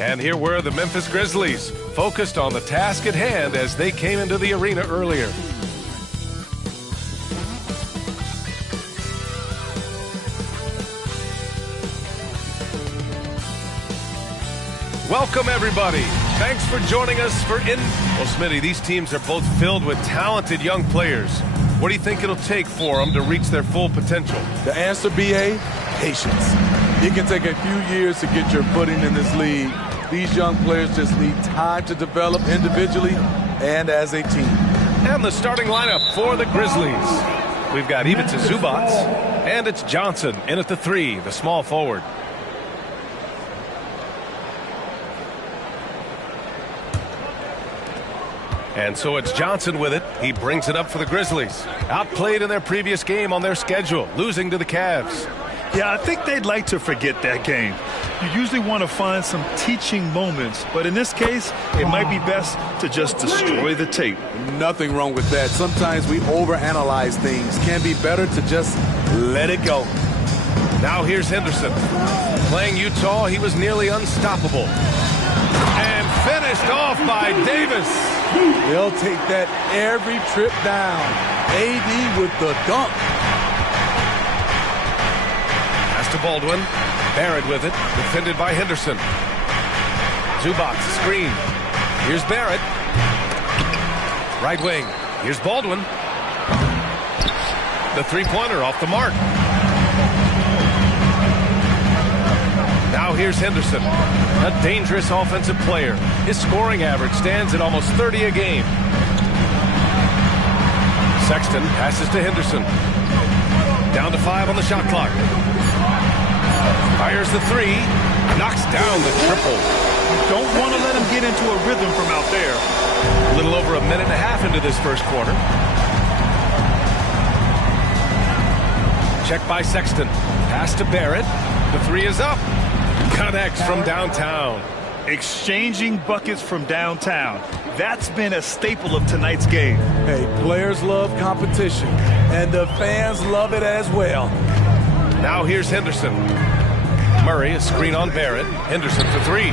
And here were the Memphis Grizzlies, focused on the task at hand as they came into the arena earlier. Welcome, everybody. Thanks for joining us for Well, Smitty, these teams are both filled with talented young players. What do you think it'll take for them to reach their full potential? The answer, B.A., patience. It can take a few years to get your footing in this league. These young players just need time to develop individually and as a team. And the starting lineup for the Grizzlies. We've got Ivica Zubac, and it's Johnson in at the 3, the small forward. And so it's Johnson with it. He brings it up for the Grizzlies. Outplayed in their previous game on their schedule, losing to the Cavs. Yeah, I think they'd like to forget that game. You usually want to find some teaching moments, but in this case, it might be best to just destroy the tape. Nothing wrong with that. Sometimes we overanalyze things. Can be better to just let it go. Now here's Henderson. Playing Utah, he was nearly unstoppable. And finished off by Davis. They'll take that every trip down. AD with the dunk. Pass to Baldwin. Barrett with it. Defended by Henderson. Zubac, screen. Here's Barrett. Right wing. Here's Baldwin. The three-pointer off the mark. Now here's Henderson, a dangerous offensive player. His scoring average stands at almost 30 a game. Sexton passes to Henderson. Down to 5 on the shot clock. Fires the 3, knocks down the triple. You don't want to let him get into a rhythm from out there. A little over a minute and a half into this first quarter. Check by Sexton. Pass to Barrett. The 3 is up. Connects from downtown. Exchanging buckets from downtown. That's been a staple of tonight's game. Hey, players love competition, and the fans love it as well. Now here's Henderson. Murray, a screen on Barrett. Henderson for 3.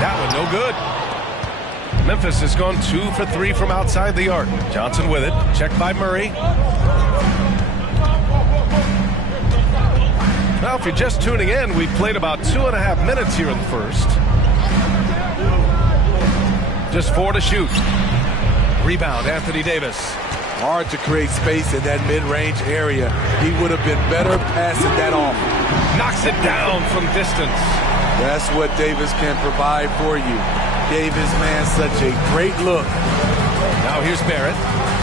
That one no good. Memphis has gone 2 for 3 from outside the arc. Johnson with it. Checked by Murray. Now, if you're just tuning in, we've played about 2.5 minutes here in the first. Just 4 to shoot. Rebound, Anthony Davis. Hard to create space in that mid-range area. He would have been better passing that off. Knocks it down from distance. That's what Davis can provide for you. Davis, man, such a great look. Now here's Barrett,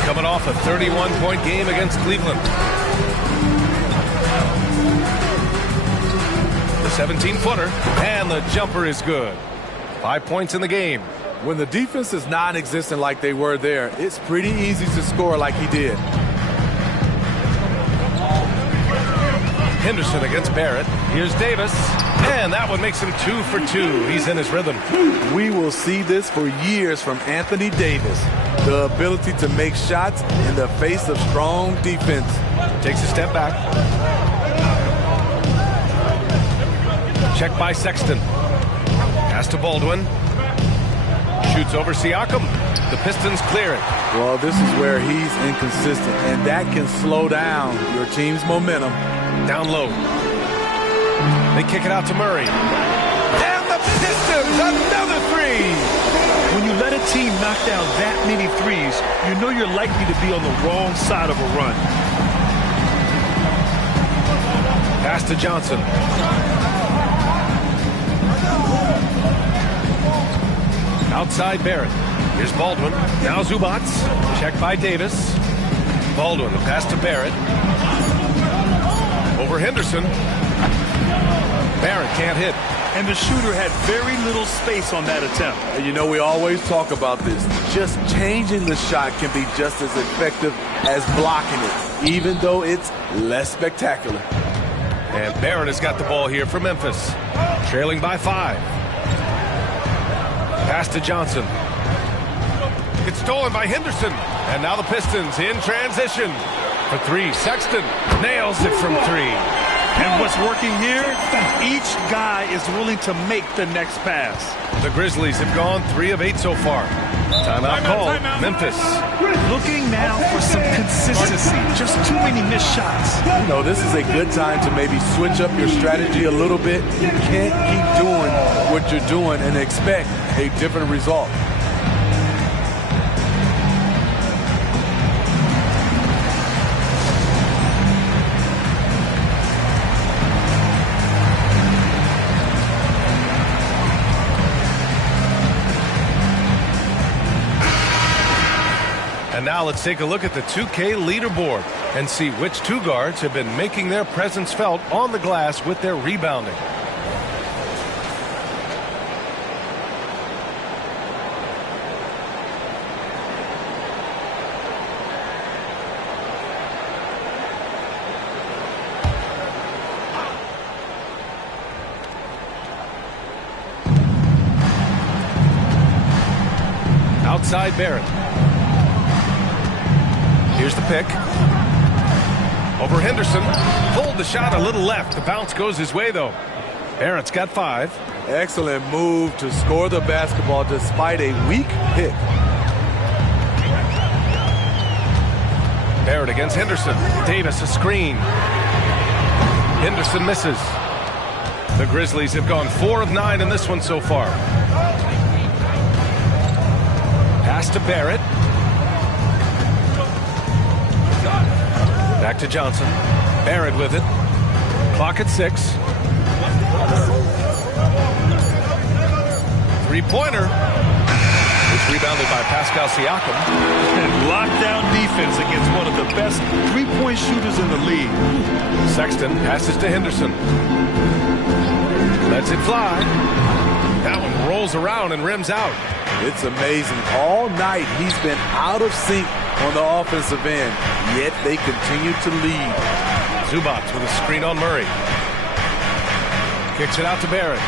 coming off a 31-point game against Cleveland. The 17-footer, and the jumper is good. 5 points in the game. When the defense is non-existent like they were there, it's pretty easy to score like he did. Henderson against Barrett. Here's Davis, and that one makes him 2 for 2. He's in his rhythm. We will see this for years from Anthony Davis. The ability to make shots in the face of strong defense. Takes a step back. Check by Sexton. Pass to Baldwin. Shoots over Siakam. The Pistons clear it. Well, this is where he's inconsistent, and that can slow down your team's momentum. Down low. They kick it out to Murray. And the Pistons, another 3. When you let a team knock down that many threes, you know you're likely to be on the wrong side of a run. Pass to Johnson. Outside Barrett. Here's Baldwin. Now Zubac. Check by Davis. Baldwin, the pass to Barrett. Over Henderson. Barrett can't hit. And the shooter had very little space on that attempt. And you know, we always talk about this. Just changing the shot can be just as effective as blocking it, even though it's less spectacular. And Barrett has got the ball here for Memphis. Trailing by 5. Pass to Johnson. It's stolen by Henderson. And now the Pistons in transition. For 3, Sexton nails it from 3. And what's working here, each guy is willing to make the next pass. The Grizzlies have gone 3 of 8 so far. Timeout called. Memphis. Looking now for some consistency. Just too many missed shots. You know, this is a good time to maybe switch up your strategy a little bit. You can't keep doing what you're doing and expect a different result. And now let's take a look at the 2K leaderboard and see which two guards have been making their presence felt on the glass with their rebounding. Outside Barrett. Here's the pick. Over Henderson. Pulled the shot a little left. The bounce goes his way, though. Barrett's got 5. Excellent move to score the basketball despite a weak pick. Barrett against Henderson. Davis a screen. Henderson misses. The Grizzlies have gone 4 of 9 in this one so far. Pass to Barrett. Back to Johnson. Barrett with it. Clock at 6. 3-pointer. It's rebounded by Pascal Siakam. And lockdown defense against one of the best three-point shooters in the league. Sexton passes to Henderson. Lets it fly. That one rolls around and rims out. It's amazing. All night he's been out of sync on the offensive end, yet they continue to lead. Zubac with a screen on Murray. Kicks it out to Barrett.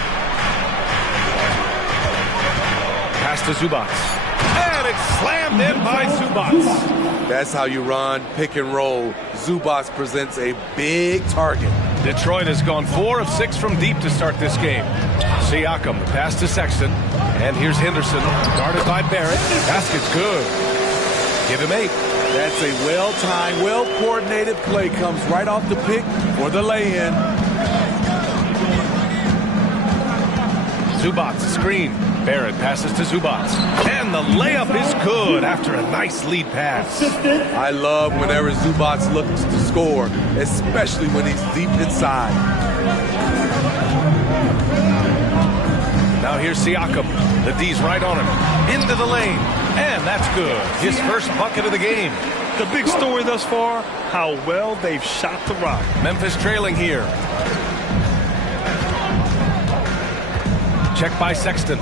Pass to Zubac. And it's slammed in by Zubac. That's how you run pick and roll. Zubac presents a big target. Detroit has gone 4 of 6 from deep to start this game. Siakam, the pass to Sexton. And here's Henderson, guarded by Barrett. Basket's good. Give him 8. That's a well-timed, well-coordinated play. Comes right off the pick for the lay-in. Zubac, screen. Barrett passes to Zubac. And the layup is good after a nice lead pass. I love whenever Zubac looks to score, especially when he's deep inside. Now here's Siakam. The D's right on him. Into the lane. And that's good. His first bucket of the game. The big story thus far, how well they've shot the rock. Memphis trailing here. Check by Sexton.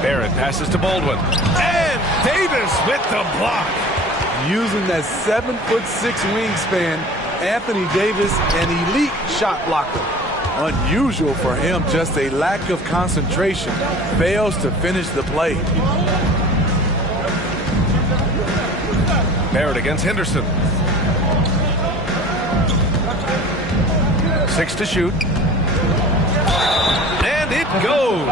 Barrett passes to Baldwin. And Davis with the block. Using that 7'6" wingspan, Anthony Davis, an elite shot blocker. Unusual for him, just a lack of concentration. Fails to finish the play. Barrett against Henderson. 6 to shoot. And it goes.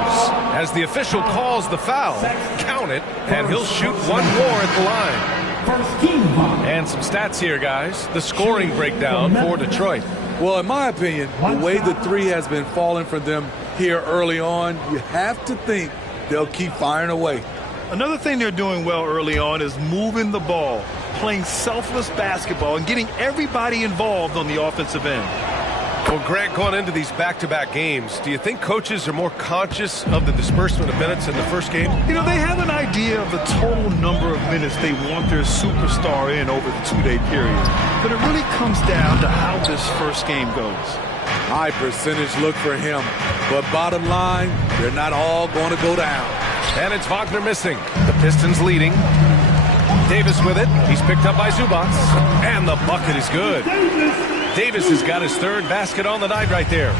As the official calls the foul, count it, and he'll shoot one more at the line. And some stats here, guys. The scoring breakdown for Detroit. Well, in my opinion, the way the three has been falling for them here early on, you have to think they'll keep firing away. Another thing they're doing well early on is moving the ball, playing selfless basketball, and getting everybody involved on the offensive end. Well, Grant, going into these back-to-back games, do you think coaches are more conscious of the disbursement of minutes in the first game? You know, they have an idea of the total number of minutes they want their superstar in over the 2-day period. But it really comes down to how this first game goes. High percentage look for him. But bottom line, they're not all going to go down. And it's Wagner missing. The Pistons leading. Davis with it. He's picked up by Zubac. And the bucket is good. Davis has got his third basket on the night right there.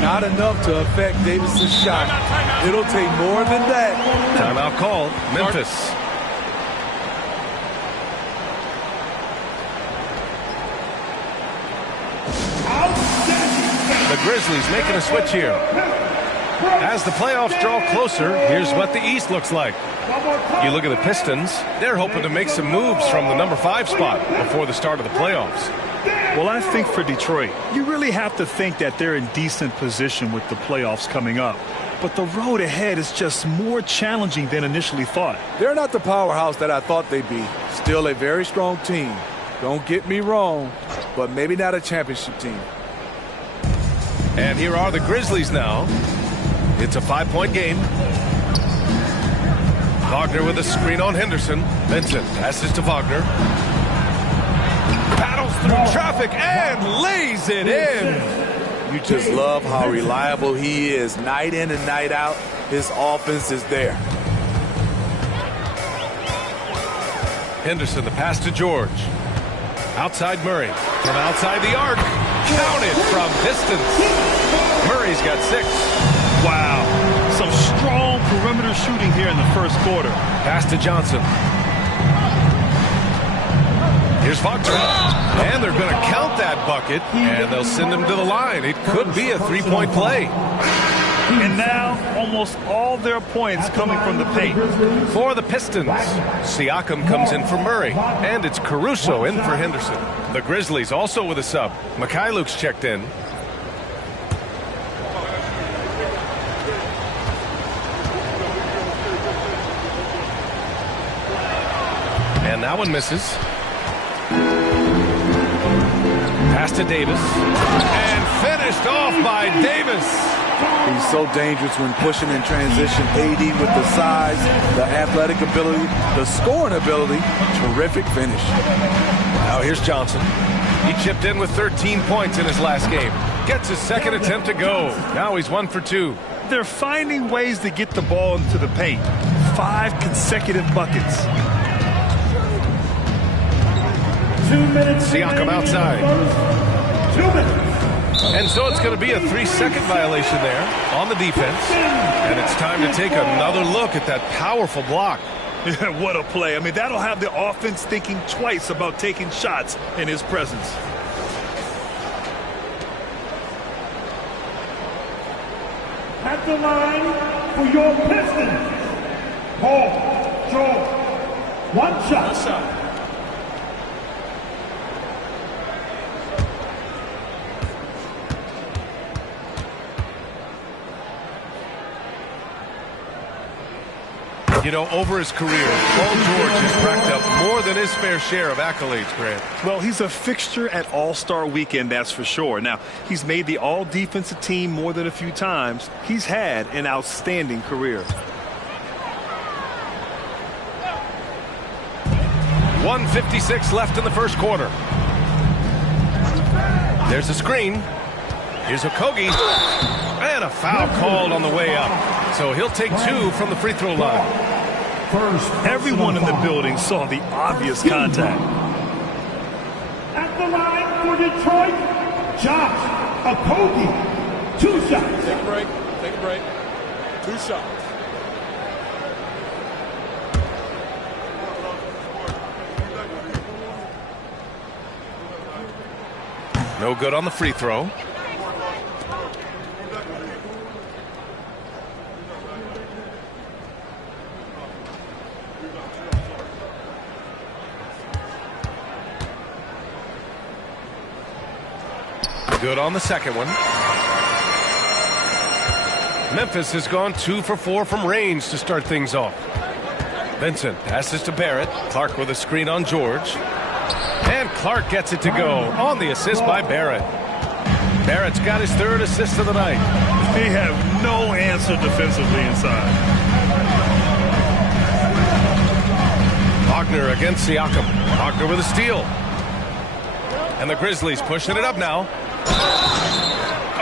Not enough to affect Davis's shot. It'll take more than that. Timeout called. Memphis. Grizzlies making a switch here. As the playoffs draw closer, here's what the East looks like. You look at the Pistons, they're hoping to make some moves from the number 5 spot before the start of the playoffs. Well, I think for Detroit, you really have to think that they're in decent position with the playoffs coming up. But the road ahead is just more challenging than initially thought. They're not the powerhouse that I thought they'd be. Still a very strong team. Don't get me wrong, but maybe not a championship team. And here are the Grizzlies now. It's a 5-point game. Wagner with a screen on Henderson. Vincent passes to Wagner. Paddles through traffic and lays it in. You just love how reliable he is. Night in and night out, his offense is there. Henderson, the pass to George. Outside Murray. From outside the arc. Counted from distance. Murray's got 6. Wow. Some strong perimeter shooting here in the first quarter. Pass to Johnson. Here's Wagner. And they're going to count that bucket, and they'll send him to the line. It could be a 3-point play. And now, almost all their points coming from the paint. For the Pistons, Siakam comes in for Murray, and it's Caruso in for Henderson. The Grizzlies also with a sub. Mikhailuk's checked in. And that one misses. Pass to Davis. And finished off by Davis. He's so dangerous when pushing in transition. AD with the size, the athletic ability, the scoring ability. Terrific finish. Now here's Johnson. He chipped in with 13 points in his last game. Gets his second attempt to go. Now he's 1 for 2. They're finding ways to get the ball into the paint. 5 consecutive buckets. 2 minutes. Siakam outside. 2 minutes. And so it's going to be a 3-second violation there on the defense. And it's time to take another look at that powerful block. What a play. I mean, that'll have the offense thinking twice about taking shots in his presence. At the line for your Pistons, Paul George. 1 shot. You know, over his career, Paul George has racked up more than his fair share of accolades, Grant. Well, he's a fixture at All-Star Weekend, that's for sure. Now, he's made the All-Defensive team more than a few times. He's had an outstanding career. 1:56 left in the first quarter. There's a screen. Here's Okogie. And a foul called on the way up. So he'll take 2 from the free throw line. Everyone in the building saw the obvious contact. At the line for Detroit, Josh Okogie. 2 shots. Take a break. Take a break. 2 shots. No good on the free throw. Good on the second one. Memphis has gone 2 for 4 from range to start things off. Vincent passes to Barrett. Clark with a screen on George. And Clark gets it to go on the assist by Barrett. Barrett's got his 3rd assist of the night. They have no answer defensively inside. Wagner against Siakam. Wagner with a steal. And the Grizzlies pushing it up now.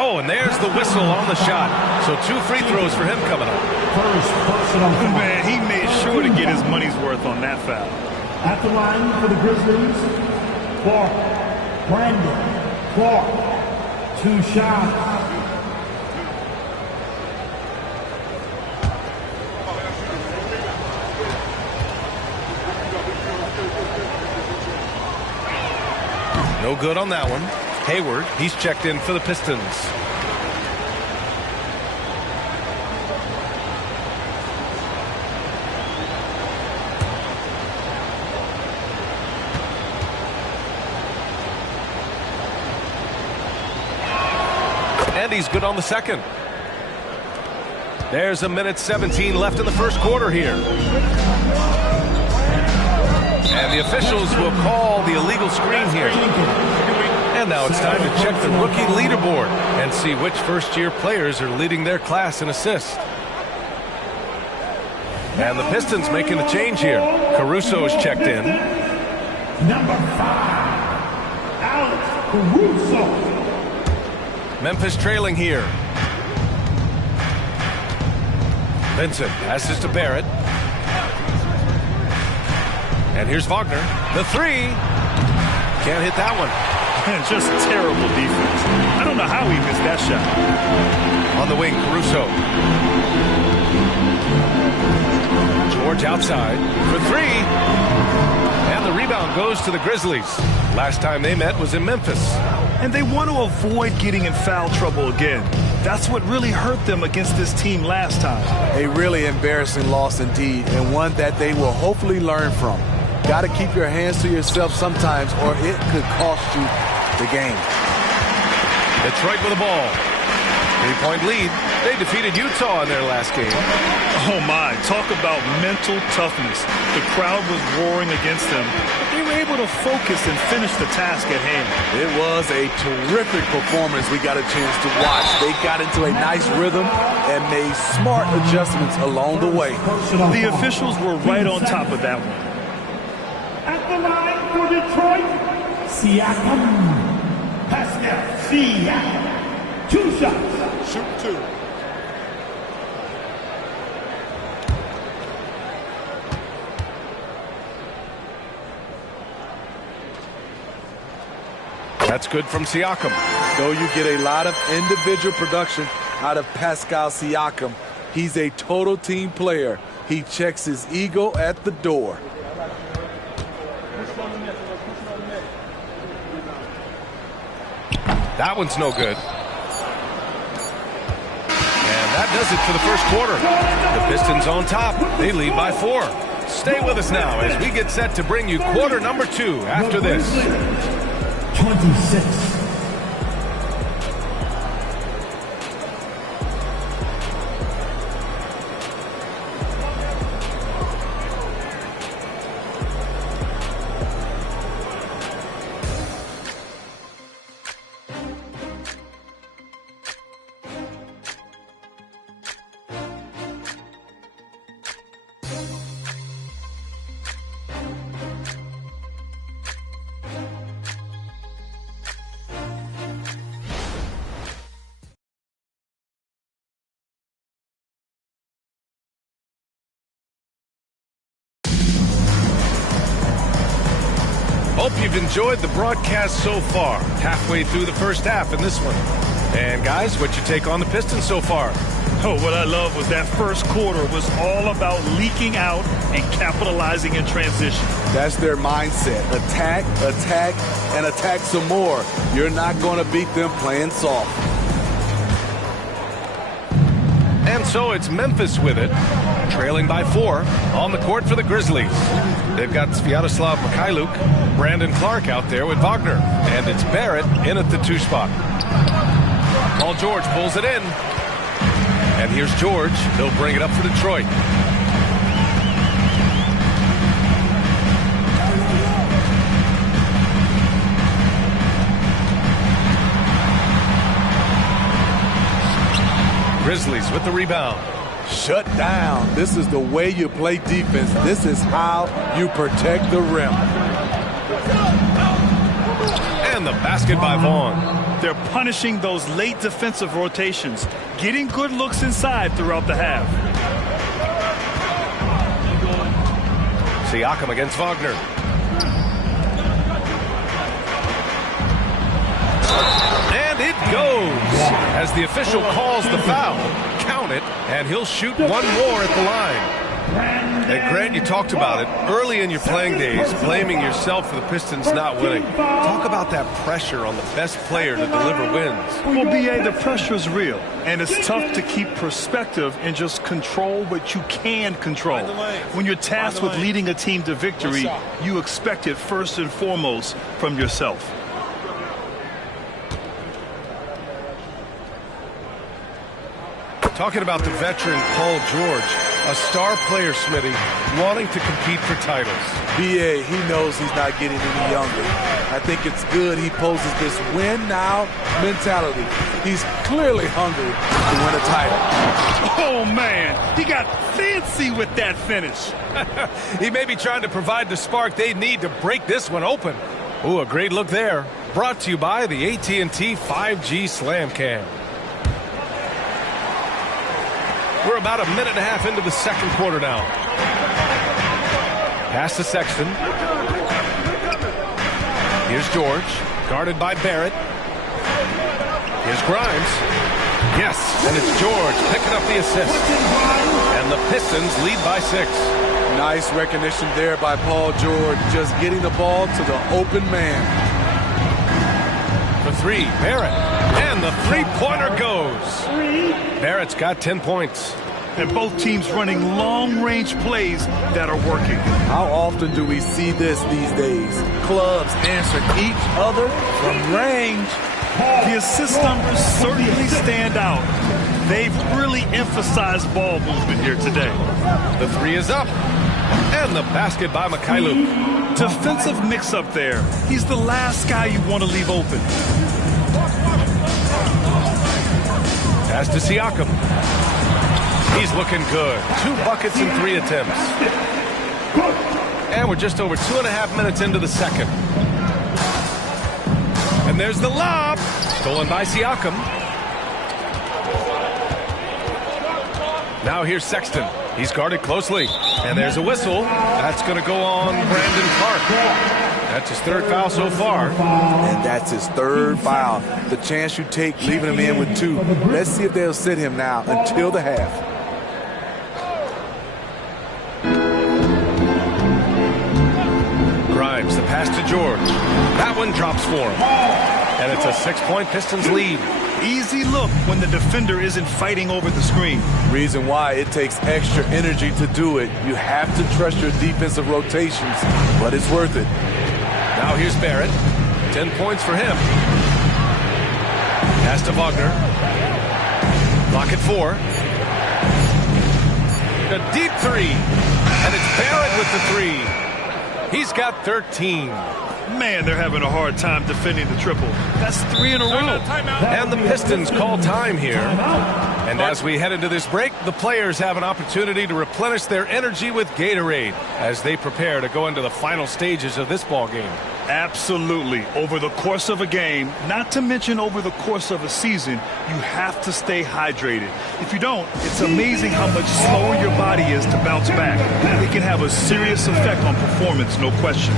Oh, and there's the whistle on the shot. So 2 free throws for him coming up. Man, he made sure to get his money's worth on that foul. At the line for the Grizzlies, Clark. Brandon Clark. 2 shots. No good on that one. Hayward, he's checked in for the Pistons. And he's good on the second. There's a minute 17 left in the first quarter here. And the officials will call the illegal screen here. And now it's time to check the rookie leaderboard and see which first-year players are leading their class in assists. And the Pistons making a change here. Caruso is checked in. Number 5, Alex Caruso. Memphis trailing here. Vincent passes to Barrett. And here's Wagner. The three. Can't hit that one. Just terrible defense. I don't know how he missed that shot. On the wing, Caruso. George outside for three. And the rebound goes to the Grizzlies. Last time they met was in Memphis. And they want to avoid getting in foul trouble again. That's what really hurt them against this team last time. A really embarrassing loss indeed, and one that they will hopefully learn from. Got to keep your hands to yourself sometimes, or it could cost you the game. Detroit with the ball. 3-point lead. They defeated Utah in their last game. Oh my, talk about mental toughness. The crowd was roaring against them, but they were able to focus and finish the task at hand. It was a terrific performance we got a chance to watch. They got into a nice rhythm and made smart adjustments along the way. The officials were right on top of that one. At the line for Detroit, Siakam. Pascal Siakam. 2 shots. Shoot 2. That's good from Siakam. Though you get a lot of individual production out of Pascal Siakam, he's a total team player. He checks his ego at the door. That one's no good. And that does it for the first quarter. The Pistons on top. They lead by 4. Stay with us now as we get set to bring you quarter number 2 after this. 26. Hope you've enjoyed the broadcast so far. Halfway through the first half in this one. And guys, what's your take on the Pistons so far? Oh, what I love was that first quarter was all about leaking out and capitalizing in transition. That's their mindset. Attack, attack, and attack some more. You're not going to beat them playing soft. And so it's Memphis with it, trailing by 4 on the court for the Grizzlies. They've got Sviatoslav Mikhailuk, Brandon Clark out there with Wagner, and it's Barrett in at the 2 spot. Paul George pulls it in, and here's George. He'll bring it up for Detroit. Grizzlies with the rebound. Shut down. This is the way you play defense. This is how you protect the rim. And the basket by Vaughn. They're punishing those late defensive rotations, getting good looks inside throughout the half. Siakam against Wagner. And it goes as the official calls the foul. Count it, and he'll shoot one more at the line. And Grant, you talked about it early in your playing days, blaming yourself for the Pistons not winning. Talk about that pressure on the best player to deliver wins. Well, B.A., the pressure is real, and it's tough to keep perspective and just control what you can control. When you're tasked with leading a team to victory, you expect it first and foremost from yourself. Talking about the veteran Paul George, a star player, Smitty, wanting to compete for titles. B.A., he knows he's not getting any younger. I think it's good he poses this win-now mentality. He's clearly hungry to win a title. Oh, man, he got fancy with that finish. He may be trying to provide the spark they need to break this one open. Ooh, a great look there. Brought to you by the AT&T 5G Slam Cam. We're about a minute and a half into the second quarter now. Pass to Sexton. Here's George, guarded by Barrett. Here's Grimes. Yes, and it's George picking up the assist. And the Pistons lead by 6. Nice recognition there by Paul George, just getting the ball to the open man. For 3, Barrett. And the three-pointer goes. Barrett's got 10 points. And both teams running long-range plays that are working. How often do we see this these days? Clubs answering each other from range. The assist numbers certainly stand out. They've really emphasized ball movement here today. The 3 is up. And the basket by Mikhailuk. Defensive mix-up there. He's the last guy you want to leave open. Pass to Siakam. He's looking good. 2 buckets in 3 attempts. And we're just over 2.5 minutes into the second. And there's the lob. Stolen by Siakam. Now here's Sexton. He's guarded closely. And there's a whistle. That's going to go on Brandon Clark. That's his 3rd foul so far. And that's his 3rd foul. The chance you take leaving him in with 2. Let's see if they'll sit him now until the half. Grimes, the pass to George. That one drops for him. And it's a 6-point Pistons lead. Easy look when the defender isn't fighting over the screen. Reason why it takes extra energy to do it. You have to trust your defensive rotations, but it's worth it. Now here's Barrett. 10 points for him. Pass to Wagner. Lock it 4. A deep 3. And it's Barrett with the 3. He's got 13. Man, they're having a hard time defending the triple. That's 3 in a row. And the Pistons call time here. And as we head into this break, the players have an opportunity to replenish their energy with Gatorade as they prepare to go into the final stages of this ball game. Absolutely. Over the course of a game, not to mention over the course of a season, you have to stay hydrated. If you don't, it's amazing how much slower your body is to bounce back. It can have a serious effect on performance, no question.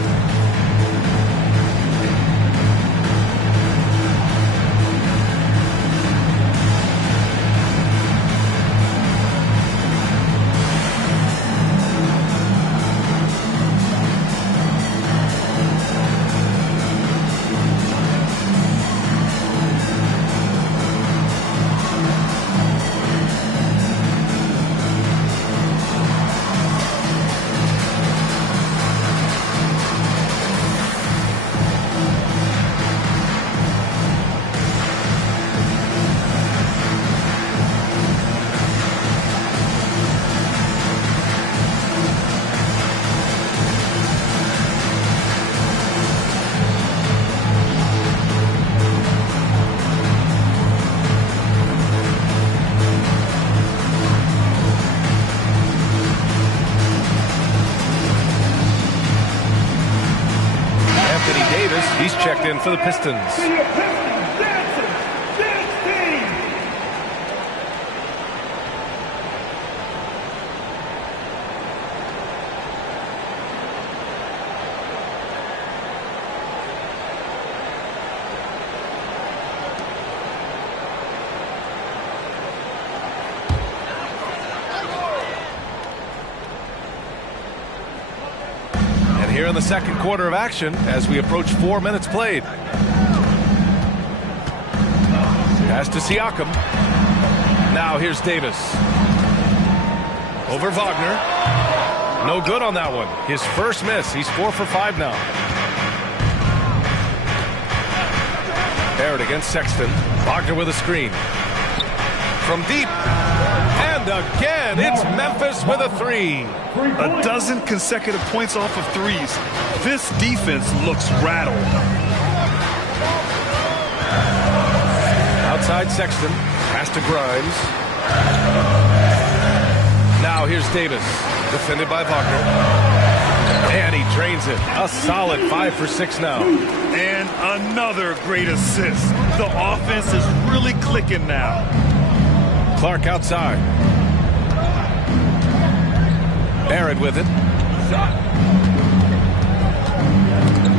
He's checked in for the Pistons. Here in the second quarter of action as we approach 4 minutes played. Pass to Siakam. Now here's Davis. Over Wagner. No good on that one. His first miss. He's 4 for 5 now. Barrett against Sexton. Wagner with a screen. From deep. And again, it's Memphis with a three. A dozen consecutive points off of threes. This defense looks rattled. Outside Sexton. Pass to Grimes. Now here's Davis. Defended by Wagner. And he drains it. A solid 5 for 6 now. And another great assist. The offense is really clicking now. Clark outside. Barrett with it.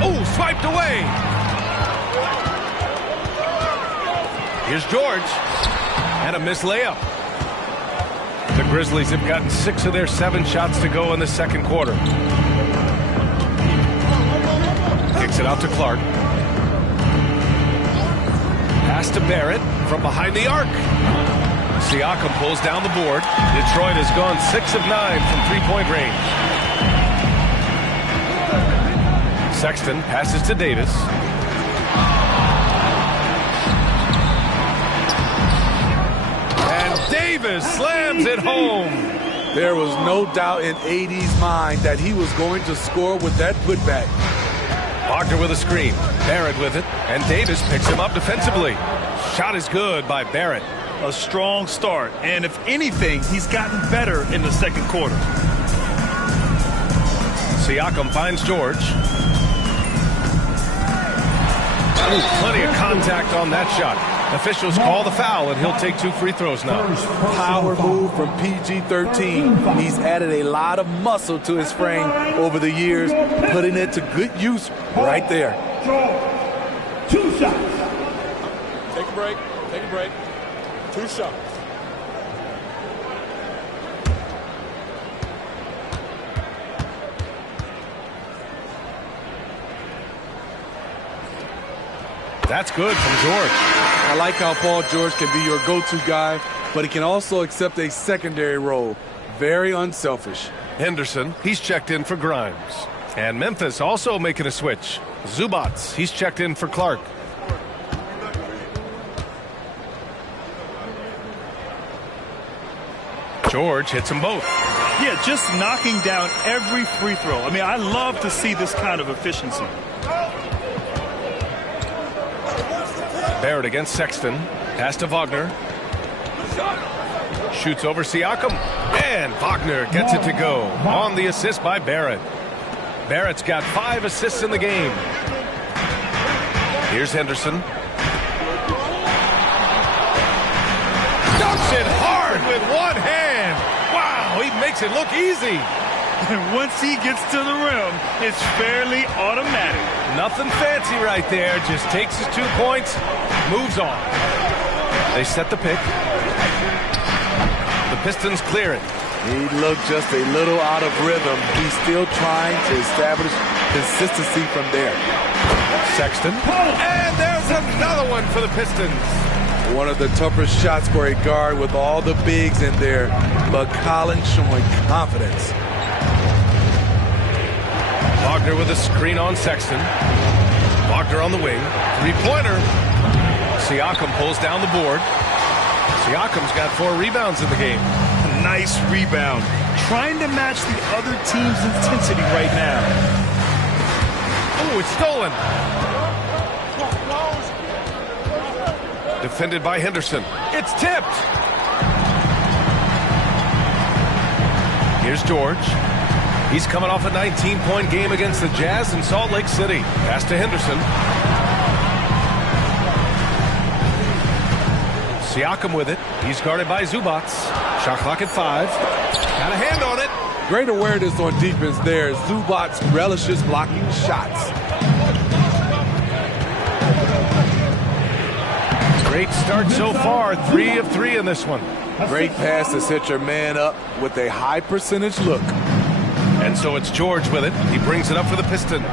Oh, swiped away. Here's George. And a missed layup. The Grizzlies have gotten 6 of their 7 shots to go in the second quarter. Kicks it out to Clark. Pass to Barrett from behind the arc. Siakam pulls down the board. Detroit has gone 6 of 9 from three-point range. Sexton passes to Davis. And Davis slams it home. There was no doubt in AD's mind that he was going to score with that putback. Wagner with a screen. Barrett with it. And Davis picks him up defensively. Shot is good by Barrett. A strong start. And if anything, he's gotten better in the second quarter. Siakam finds George. Ooh, plenty of contact on that shot. Officials call the foul, and he'll take 2 free throws now. Power move from PG-13. He's added a lot of muscle to his frame over the years, putting it to good use right there. 2 shots. Take a break. Take a break. 2 shots. That's good from George. I like how Paul George can be your go-to guy, but he can also accept a secondary role. Very unselfish. Henderson, he's checked in for Grimes. And Memphis also making a switch. Zubats, he's checked in for Clark. George hits them both. Yeah, just knocking down every free throw. I mean, I love to see this kind of efficiency. Barrett against Sexton. Pass to Wagner. Shoots over Siakam. And Wagner gets it to go. On the assist by Barrett. Barrett's got 5 assists in the game. Here's Henderson. Dunks it hard with one hand. Wow, he makes it look easy. And once he gets to the rim, it's fairly automatic. Nothing fancy right there. Just takes his 2 points, moves on. They set the pick. The Pistons clear it. He looked just a little out of rhythm. He's still trying to establish consistency from there. Sexton. And there's another one for the Pistons. One of the toughest shots for a guard with all the bigs in there, but Collins showing confidence. Wagner with a screen on Sexton. Wagner on the wing. Three-pointer. Siakam pulls down the board. Siakam's got 4 rebounds in the game. Nice rebound. Trying to match the other team's intensity right now. Oh, it's stolen. Defended by Henderson. It's tipped. Here's George. He's coming off a 19-point game against the Jazz in Salt Lake City. Pass to Henderson. Siakam with it. He's guarded by Zubats. Shot clock at 5. Got a hand on it. Great awareness on defense there. Zubats relishes blocking shots. Great start so far. 3 of 3 in this one. Great pass to set your man up with a high percentage look. And so it's George with it. He brings it up for the Pistons.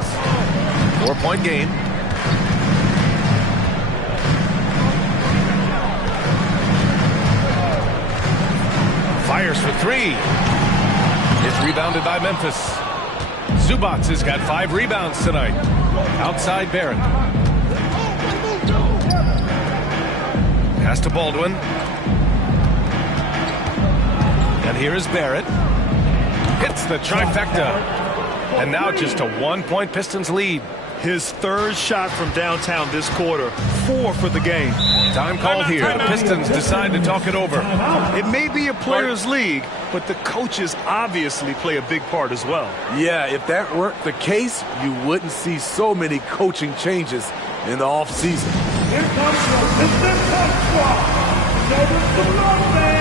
4-point game. Fires for 3. It's rebounded by Memphis. Zubats has got 5 rebounds tonight. Outside Barrett. Pass to Baldwin. And here is Barrett. Hits the trifecta. And now just a 1-point Pistons lead. His third shot from downtown this quarter. 4 for the game. Time called here. The Pistons decide to talk it over. It may be a players' league, but the coaches obviously play a big part as well. Yeah, if that weren't the case, you wouldn't see so many coaching changes in the offseason. Here comes your Pistons coach squad. Show them some love, man.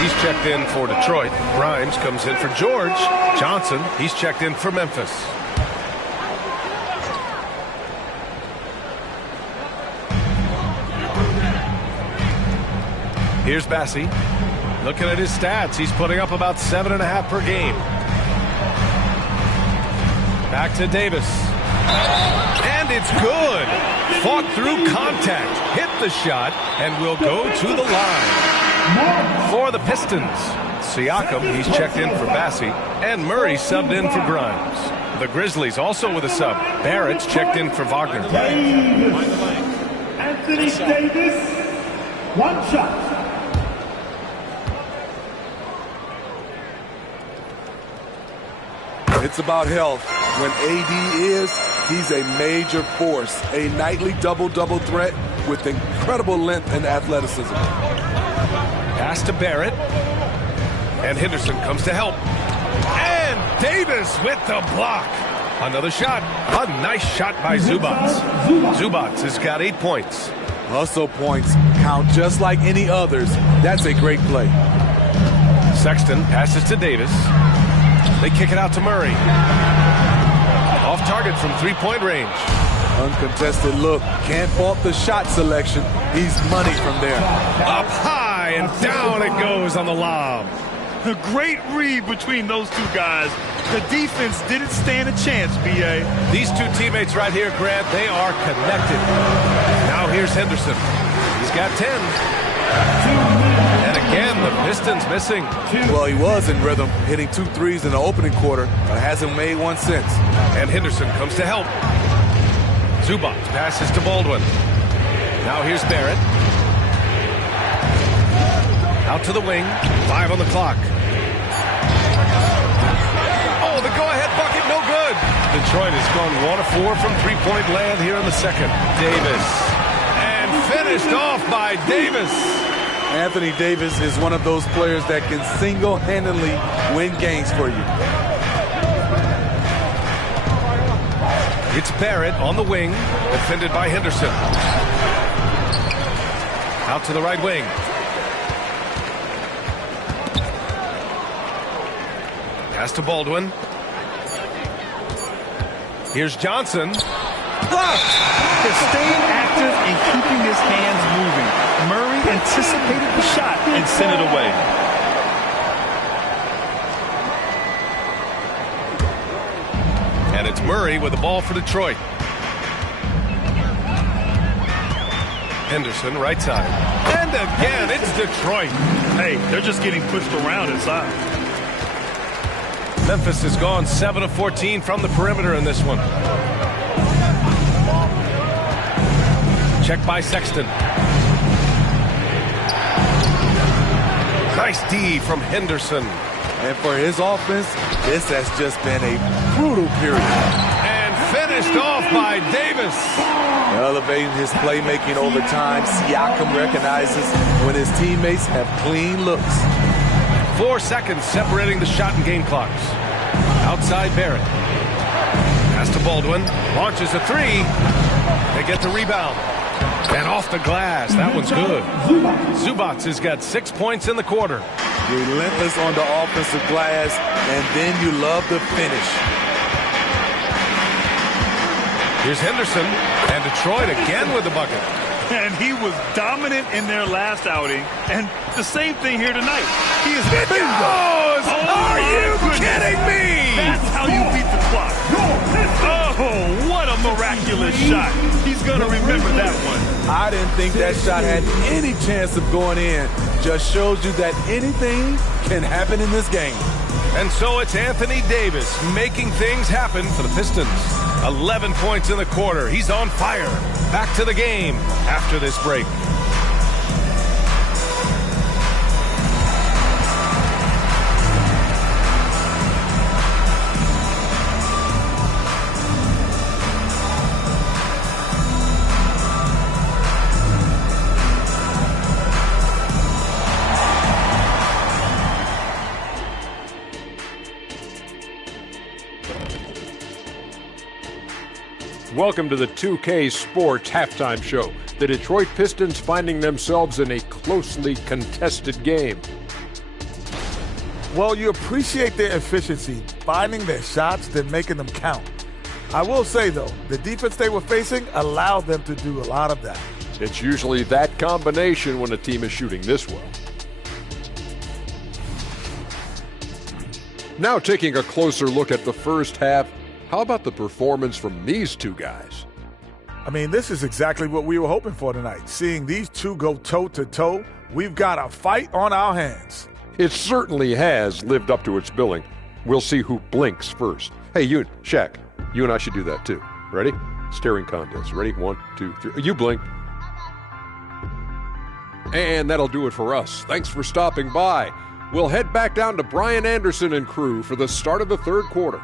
He's checked in for Detroit. Grimes comes in for George. Johnson, he's checked in for Memphis. Here's Bassie. Looking at his stats, he's putting up about 7.5 per game. Back to Davis. And it's good. Fought through contact. Hit the shot and will go to the line. For the Pistons, Siakam, he's checked in for Bassie, and Murray subbed in for Grimes. The Grizzlies also with a sub. Barrett's checked in for Wagner. Anthony Davis, 1 shot. It's about health. When AD is, he's a major force. A nightly double-double threat with incredible length and athleticism. Pass to Barrett. And Henderson comes to help. And Davis with the block. Another shot. A nice shot by Zubats. Zubats has got 8 points. Hustle points count just like any others. That's a great play. Sexton passes to Davis. They kick it out to Murray. Off target from 3-point range. Uncontested look. Can't fault the shot selection. He's money from there. Up high and down it goes on the lob. A great read between those two guys. The defense didn't stand a chance, B.A. These two teammates right here, Grant, they are connected. Now here's Henderson. He's got 10. And again, the Pistons missing. Well, he was in rhythm, hitting 2 threes in the opening quarter, but hasn't made one since. And Henderson comes to help. Zubats passes to Baldwin. Now here's Barrett. Out to the wing. 5 on the clock. Oh, the go-ahead bucket, no good. Detroit has gone 1 of 4 from 3-point land here in the second. Davis. And finished off by Davis. Anthony Davis is one of those players that can single-handedly win games for you. It's Barrett on the wing, defended by Henderson. Out to the right wing. Pass to Baldwin. Here's Johnson. Blocked! They're staying active and keeping his hands moving. Murray anticipated the shot and sent it away. And it's Murray with the ball for Detroit. Henderson, right side. And again, it's Detroit. Hey, they're just getting pushed around inside. Memphis has gone 7 of 14 from the perimeter in this one. Check by Sexton. Nice D from Henderson. And for his offense, this has just been a brutal period. And finished off by Davis. Elevating his playmaking over time, Siakam recognizes when his teammates have clean looks. 4 seconds separating the shot and game clocks. Outside Barrett. Pass to Baldwin. Launches a three. They get the rebound. And off the glass. That one's good. Zubats has got 6 points in the quarter. Relentless on the offensive glass, and then you love the finish. Here's Henderson, and Detroit again with the bucket. And he was dominant in their last outing, and the same thing here tonight. He is It goes! Are you kidding me? That's how you beat the clock. Oh, what a miraculous shot. He's going to remember that one. I didn't think that shot had any chance of going in. Just shows you that anything can happen in this game. And so it's Anthony Davis making things happen for the Pistons. 11 points in the quarter. He's on fire. Back to the game after this break. Welcome to the 2K Sports Halftime Show. The Detroit Pistons finding themselves in a closely contested game. Well, you appreciate their efficiency, finding their shots, then making them count. I will say, though, the defense they were facing allowed them to do a lot of that. It's usually that combination when a team is shooting this well. Now taking a closer look at the first half, how about the performance from these two guys? I mean, this is exactly what we were hoping for tonight. Seeing these two go toe-to-toe, we've got a fight on our hands. It certainly has lived up to its billing. We'll see who blinks first. Hey, Shaq, you and I should do that too. Ready? Staring contest. Ready? 1, 2, 3. You blink. And that'll do it for us. Thanks for stopping by. We'll head back down to Brian Anderson and crew for the start of the third quarter.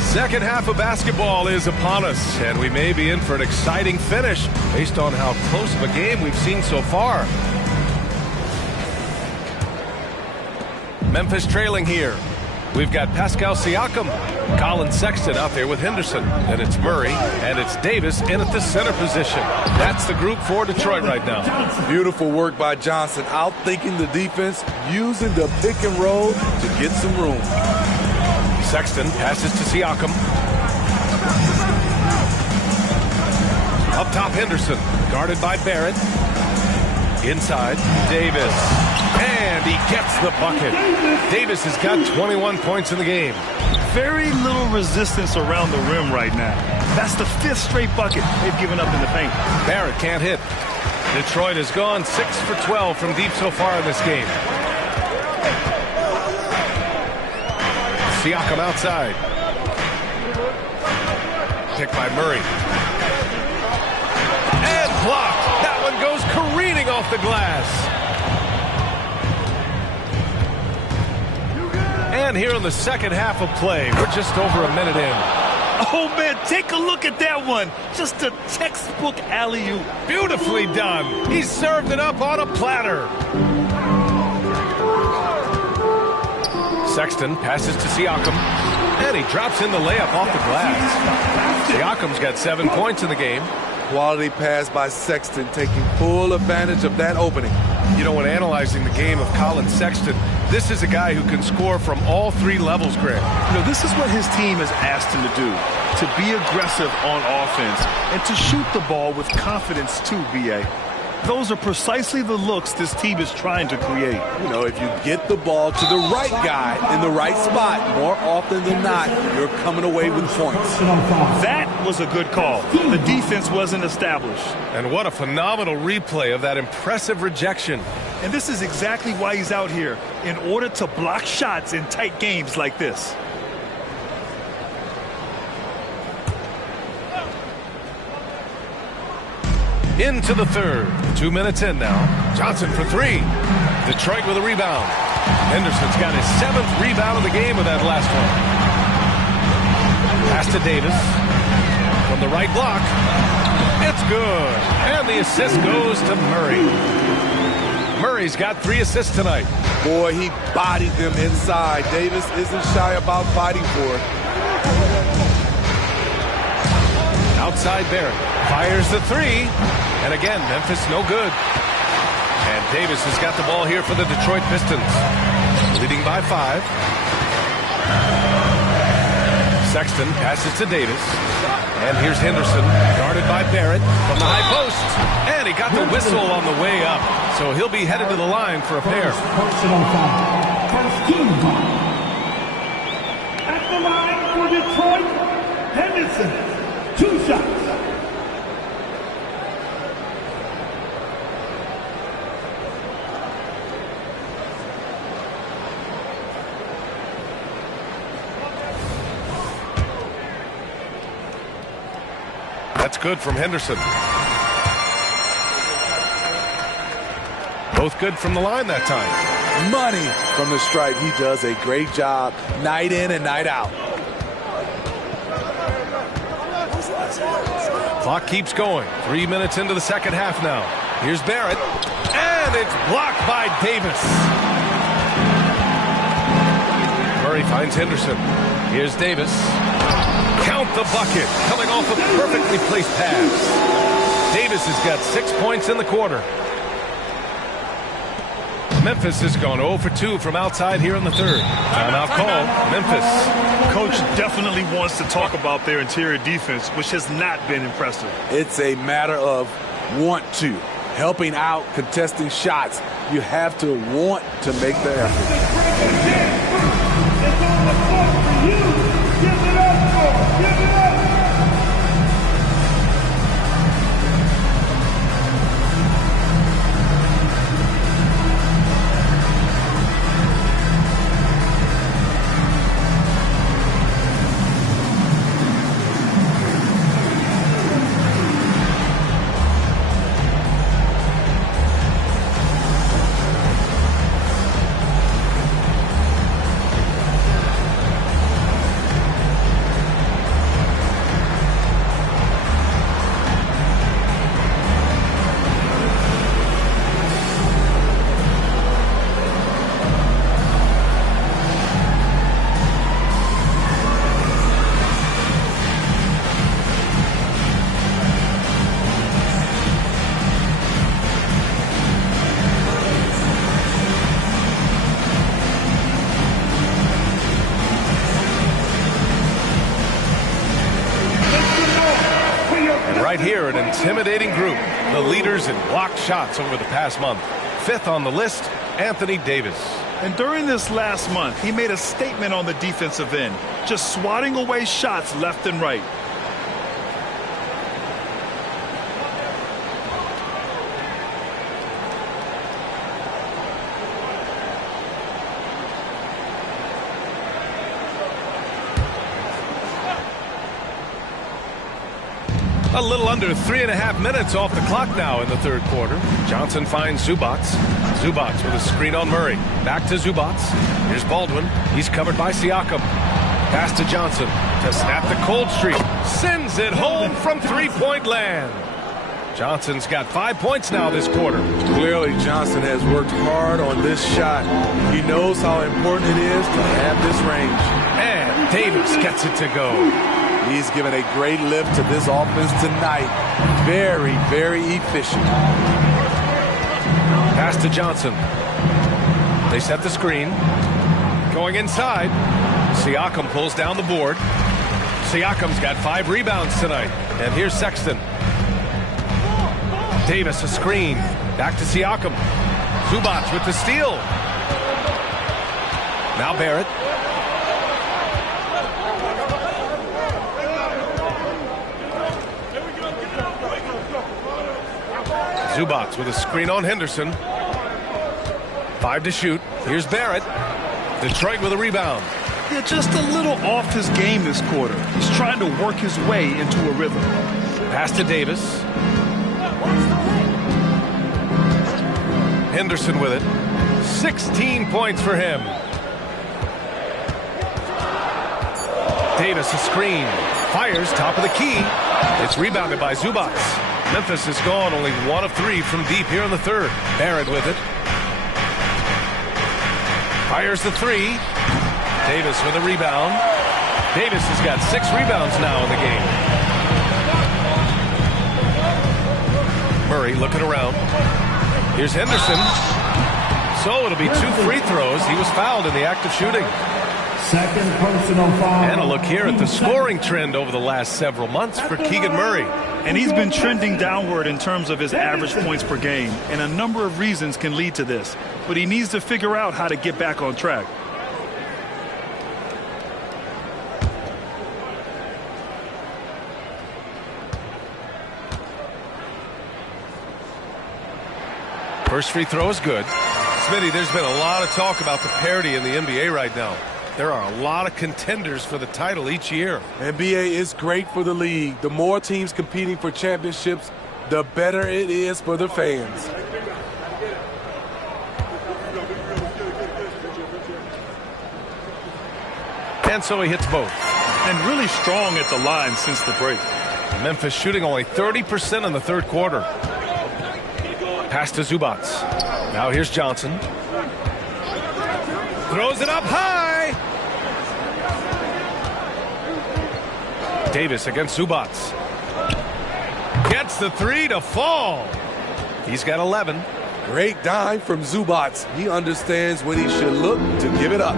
Second half of basketball is upon us, and we may be in for an exciting finish based on how close of a game we've seen so far. Memphis trailing here. We've got Pascal Siakam, Colin Sexton out there with Henderson, and it's Murray, and it's Davis in at the center position. That's the group for Detroit right now. Beautiful work by Johnson, outthinking the defense, using the pick and roll to get some room. Sexton passes to Siakam. Up top, Henderson, guarded by Barrett. Inside, Davis. And he gets the bucket. Davis has got 21 points in the game. Very little resistance around the rim right now. That's the 5th straight bucket they've given up in the paint. Barrett can't hit. Detroit has gone 6 for 12 from deep so far in this game. Siakam outside. Picked by Murray. And blocked. That one goes careening off the glass. And here in the second half of play, we're just over a minute in. Oh, man, take a look at that one. Just a textbook alley-oop. Beautifully done. He served it up on a platter. Sexton passes to Siakam, and he drops in the layup off the glass. Siakam's got 7 points in the game. Quality pass by Sexton, taking full advantage of that opening. You know, when analyzing the game of Colin Sexton, this is a guy who can score from all 3 levels, Greg. You know, this is what his team has asked him to do, to be aggressive on offense and to shoot the ball with confidence too, B.A. Those are precisely the looks this team is trying to create. You know, if you get the ball to the right guy in the right spot, more often than not, you're coming away with points. That was a good call. The defense wasn't established. And what a phenomenal replay of that impressive rejection. And this is exactly why he's out here, in order to block shots in tight games like this. Into the third. 2 minutes in now. Johnson for 3. Detroit with a rebound. Henderson's got his 7th rebound of the game with that last one. Pass to Davis. From the right block. It's good. And the assist goes to Murray. Murray's got 3 assists tonight. Boy, he bodied them inside. Davis isn't shy about fighting for it. Outside Barrett. Fires the 3. And again, Memphis no good. And Davis has got the ball here for the Detroit Pistons. Leading by 5. Sexton passes to Davis. And here's Henderson, guarded by Barrett from the high post. And he got the whistle on the way up. So he'll be headed to the line for a pair. Personal foul. First team foul. At the line for Detroit, Henderson. 2 shots. That's good from Henderson. Both good from the line that time. Money from the stripe. He does a great job night in and night out. Clock keeps going. 3 minutes into the second half now. Here's Barrett. And it's blocked by Davis. Murray finds Henderson. Here's Davis. Count the bucket. Coming off a perfectly placed pass. Davis has got 6 points in the quarter. Memphis has gone 0 for 2 from outside here in the third. Timeout call. Memphis. Coach definitely wants to talk about their interior defense, which has not been impressive. It's a matter of want to. Helping out, contesting shots. You have to want to make the effort. It's on the floor for you. Give it up for. Give it up. Right here, an intimidating group. The leaders in blocked shots over the past month. 5th on the list, Anthony Davis. And during this last month, he made a statement on the defensive end, just swatting away shots left and right. A little under 3.5 minutes off the clock now in the third quarter. Johnson finds Zubats. Zubats with a screen on Murray. Back to Zubats. Here's Baldwin. He's covered by Siakam. Pass to Johnson to snap the cold streak. Sends it home from three-point land. Johnson's got 5 points now this quarter. Clearly, Johnson has worked hard on this shot. He knows how important it is to have this range. And Davis gets it to go. He's given a great lift to this offense tonight. Very, very efficient. Pass to Johnson. They set the screen. Going inside. Siakam pulls down the board. Siakam's got 5 rebounds tonight. And here's Sexton. Davis a screen. Back to Siakam. Zubats with the steal. Now Barrett. Zubats with a screen on Henderson. 5 to shoot. Here's Barrett. Detroit with a rebound. Yeah, just a little off his game this quarter. He's trying to work his way into a rhythm. Pass to Davis. Henderson with it. 16 points for him. Davis a screen. Fires top of the key. It's rebounded by Zubac. Memphis is gone, only 1 of 3 from deep here in the third. Barrett with it. Fires the 3. Davis with a rebound. Davis has got 6 rebounds now in the game. Murray looking around. Here's Henderson. So it'll be 2 free throws. He was fouled in the act of shooting. Second personal foul. And a look here at the scoring trend over the last several months for Keegan Murray. And he's been trending downward in terms of his average points per game. And a number of reasons can lead to this. But he needs to figure out how to get back on track. First free throw is good. Smitty, there's been a lot of talk about the parity in the NBA right now. There are a lot of contenders for the title each year. NBA is great for the league. The more teams competing for championships, the better it is for the fans. And so he hits both. And really strong at the line since the break. Memphis shooting only 30% in the third quarter. Pass to Zubac. Now here's Johnson. Throws it up high. Davis against Zubac. Gets the 3 to fall. He's got 11. Great dime from Zubac. He understands when he should look to give it up.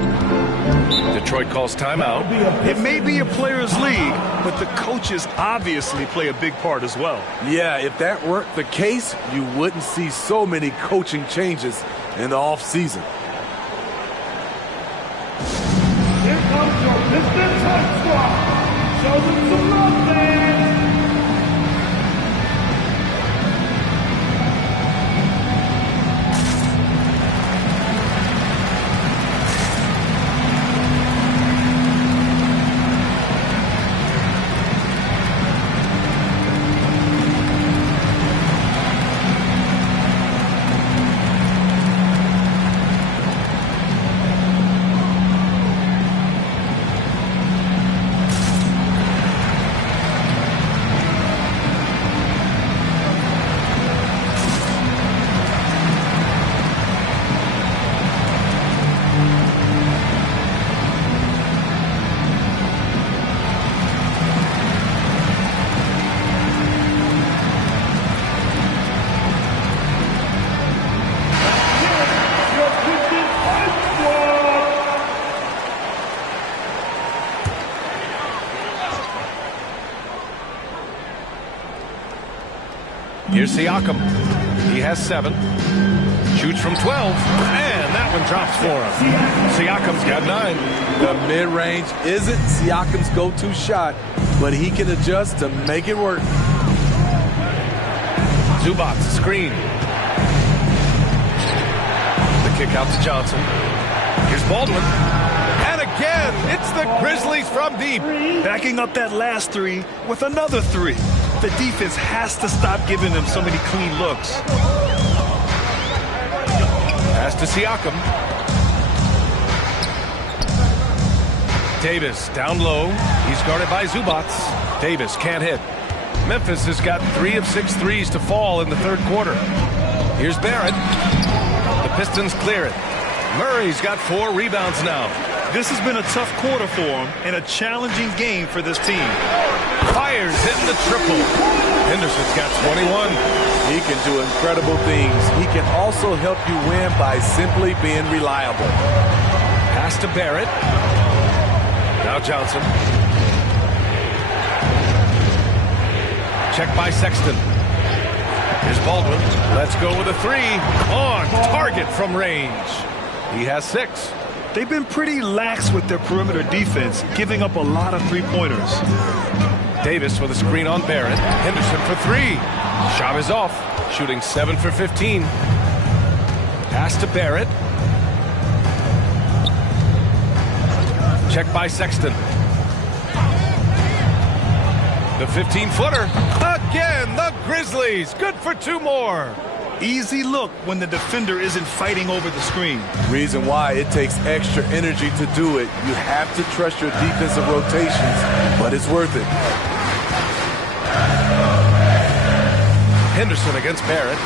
Detroit calls timeout. It may be a players' league, but the coaches obviously play a big part as well. Yeah, if that weren't the case, you wouldn't see so many coaching changes in the offseason. Here comes your Mr. Touch Squad. Show them some love, man. Here's Siakam. He has 7. Shoots from 12. And that one drops for him. Siakam's got 9. The mid-range isn't Siakam's go-to shot, but he can adjust to make it work. Zubac, screen. The kick out to Johnson. Here's Baldwin. And again, it's the Grizzlies from deep. Backing up that last 3 with another 3. The defense has to stop giving them so many clean looks. Pass to Siakam. Davis down low. He's guarded by Zubac. Davis can't hit. Memphis has got 3 of 6 threes to fall in the third quarter. Here's Barrett. The Pistons clear it. Murray's got 4 rebounds now. This has been a tough quarter for him and a challenging game for this team. Fires hitting the triple. Henderson's got 21. He can do incredible things. He can also help you win by simply being reliable. Pass to Barrett. Now Johnson. Check by Sexton. Here's Baldwin. Let's go with a 3. On target from range. He has 6. They've been pretty lax with their perimeter defense, giving up a lot of three-pointers. Davis with a screen on Barrett. Henderson for 3. Shot is off. Shooting 7 for 15. Pass to Barrett. Check by Sexton. The 15-footer. Again, the Grizzlies. Good for 2 more. Easy look when the defender isn't fighting over the screen. Reason why it takes extra energy to do it. You have to trust your defensive rotations, but it's worth it. Henderson against Barrett.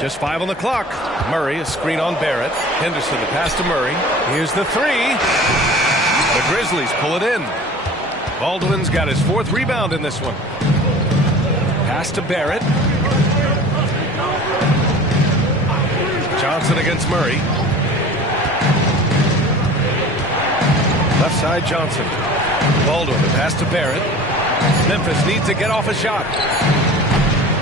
Just 5 on the clock. Murray, a screen on Barrett. Henderson, the pass to Murray. Here's the 3. The Grizzlies pull it in. Baldwin's got his 4th rebound in this one. Pass to Barrett. Johnson against Murray. Left side, Johnson. Baldwin, the pass to Barrett. Memphis needs to get off a shot.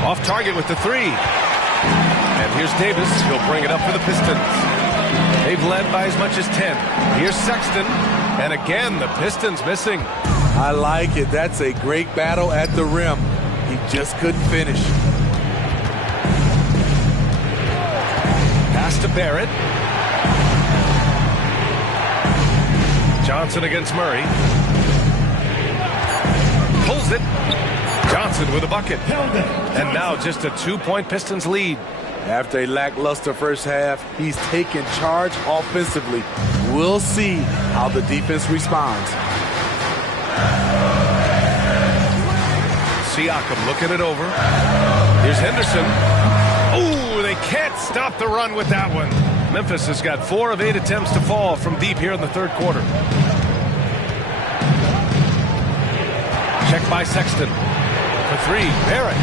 Off target with the 3. And here's Davis. He'll bring it up for the Pistons. They've led by as much as 10. Here's Sexton. And again, the Pistons missing. I like it. That's a great battle at the rim. He just couldn't finish. Pass to Barrett. Johnson against Murray. Pulls it. Johnson with a bucket. And now just a 2-point Pistons lead. After a lackluster first half, he's taken charge offensively. We'll see how the defense responds. Siakam looking it over. Here's Henderson. Oh, they can't stop the run with that one. Memphis has got 4 of 8 attempts to fall from deep here in the 3rd quarter. Check by Sexton. For 3, Barrett.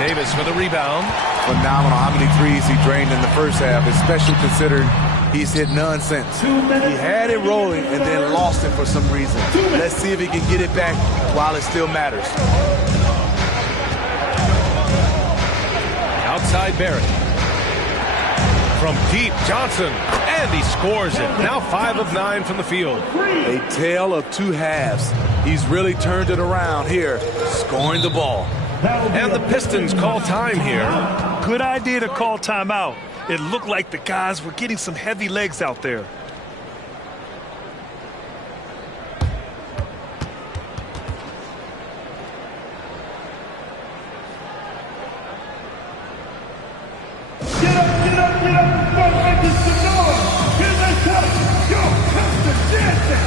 Davis with a rebound. Phenomenal how many threes he drained in the first half, especially considering he's hit none since. He had it rolling and then lost it for some reason. Let's see if he can get it back while it still matters. Outside Barrett. From deep, Johnson. And he scores it. Now 5 of 9 from the field. A tale of 2 halves. He's really turned it around here, scoring the ball. And the Pistons call time here. Good idea to call timeout. It looked like the guys were getting some heavy legs out there. Get up, get up, get up. Don't make this some noise. Here they come. Yo, come to dancing.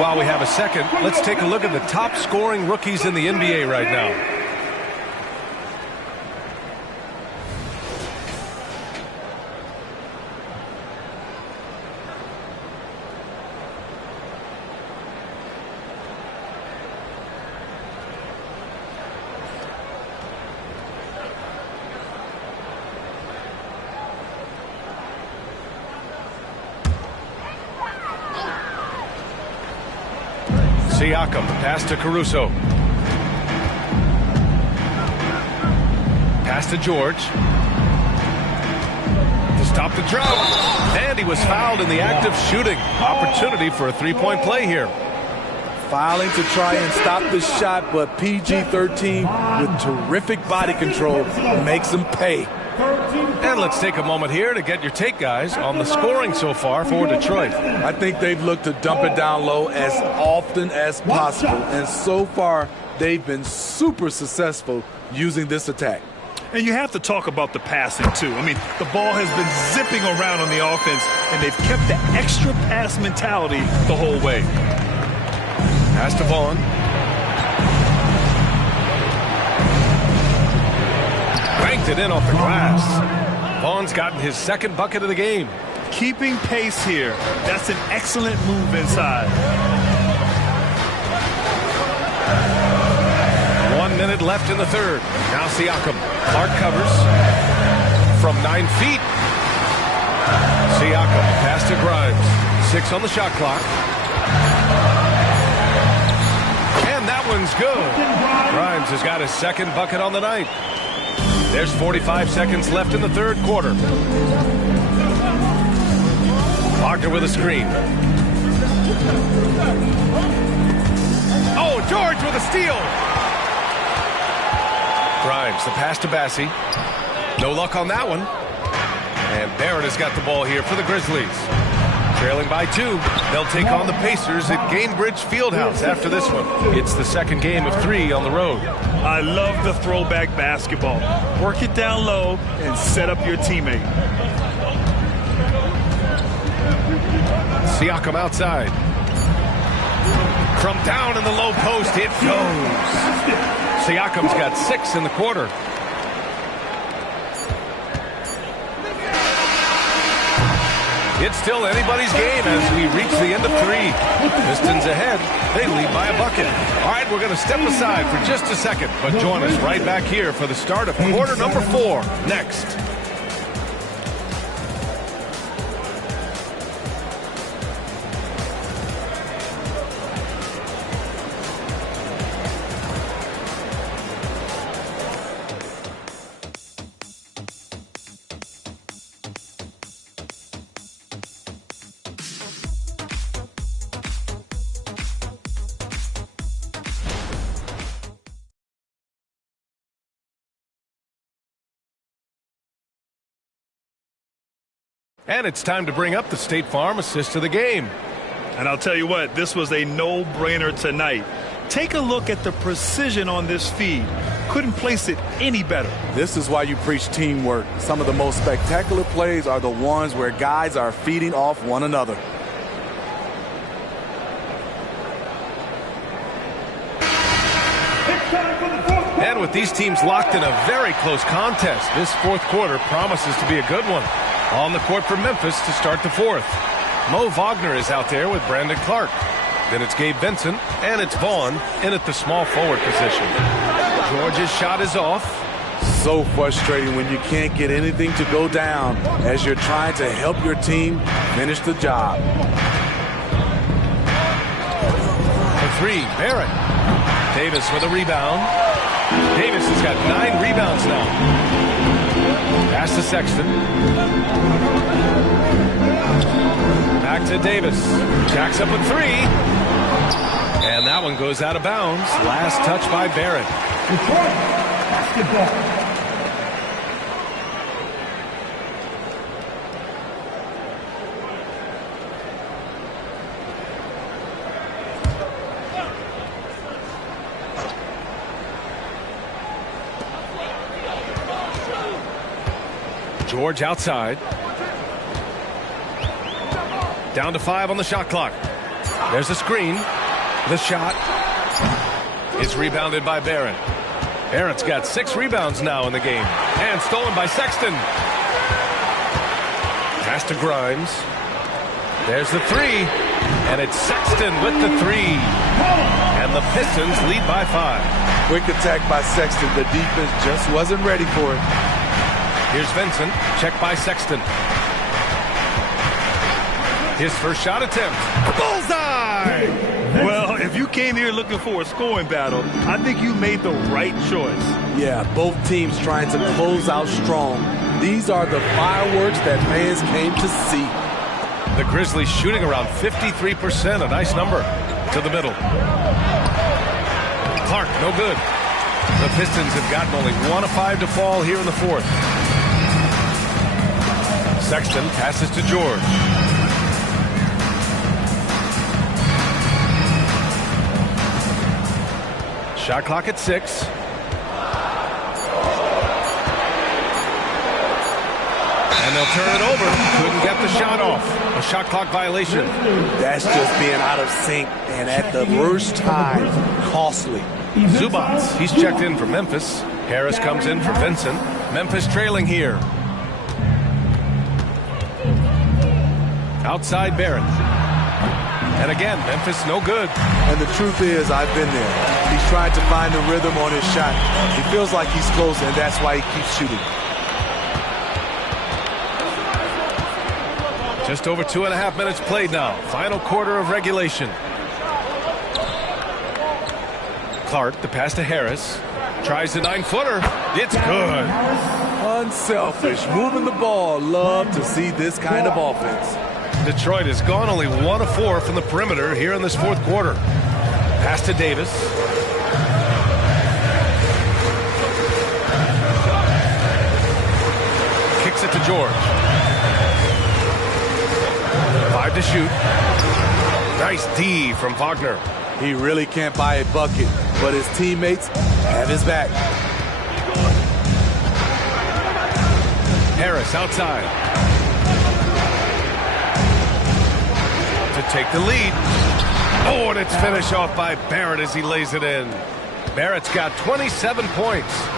While we have a second, let's take a look at the top scoring rookies in the NBA right now. Siakam, pass to Caruso. Pass to George. To stop the drought. And he was fouled in the act of shooting. Opportunity for a 3-point play here. Fouling to try and stop the shot, but PG-13 with terrific body control makes him pay. And let's take a moment here to get your take, guys, on the scoring so far for Detroit. I think they've looked to dump it down low as often as possible, and so far they've been super successful using this attack. And you have to talk about the passing, too. I mean, the ball has been zipping around on the offense, and they've kept the extra pass mentality the whole way. Pass to Vaughn. Banked it in off the glass. Vaughn's gotten his 2nd bucket of the game. keeping pace here. That's an excellent move inside. 1 minute left in the third. Now Siakam. Clark covers from 9 feet. Siakam pass to Grimes. 6 on the shot clock. And that one's good. Grimes has got his second bucket on the night. There's 45 seconds left in the third quarter. Wagner with a screen. Oh, George with a steal. Grimes, the pass to Bassie. No luck on that one. And Barrett has got the ball here for the Grizzlies. Trailing by 2. They'll take on the Pacers at Gainbridge Fieldhouse after this one. It's the second game of 3 on the road. I love the throwback basketball. Work it down low and set up your teammate. Siakam outside. From down in the low post, it goes. Siakam's got 6 in the quarter. It's still anybody's game as we reach the end of 3. Pistons ahead. They lead by a bucket. All right, we're going to step aside for just a second, but join us right back here for the start of quarter number 4 next. And it's time to bring up the State Farm assist of the game. And I'll tell you what, this was a no-brainer tonight. Take a look at the precision on this feed. Couldn't place it any better. This is why you preach teamwork. Some of the most spectacular plays are the ones where guys are feeding off one another. And with these teams locked in a very close contest, this fourth quarter promises to be a good one. On the court for Memphis to start the fourth. Mo Wagner is out there with Brandon Clark. Then it's Gabe Vincent, and it's Vaughn in at the small forward position. George's shot is off. So frustrating when you can't get anything to go down as you're trying to help your team finish the job. For 3, Barrett. Davis with a rebound. Davis has got 9 rebounds now. Pass to Sexton. Back to Davis. Jacks up a 3. And that one goes out of bounds. Last touch by Barrett. Detroit basketball. George outside. Down to 5 on the shot clock. There's a screen. The shot is rebounded by Barrett. Barrett's got 6 rebounds now in the game. And stolen by Sexton. Pass to Grimes. There's the 3. And it's Sexton with the 3. And the Pistons lead by 5. Quick attack by Sexton. The defense just wasn't ready for it. Here's Vincent, checked by Sexton. His first shot attempt. Bullseye! Well, if you came here looking for a scoring battle, I think you made the right choice. Yeah, both teams trying to close out strong. These are the fireworks that fans came to see. The Grizzlies shooting around 53%, a nice number. To the middle. Clark, no good. The Pistons have gotten only 1 of 5 to fall here in the fourth. Sexton passes to George. Shot clock at 6. And they'll turn it over. Couldn't get the shot off. A shot clock violation. That's just being out of sync and at the worst time, costly. Zubats, he's checked in for Memphis. Harris comes in for Vincent. Memphis trailing here. Outside Barrett. And again, Memphis no good. And the truth is, I've been there. He's trying to find the rhythm on his shot. He feels like he's close, and that's why he keeps shooting. Just over 2.5 minutes played now. Final quarter of regulation. Clark, the pass to Harris. Tries the 9-footer. It's good. Unselfish, moving the ball. Love to see this kind of offense. Detroit has gone only 1 of 4 from the perimeter here in this fourth quarter. Pass to Davis. Kicks it to George. 5 to shoot. Nice D from Wagner. He really can't buy a bucket, but his teammates have his back. Harris outside. To take the lead. Oh, and it's finished off by Barrett as he lays it in. Barrett's got 27 points.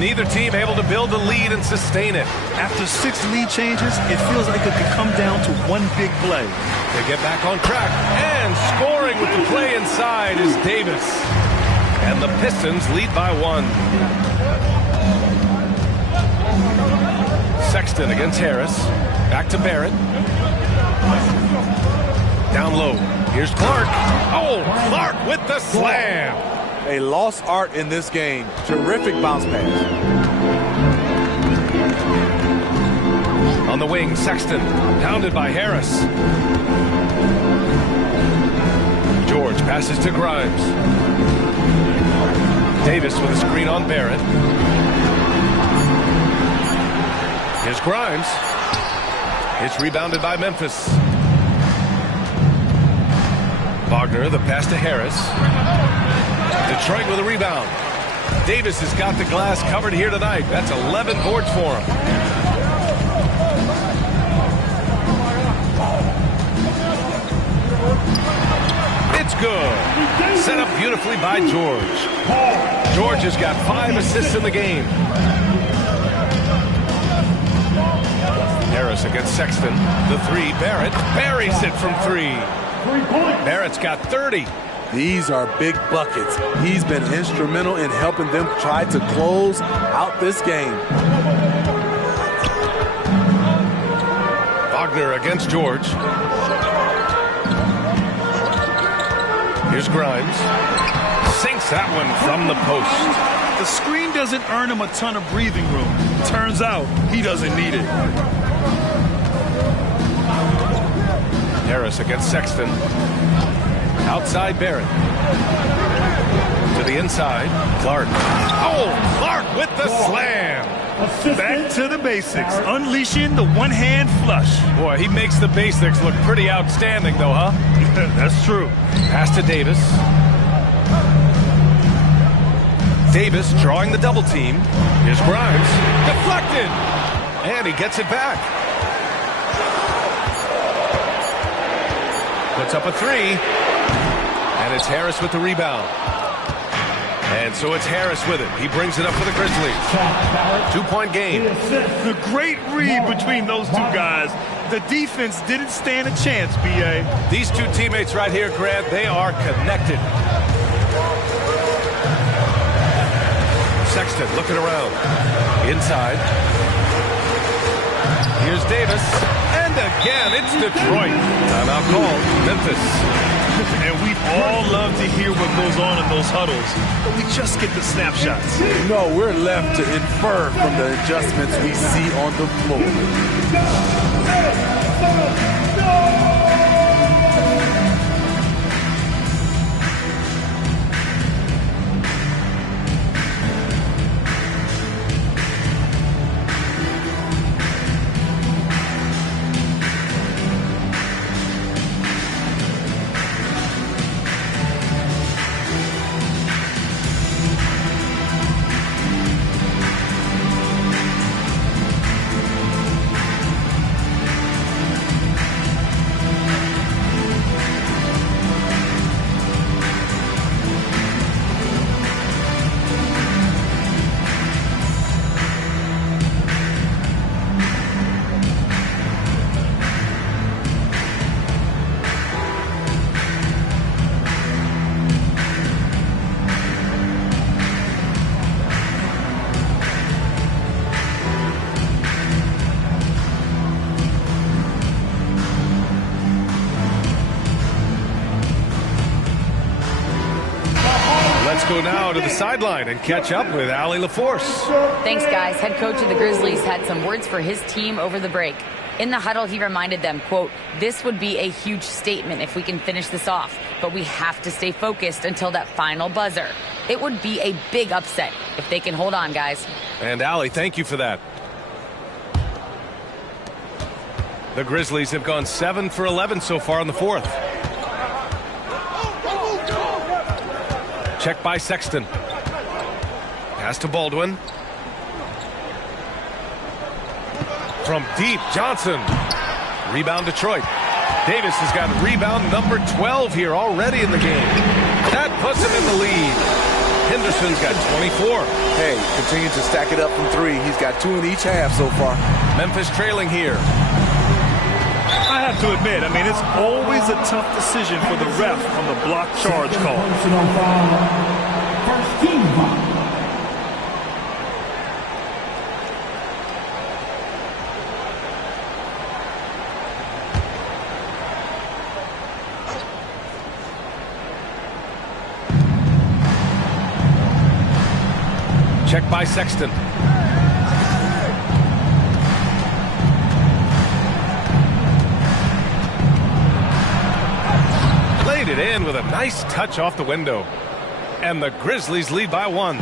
Neither team able to build the lead and sustain it. After 6 lead changes, it feels like it could come down to one big play. They get back on track, and scoring with the play inside is Davis. And the Pistons lead by 1. Sexton against Harris. Back to Barrett. Down low. Here's Clark. Oh, Clark with the slam. A lost art in this game. Terrific bounce pass. On the wing, Sexton. Pounded by Harris. George passes to Grimes. Davis with a screen on Barrett. Here's Grimes. It's rebounded by Memphis. Wagner, the pass to Harris. Detroit with a rebound. Davis has got the glass covered here tonight. That's 11 boards for him. It's good. Set up beautifully by George. George has got 5 assists in the game. Harris against Sexton. The 3, Barrett buries it from 3. Barrett's got 30. These are big buckets. He's been instrumental in helping them try to close out this game. Wagner against George. Here's Grimes. Sinks that one from the post. The screen doesn't earn him a ton of breathing room. Turns out he doesn't need it. Harris against Sexton. Outside Barrett. To the inside. Clark. Oh, Clark with the slam. Back to the basics. Unleashing the one-hand flush. Boy, he makes the basics look pretty outstanding, though, huh? That's true. Pass to Davis. Davis drawing the double team. Here's Grimes. Deflected. And he gets it back. Puts up a 3. And it's Harris with the rebound. And so it's Harris with it. He brings it up for the Grizzlies. 2-point game. The great read between those two guys. The defense didn't stand a chance, B.A. These two teammates right here, Grant, they are connected. Sexton looking around. Inside. Here's Davis. And again, it's Detroit. Timeout called. Memphis. And we all love to hear what goes on in those huddles, but we just get the snapshots. No, we're left to infer from the adjustments we see on the floor. Let's go now to the sideline and catch up with Allie LaForce. Thanks, guys. Head coach of the Grizzlies had some words for his team over the break. In the huddle, he reminded them, quote, "This would be a huge statement if we can finish this off, but we have to stay focused until that final buzzer. It would be a big upset if they can hold on, guys." And Allie, thank you for that. The Grizzlies have gone 7 for 11 so far in the fourth. Check by Sexton. Pass to Baldwin. From deep, Johnson. Rebound Detroit. Davis has got rebound number 12 here already in the game. That puts him in the lead. Henderson's got 24. Hey, continues to stack it up from three. He's got 2 in each half so far. Memphis trailing here. I have to admit, it's always a tough decision for the ref on the block charge call. Personal foul. First team foul. Check by Sexton. Played it in with a nice touch off the window. And the Grizzlies lead by 1.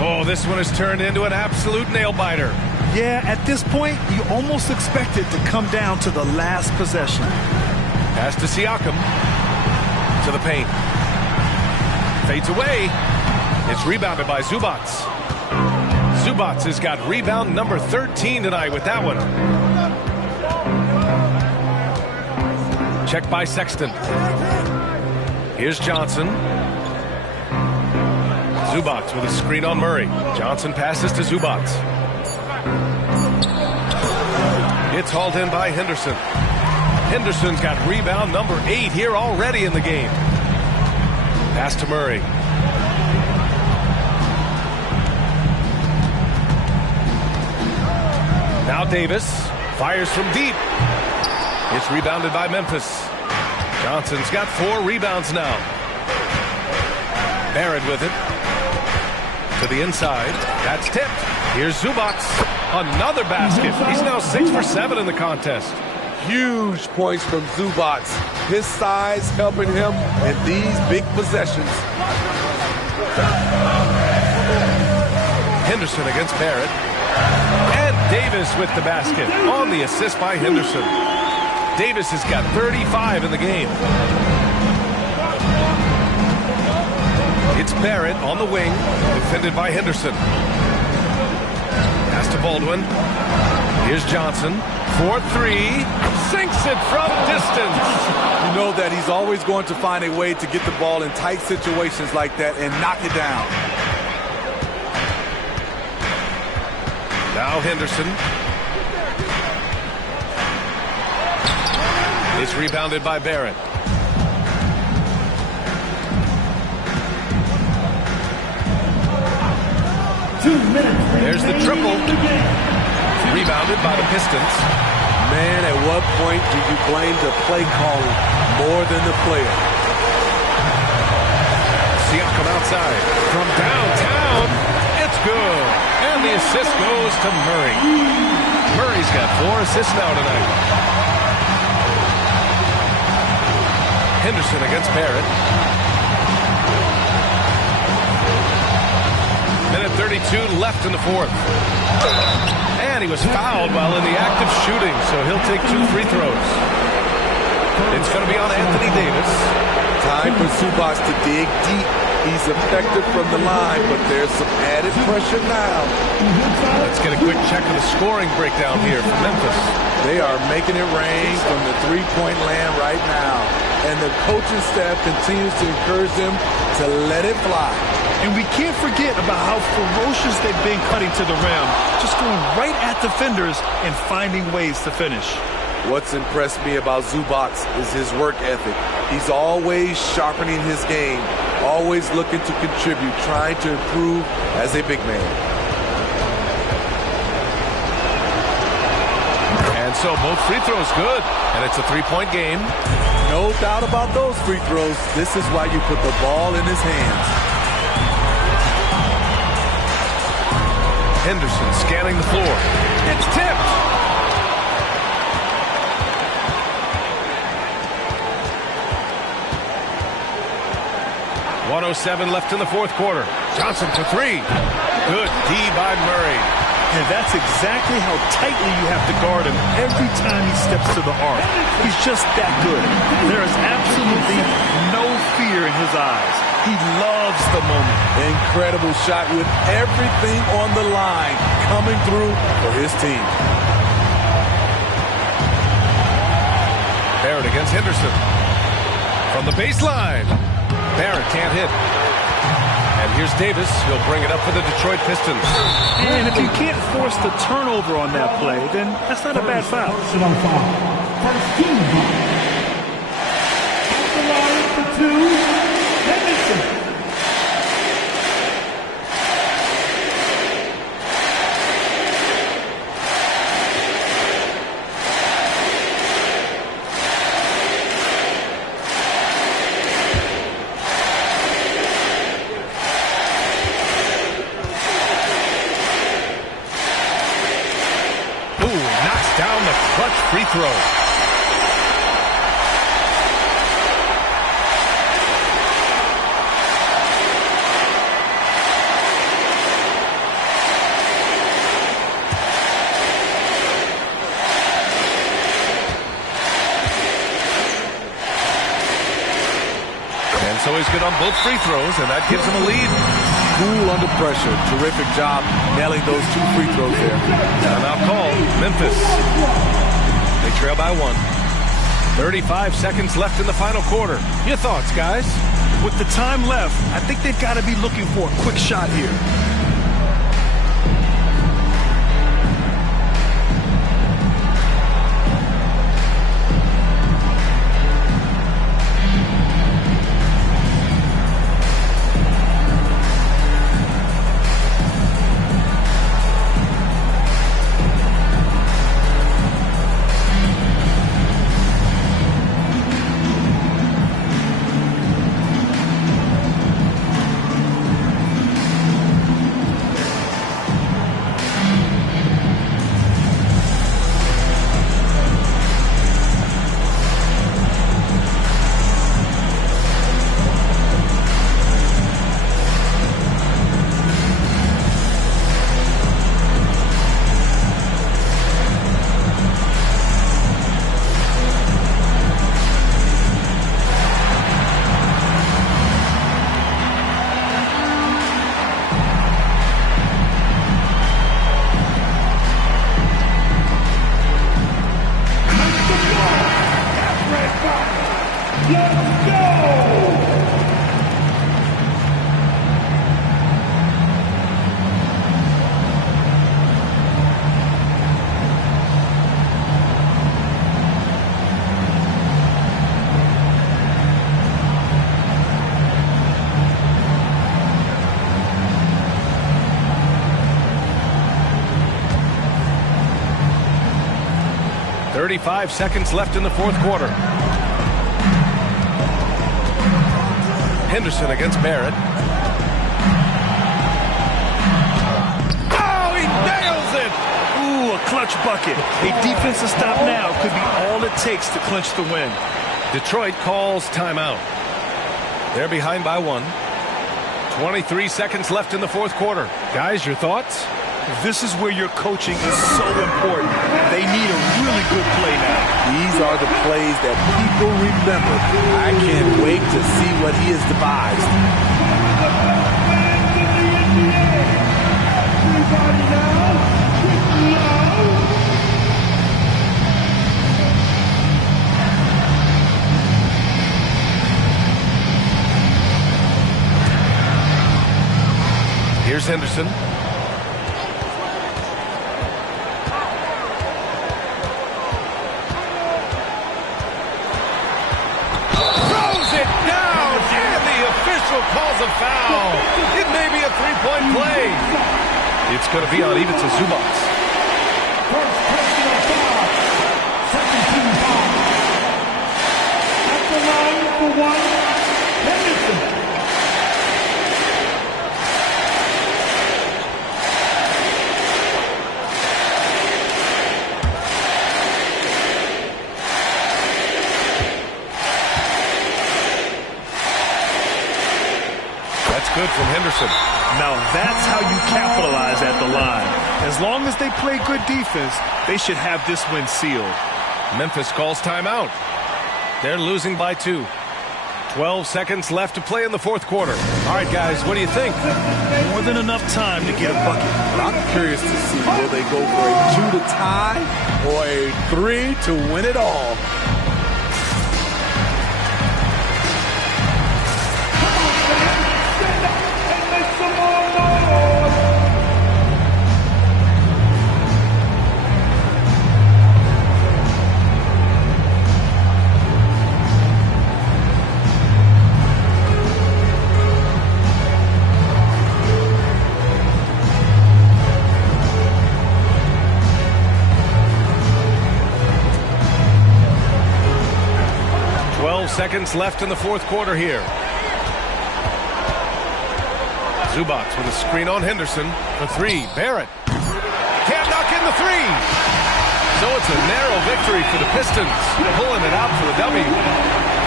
Oh, this one has turned into an absolute nail-biter. Yeah, at this point, you almost expect it to come down to the last possession. Pass to Siakam. To the paint. Fades away. It's rebounded by Zubats. Zubats has got rebound number 13 tonight with that one. Check by Sexton. Here's Johnson. Zubats with a screen on Murray. Johnson passes to Zubats. It's hauled in by Henderson. Henderson's got rebound number 8 here already in the game. Pass to Murray. Now Davis fires from deep. It's rebounded by Memphis. Johnson's got 4 rebounds now. Barrett with it. To the inside. That's tipped. Here's Zubats. Another basket. He's now 6 for 7 in the contest. Huge points from Zubats. His size helping him in these big possessions. Henderson against Barrett. And Davis with the basket on the assist by Henderson. Davis has got 35 in the game. It's Barrett on the wing, defended by Henderson. Pass to Baldwin. Here's Johnson. 4-3. Sinks it from distance. You know that he's always going to find a way to get the ball in tight situations like that and knock it down. Now Henderson. It's rebounded by Barrett. There's the triple. Rebounded by the Pistons. Man, at what point do you blame the play calling more than the player? Siakam outside. From downtown, it's good. And the assist goes to Murray. Murray's got 4 assists now tonight. Henderson against Barrett. Minute 32 left in the fourth. And he was fouled while in the act of shooting, so he'll take 2 free throws. It's going to be on Anthony Davis. Time for Zubats to dig deep. He's effective from the line, but there's some added pressure now. Let's get a quick check of the scoring breakdown here from Memphis. They are making it rain from the three-point land right now. And the coaching staff continues to encourage them to let it fly. And we can't forget about how ferocious they've been cutting to the rim, just going right at defenders and finding ways to finish. What's impressed me about Zubats is his work ethic. He's always sharpening his game, always looking to contribute, trying to improve as a big man. And so both free throws good, and it's a 3-point game. No doubt about those free throws. This is why you put the ball in his hands. Henderson scanning the floor. It's tipped. .107 left in the fourth quarter. Johnson for three. Good D by Murray. And that's exactly how tightly you have to guard him every time he steps to the arc. He's just that good. There is absolutely no fear in his eyes. He loves the moment. Incredible shot with everything on the line coming through for his team. Barrett against Henderson. From the baseline. Barrett can't hit. And here's Davis. He'll bring it up for the Detroit Pistons. And if you can't force the turnover on that play, then that's not a bad foul. Personal foul. First team foul. At the line for two, Henderson. Down the clutch free throw. And so he's good on both free throws, and that gives him a lead. Cool under pressure. Terrific job nailing those two free throws there. Timeout call. Memphis. They trail by one. 35 seconds left in the final quarter. Your thoughts, guys? With the time left, I think they've got to be looking for a quick shot here. Let's go! 35 seconds left in the fourth quarter. Henderson against Barrett. Oh, he nails it! Ooh, a clutch bucket. A defensive stop now could be all it takes to clinch the win. Detroit calls timeout. They're behind by one. 23 seconds left in the fourth quarter. Guys, your thoughts? This is where your coaching is so important. They need a really good play now. These are the plays that people remember. I can't wait to see what he has devised. Here's Henderson. Calls a foul. It may be a three-point play. It's going to be on Ivica Zubac. First personal foul. Second team foul. At the line for one, Henderson. That's good from Henderson. Now that's how you capitalize at the line. As long as they play good defense, they should have this win sealed. Memphis calls timeout. They're losing by 2. 12 seconds left to play in the fourth quarter. All right, guys, what do you think? More than enough time to get a bucket. But I'm curious to see, will they go for a 2 to tie or a 3 to win it all? And make some more noise. 12 seconds left in the fourth quarter here. Zubac with a screen on Henderson for 3. Barrett can't knock in the 3. So it's a narrow victory for the Pistons, pulling it out for the W.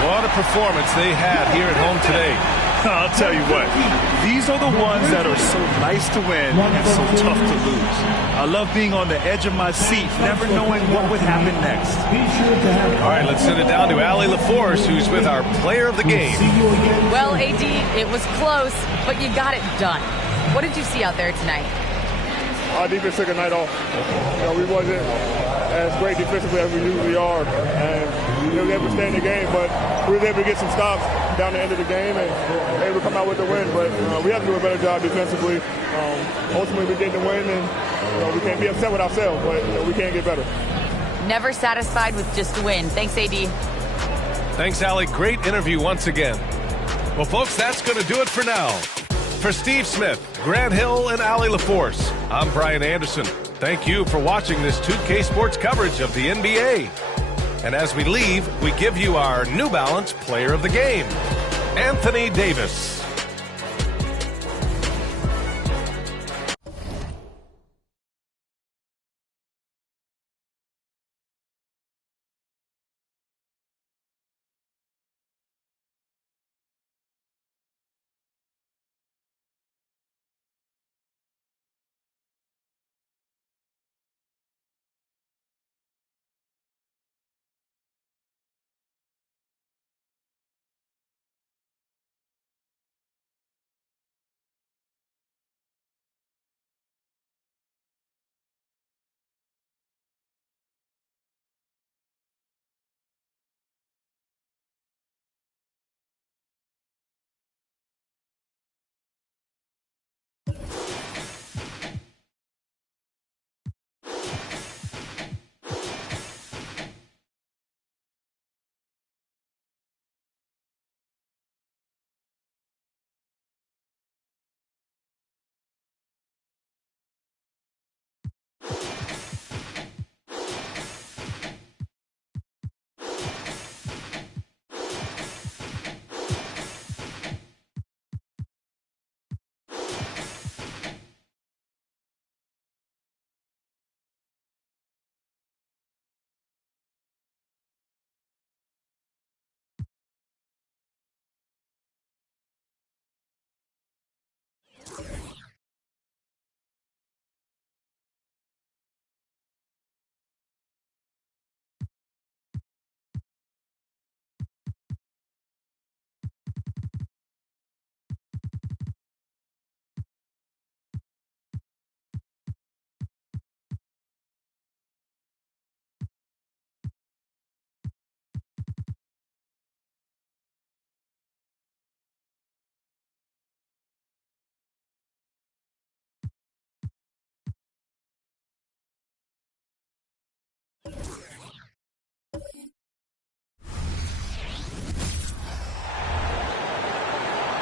What a performance they had here at home today. I'll tell you what, these are the ones that are so nice to win and so tough to lose. I love being on the edge of my seat, never knowing what would happen next. All right, let's send it down to Allie LaForce, who's with our player of the game. Well, AD, it was close, but you got it done. What did you see out there tonight? Our defense took a night off. We wasn't as great defensively as we usually are, and we were able to stay in the game, but we were able to get some stops down the end of the game and able to come out with the win. But we have to do a better job defensively. Ultimately, we get the win, and we can't be upset with ourselves, but we can't get better. Never satisfied with just a win. Thanks, AD. Thanks, Allie. Great interview once again. Well, folks, that's going to do it for now. For Steve Smith, Grant Hill, and Allie LaForce, I'm Brian Anderson. Thank you for watching this 2K Sports coverage of the NBA. And as we leave, we give you our New Balance Player of the Game, Anthony Davis.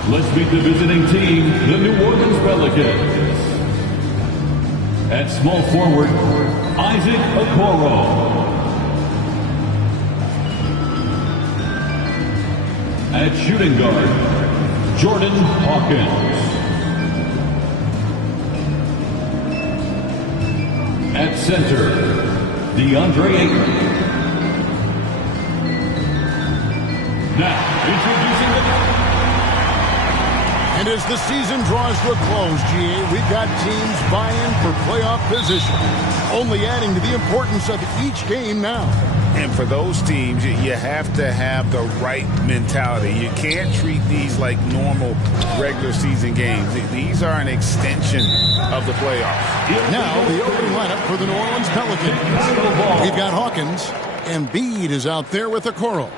Let's meet the visiting team, the New Orleans Pelicans. At small forward, Isaac Okoro. At shooting guard, Jordan Hawkins. At center, DeAndre Ayton. Now, introducing And as the season draws to a close, GA, we've got teams vying for playoff position, only adding to the importance of each game now. And for those teams, you have to have the right mentality. You can't treat these like normal regular season games. These are an extension of the playoffs. Now the opening lineup for the New Orleans Pelicans. We've got Hawkins. Embiid is out there with Okoro.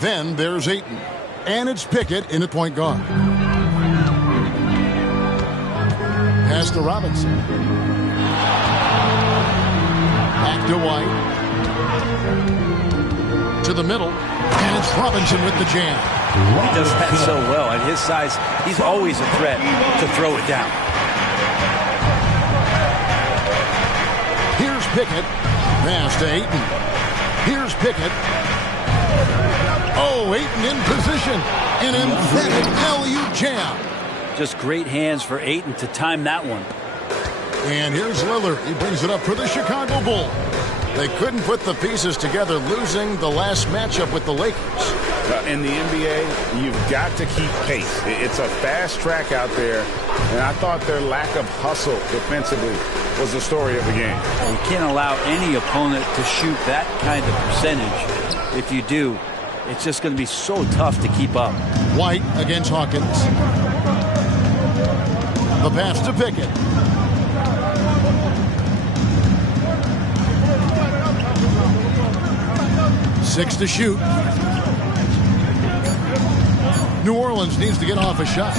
Then there's Ayton. And it's Pickett in at point guard. Pass to Robinson. Back to White. To the middle. And it's Robinson with the jam. He does that so well. At his size, he's always a threat to throw it down. Here's Pickett. Pass to Ayton. Here's Pickett. Oh, Ayton in position. An emphatic alley-oop jam. Just great hands for Ayton to time that one. And here's Lillard. He brings it up for the Chicago Bulls. They couldn't put the pieces together, losing the last matchup with the Lakers. In the NBA, you've got to keep pace. It's a fast track out there, and I thought their lack of hustle defensively was the story of the game. You can't allow any opponent to shoot that kind of percentage. If you do, it's just going to be so tough to keep up. White against Hawkins. The pass to Pickett. Six to shoot. New Orleans needs to get off a shot.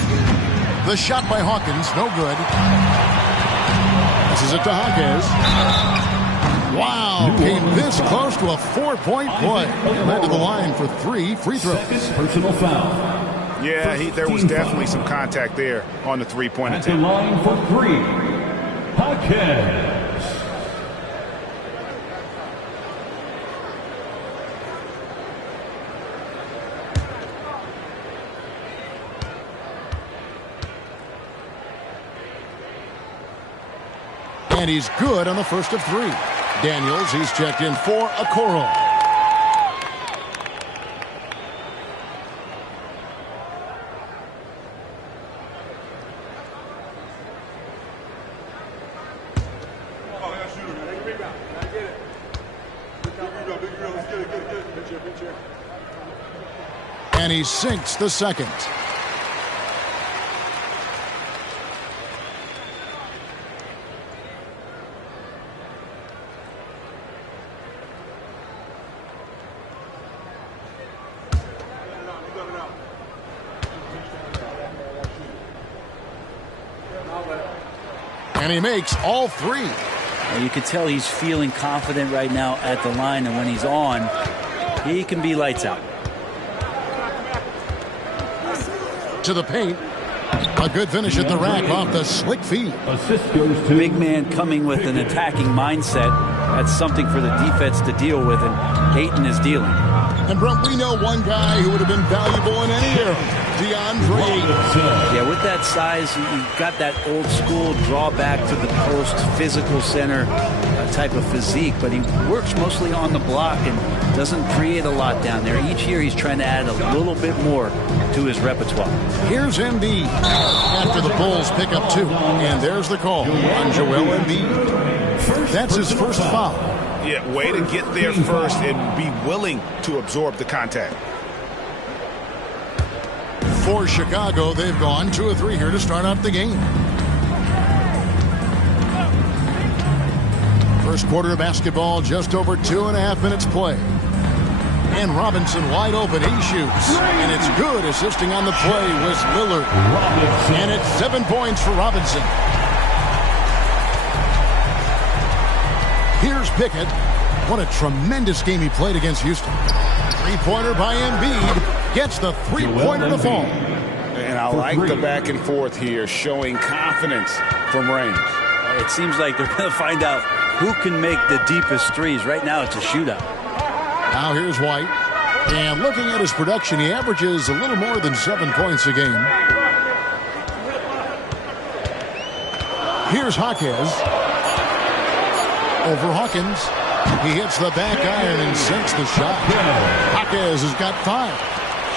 The shot by Hawkins, no good. This is it to Hawkins. Wow, came this close to a 4-point play. Led to the line for 3 free throws. Personal foul. Yeah, there was definitely some contact there on the three-point attempt. At the line for 3, Hawkins. And he's good on the first of 3. Daniels, he's checked in for Okoro. And he sinks the second. And he makes all 3. And you can tell he's feeling confident right now at the line, and when he's on, he can be lights out. To the paint. A good finish at the rack off the slick feed. Assist goes to Big man coming with an attacking mindset. That's something for the defense to deal with, and Ayton is dealing. And Brent, we know one guy who would have been valuable in any era. DeAndre Ayton. Yeah, with that size, you've got that old school draw back to the post, physical center type of physique, but he works mostly on the block and doesn't create a lot down there. Each year he's trying to add a little bit more to his repertoire. Here's Embiid after the Bulls pick up 2. And there's the call on Joel Embiid. That's his first foul. Yeah, way to get there first and be willing to absorb the contact. For Chicago, they've gone 2 of 3 here to start out the game. First quarter of basketball, just over 2.5 minutes play. And Robinson wide open, he shoots. And it's good, assisting on the play was Lillard. And it's 7 points for Robinson. Here's Pickett. What a tremendous game he played against Houston. Three-pointer by Embiid. Gets the three-pointer to fall. And I like the back and forth here, showing confidence from range. It seems like they're going to find out who can make the deepest threes. Right now it's a shootout. Now here's White. And looking at his production, he averages a little more than 7 points a game. Here's Hawkins. Over Hawkins. He hits the back iron and sinks the shot. Hawkins has got 5.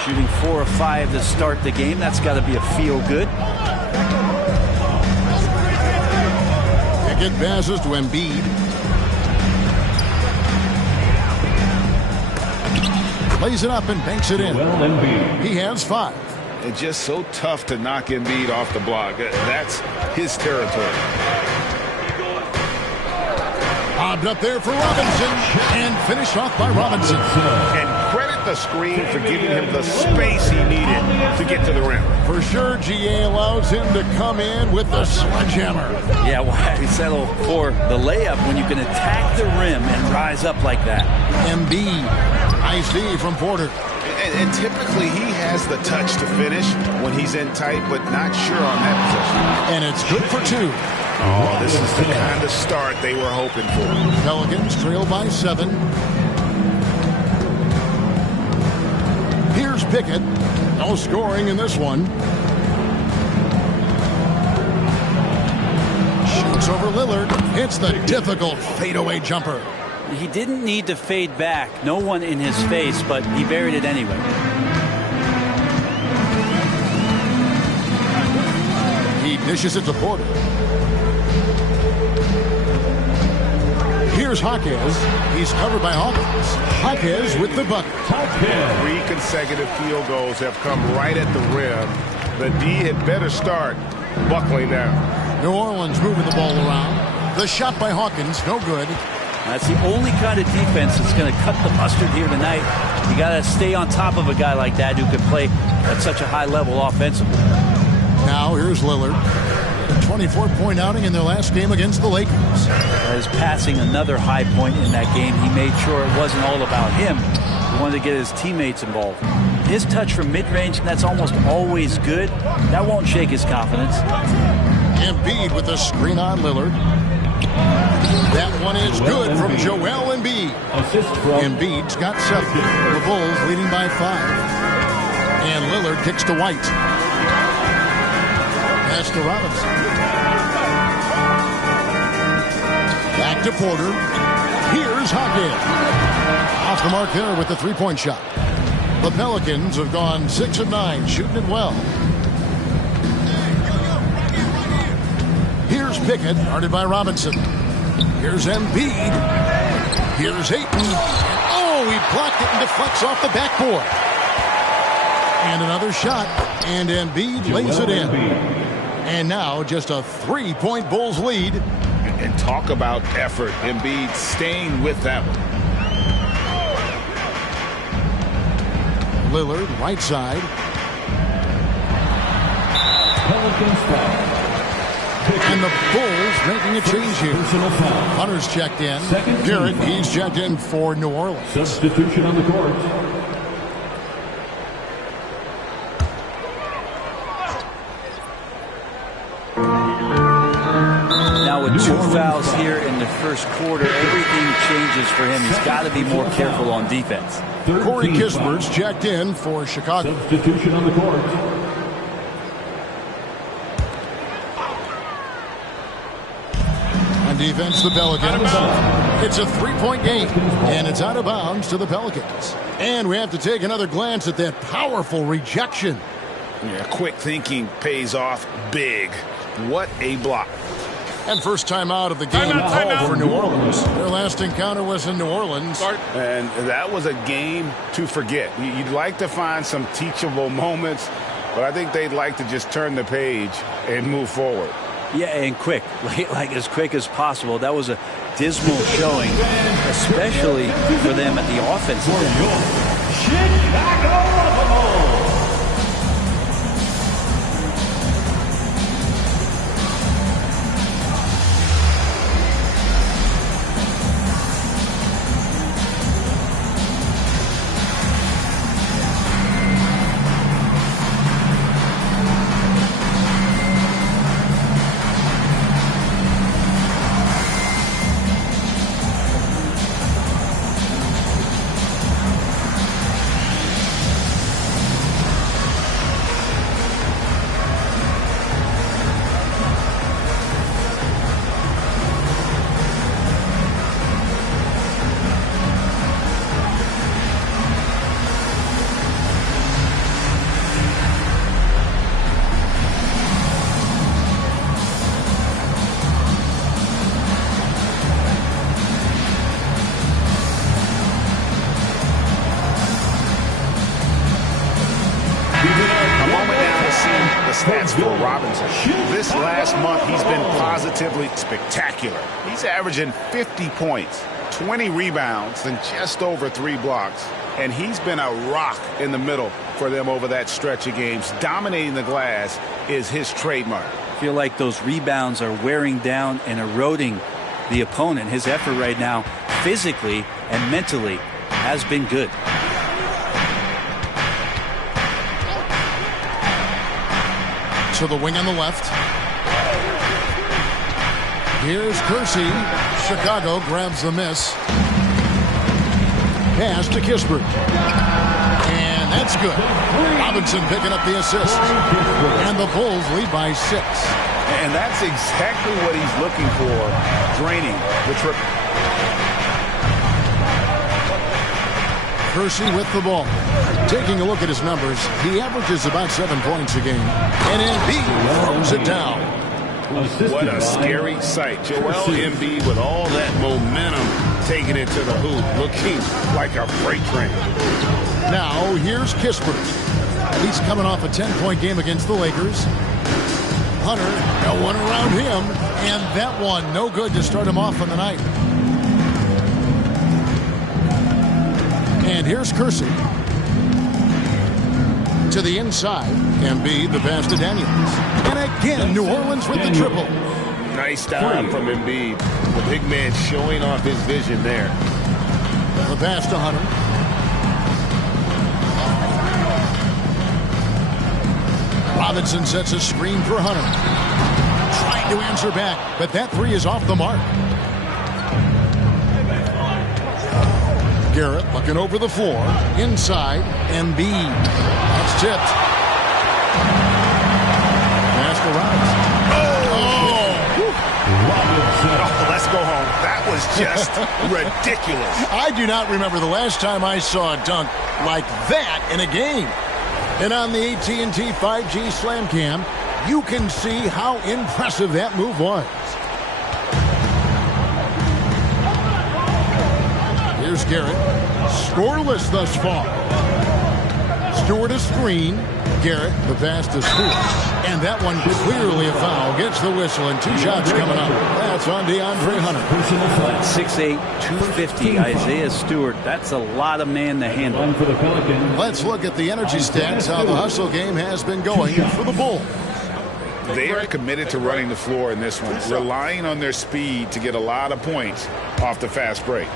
shooting 4 of 5 to start the game. That's got to be a feel-good. Pickett passes to Embiid. Plays it up and banks it in. He has 5. It's just so tough to knock Embiid off the block. That's his territory. Bobbed up there for Robinson and finished off by Robinson. And credit the screen for giving him the space he needed to get to the rim. For sure, GA allows him to come in with the sledgehammer. Yeah, why settle for the layup when you can attack the rim and rise up like that? Embiid, nice D from Porter. And typically he has the touch to finish when he's in tight, but not sure on that possession. And it's good for 2. Oh, this is the kind of start they were hoping for. Pelicans trail by 7. Here's Pickett. No scoring in this one. Shoots over Lillard. Hits the difficult fadeaway jumper. He didn't need to fade back. No one in his face, but he buried it anyway. He dishes it to Porter. Here's Hawkins. He's covered by Hawkins. Hawkins with the bucket. 3 consecutive field goals have come right at the rim. The D had better start buckling down. New Orleans moving the ball around. The shot by Hawkins, no good. That's the only kind of defense that's going to cut the mustard here tonight. You got to stay on top of a guy like that who can play at such a high level offensively. Now here's Lillard. A 24-point outing in their last game against the Lakers. His passing another high point in that game. He made sure it wasn't all about him. He wanted to get his teammates involved. His touch from mid-range, that's almost always good. That won't shake his confidence. Embiid with a screen on Lillard. That one is good from Joel Embiid. Embiid's got 7. The Bulls leading by 5. And Lillard kicks to White. Pass to Robinson. Back to Porter. Here's Hawkins. Off the mark there with the 3-point shot. The Pelicans have gone 6 of 9, shooting it well. Here's Pickett, guarded by Robinson. Here's Embiid. Here's Ayton. Oh, he blocked it and deflects off the backboard. And another shot, and Embiid lays it in. And now just a 3-point Bulls lead. And talk about effort. Embiid staying with that one. Lillard, right side. Pelicans foul. And the Bulls making a change here. Hunter's checked in. Garrett, he's checked in for New Orleans. Substitution on the court. Now with 2 fouls here in the first quarter, everything changes for him. He's got to be more careful on defense. Corey Kisper's checked in for Chicago. Substitution on the court. On defense, the Pelicans. It's a 3-point game, and it's out of bounds to the Pelicans. And we have to take another glance at that powerful rejection. Yeah, quick thinking pays off big. What a block. And first time out of the game called for New Orleans. Their last encounter was in New Orleans. And that was a game to forget. You'd like to find some teachable moments, but I think they'd like to just turn the page and move forward. Yeah, and quick, like as quick as possible. That was a dismal showing, especially for them at the offensive end. see the stats for Robinson. This last month, he's been positively spectacular. He's averaging 50 points, 20 rebounds, and just over 3 blocks. And he's been a rock in the middle for them over that stretch of games. Dominating the glass is his trademark. I feel like those rebounds are wearing down and eroding the opponent. His effort right now, physically and mentally, has been good. To the wing on the left. Here's Kersey. Chicago grabs the miss. Pass to Kispert. And that's good. Robinson picking up the assist. And the Bulls lead by 6. And that's exactly what he's looking for, draining the triple. Kersey with the ball. Taking a look at his numbers, he averages about 7 points a game. And Embiid throws it down. What a scary sight. Joel Embiid with all that momentum taking it to the hoop, looking like a freight train. Now here's Kispert. He's coming off a 10-point game against the Lakers. Hunter, no one around him. And that one, no good to start him off on the night. And here's Kersey. To the inside. Embiid, the pass to Daniels. And again, New Orleans with the triple. Nice time from Embiid. The big man showing off his vision there. The pass to Hunter. Robinson sets a screen for Hunter. Trying to answer back, but that 3 is off the mark. Garrett looking over the floor. Inside, Embiid. That's tipped. Pass to Robinson. Oh, let's go home. That was just ridiculous. I do not remember the last time I saw a dunk like that in a game. And on the AT&T 5G Slam Cam, you can see how impressive that move was. Here's Garrett. Scoreless thus far. Stewart a screen. Garrett, the pass to Stewart. And that one clearly a foul. Gets the whistle and 2 shots coming up. That's on DeAndre Hunter. 6'8", 250, Isaiah Stewart. That's a lot of man to handle. Let's look at the energy stats, how the hustle game has been going for the Bulls. They are committed to running the floor in this one, relying on their speed to get a lot of points off the fast break.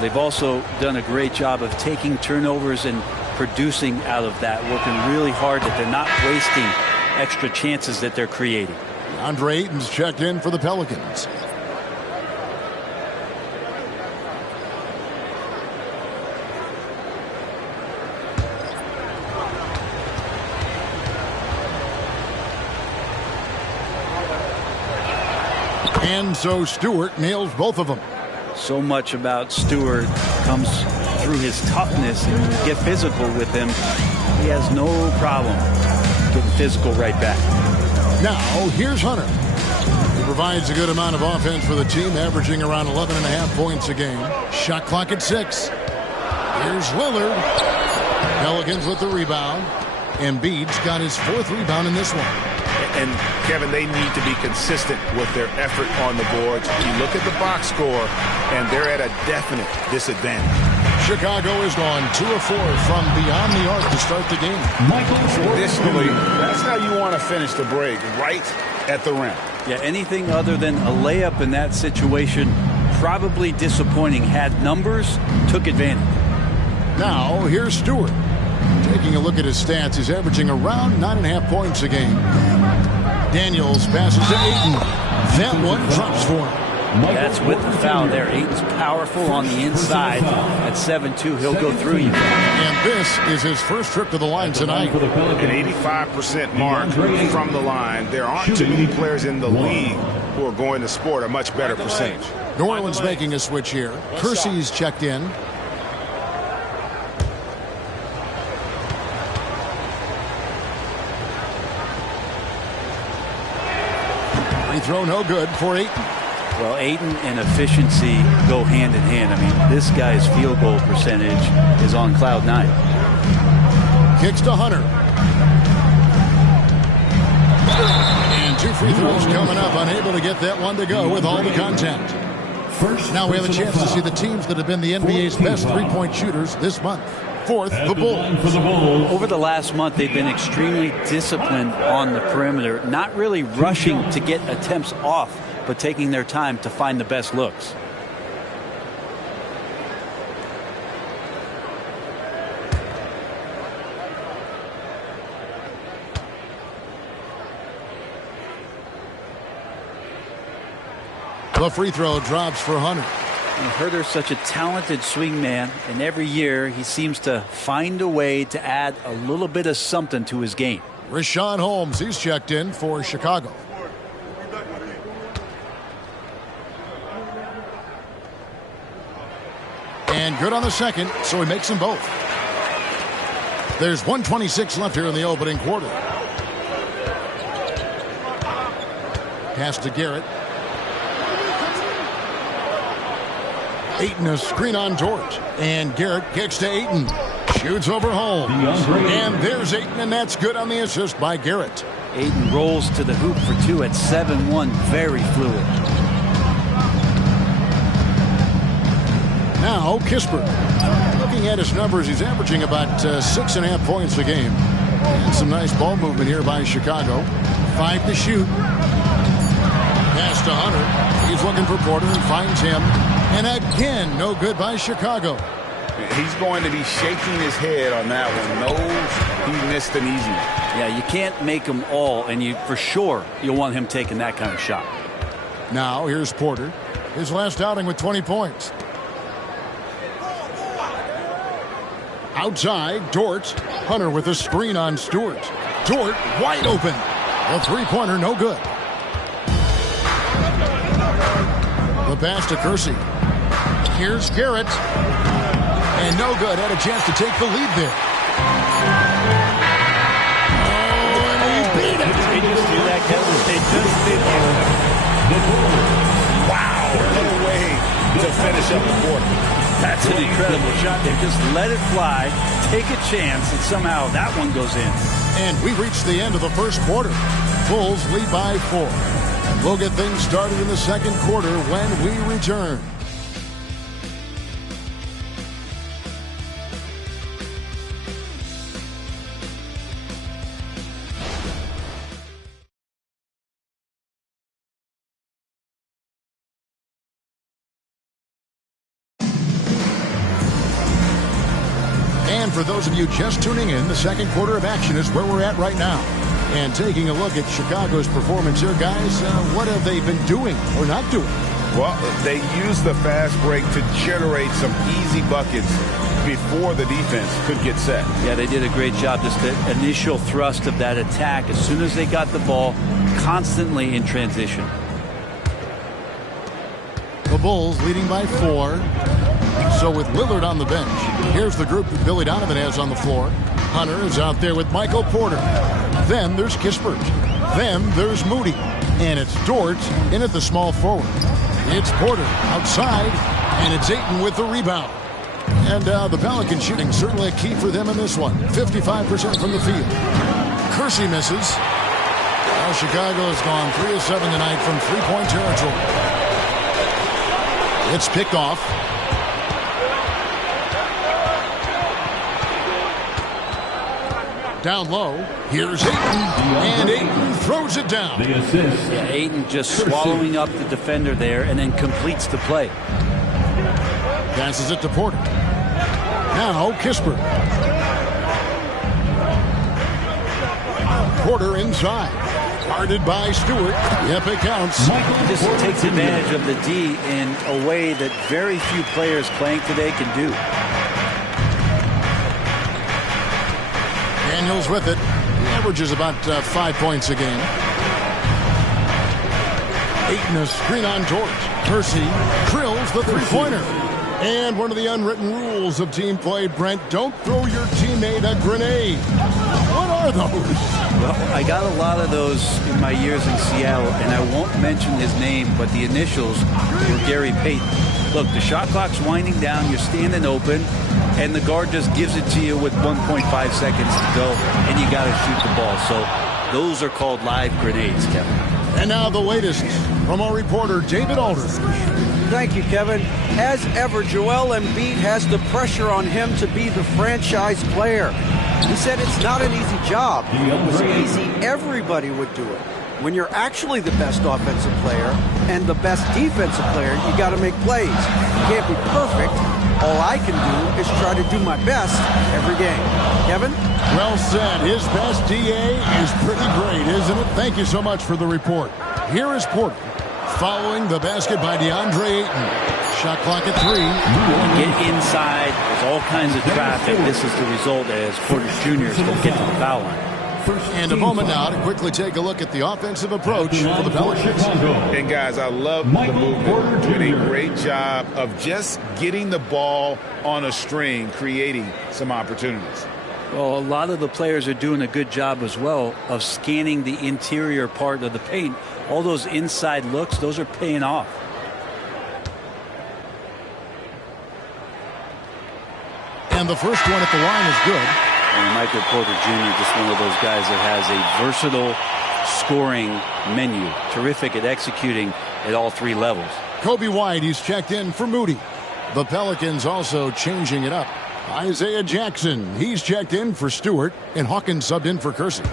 They've also done a great job of taking turnovers and producing out of that, working really hard that they're not wasting extra chances that they're creating. Andre Ayton's checked in for the Pelicans. And so Stewart nails both of them. So much about Stewart comes through his toughness, and when you get physical with him, he has no problem getting physical right back. Now, here's Hunter. He provides a good amount of offense for the team, averaging around 11.5 points a game. Shot clock at 6. Here's Lillard. Pelicans with the rebound. Embiid's got his 4th rebound in this one. And, Kevin, they need to be consistent with their effort on the boards. You look at the box score, and they're at a definite disadvantage. Chicago has gone 2 of 4 from beyond the arc to start the game. Traditionally, that's how you want to finish the break, right at the rim. Yeah, anything other than a layup in that situation, probably disappointing. Had numbers, took advantage. Now, here's Stewart. Taking a look at his stats, he's averaging around 9.5 points a game. Daniels passes to Ayton. That one drops for him. That's with the foul there. Ayton's powerful on the inside. At 7'2", he'll go through you. And this is his first trip to the line tonight. An 85% mark from the line. There aren't too many players in the league who are going to sport a much better percentage. New Orleans making a switch here. Kersey's checked in. Free throw no good for Ayton. Well, Ayton and efficiency go hand in hand. I mean, this guy's field goal percentage is on cloud 9. Kicks to Hunter. 2 free throws coming up. Unable to get that one to go with all the contact. Now we have a chance to see the teams that have been the NBA's best three-point shooters this month. Fourth, the Bulls. Over the last month, they've been extremely disciplined on the perimeter, not really rushing to get attempts off, but taking their time to find the best looks. The free throw drops for Hunter. Herter's such a talented swing man, and every year he seems to find a way to add a little bit of something to his game. Rashawn Holmes, he's checked in for Chicago. And good on the second, so he makes them both. There's 1:26 left here in the opening quarter. Pass to Garrett. Ayton a screen on Dort. And Garrett kicks to Ayton. Shoots over Holmes. And there's Ayton, and that's good on the assist by Garrett. Ayton rolls to the hoop for 2 at 7-1. Very fluid. Now Kispert. Looking at his numbers, he's averaging about 6.5 points a game. And some nice ball movement here by Chicago. 5 to shoot. Pass to Hunter. He's looking for Porter and finds him. And again, no good by Chicago. He's going to be shaking his head on that one. Knows he missed an easy one. Yeah, you can't make them all, and for sure you'll want him taking that kind of shot. Now here's Porter. His last outing with 20 points. Outside, Dort. Hunter with a screen on Stewart. Dort wide open. The three-pointer no good. The pass to Kersey. Here's Garrett. And no good. Had a chance to take the lead there. Oh, and he beat it. They just do that, Kevin. They just did it. Wow. What a way to finish up the quarter. That's an incredible shot. They just let it fly, take a chance, and somehow that one goes in. And we reached the end of the first quarter. Bulls lead by 4. We'll get things started in the second quarter when we return. And for those of you just tuning in, the second quarter of action is where we're at right now. And taking a look at Chicago's performance here, guys, what have they been doing or not doing? Well, they used the fast break to generate some easy buckets before the defense could get set. Yeah, they did a great job. Just the initial thrust of that attack, as soon as they got the ball, constantly in transition. The Bulls leading by 4. So with Lillard on the bench, here's the group that Billy Donovan has on the floor. Hunter is out there with Michael Porter. Then there's Kispert. Then there's Moody. And it's Dort in at the small forward. It's Porter outside, and it's Ayton with the rebound. And the Pelican shooting certainly a key for them in this one. 55% from the field. Kersey misses. Well, Chicago has gone 3 of 7 tonight from three-point territory. It's picked off. Down low, here's Ayton, and Ayton throws it down. The assist. Yeah, Ayton just swallowing up the defender there and then completes the play. Passes it to Porter. Now Kispert. Porter inside. Guarded by Stewart. Yep, it counts. Just takes advantage of the D in a way that very few players playing today can do. Daniels with it. He averages about 5 points a game. Ayton a screen on Dort. Kersey drills the three-pointer. And one of the unwritten rules of team play, Brent, don't throw your teammate a grenade. What are those? Well, I got a lot of those in my years in Seattle, and I won't mention his name, but the initials were Gary Payton. Look, the shot clock's winding down, you're standing open, and the guard just gives it to you with 1.5 seconds to go, and you got to shoot the ball. So those are called live grenades, Kevin. And now the latest from our reporter, David Aldridge. Thank you, Kevin. As ever, Joel Embiid has the pressure on him to be the franchise player. He said it's not an easy job. If it was easy, everybody would do it. When you're actually the best offensive player and the best defensive player, you got to make plays. You can't be perfect. All I can do is try to do my best every game. Kevin? Well said. His best DA is pretty great, isn't it? Thank you so much for the report. Here is Porter following the basket by DeAndre Ayton. Shot clock at 3. Get inside. There's all kinds of traffic. This is the result as Porter Jr. is going to get to the foul line. And a moment now to quickly take a look at the offensive approach for the Pelicans. And guys, I love the movement. Doing a great job of just getting the ball on a string, creating some opportunities. Well, a lot of the players are doing a good job as well of scanning the interior part of the paint. All those inside looks, those are paying off. And the first one at the line is good. And Michael Porter Jr. just one of those guys that has a versatile scoring menu. Terrific at executing at all 3 levels. Kobe White, he's checked in for Moody. The Pelicans also changing it up. Isaiah Jackson, he's checked in for Stewart, and Hawkins subbed in for Kersey.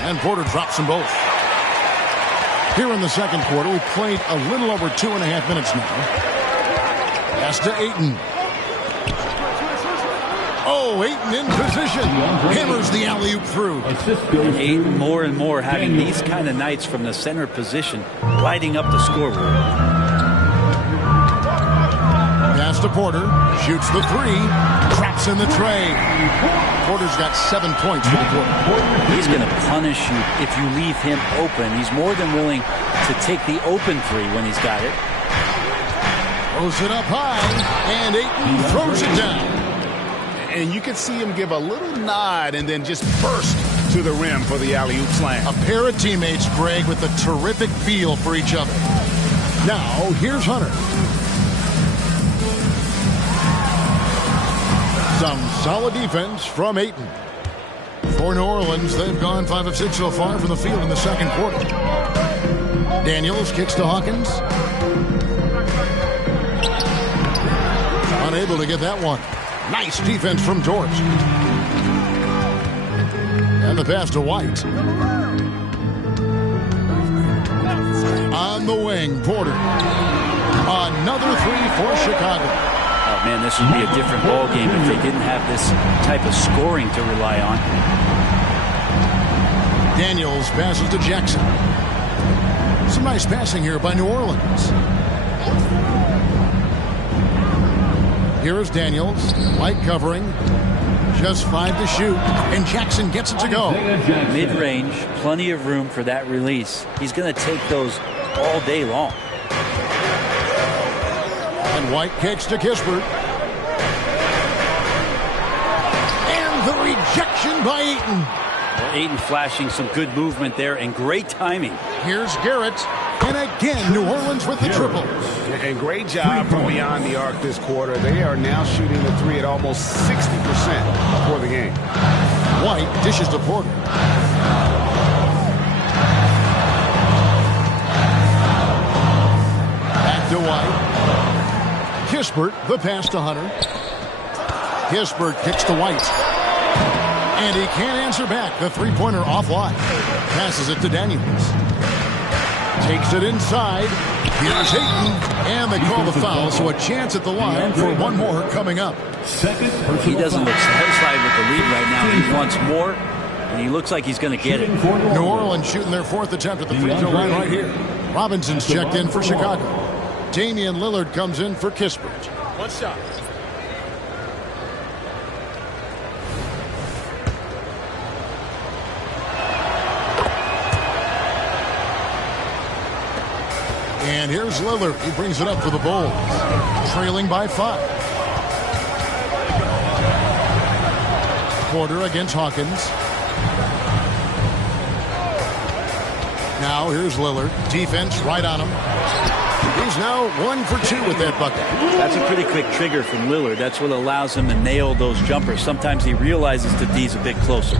And Porter drops them both. Here in the second quarter, we played a little over 2.5 minutes now. Pass to Ayton. Oh, Ayton in position. Hammers the alley-oop through. Ayton more and more having these kind of nights from the center position, lighting up the scoreboard. Pass to Porter. Shoots the 3. Traps in the tray. Porter's got 7 points for the quarter. He's going to punish you if you leave him open. He's more than willing to take the open 3 when he's got it. Throws it up high, and Ayton throws it down. And you can see him give a little nod and then just burst to the rim for the alley-oop slam. A pair of teammates, Greg, with a terrific feel for each other. Now, here's Hunter. Some solid defense from Ayton. For New Orleans, they've gone 5 of 6 so far from the field in the second quarter. Daniels kicks to Hawkins. Unable to get that one. Nice defense from George. And the pass to White. On the wing, Porter. Another 3 for Chicago. Oh, man, this would be a different ball game if they didn't have this type of scoring to rely on. Daniels passes to Jackson. Some nice passing here by New Orleans. Here is Daniels. White covering. Just 5 to shoot. And Jackson gets it to go. Mid-range, plenty of room for that release. He's going to take those all day long. And White kicks to Kispert. And the rejection by Ayton. Well, Ayton flashing some good movement there and great timing. Here's Garrett. And again, New Orleans with the triple. And great job from beyond the arc this quarter. They are now shooting the 3 at almost 60% for the game. White dishes to Porter. Back to White. Kispert, the pass to Hunter. Kispert kicks to White. And he can't answer back. The 3-pointer offline. Passes it to Daniels. Takes it inside. Here's Ayton. And they call the foul, so a chance at the line for one more coming up. He doesn't look satisfied with the lead right now. He wants more, and he looks like he's going to get it. New Orleans shooting their 4th attempt at the free throw line right here. Robinson's checked in for Chicago. Damian Lillard comes in for Kispert. One shot. And here's Lillard. He brings it up for the Bulls. Trailing by 5. Porter against Hawkins. Now here's Lillard. Defense right on him. He's now 1 for 2 with that bucket. That's a pretty quick trigger from Lillard. That's what allows him to nail those jumpers. Sometimes he realizes the D's a bit closer.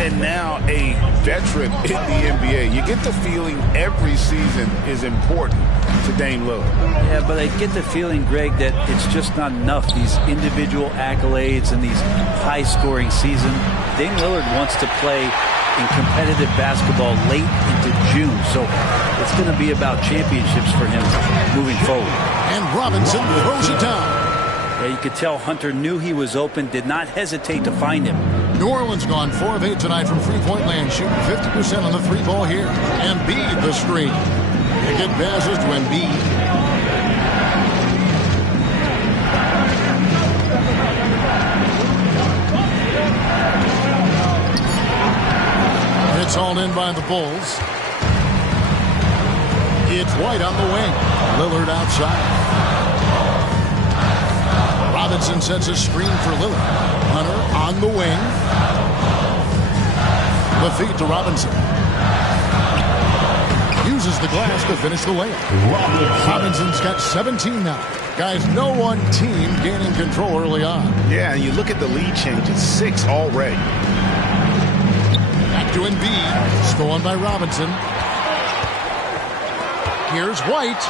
And now a veteran in the NBA. You get the feeling every season is important to Dame Lillard. Yeah, but I get the feeling, Greg, that it's just not enough. These individual accolades and these high-scoring seasons. Dame Lillard wants to play in competitive basketball late into June. So it's going to be about championships for him moving forward. And Robinson throws it down. Yeah, you could tell Hunter knew he was open, did not hesitate to find him. New Orleans gone 4 of 8 tonight from three-point land, shooting 50% on the three-ball here. Embiid the screen. They get passes to Embiid. It's hauled in by the Bulls. It's White on the wing. Lillard outside. Robinson sets a screen for Lillard. Hunter on the wing. The feed to Robinson. Uses the glass to finish the layup. Robinson's got 17 now. Guys, no one team gaining control early on. Yeah, and you look at the lead change. It's 6 already. Back to Embiid. Stolen by Robinson. Here's White.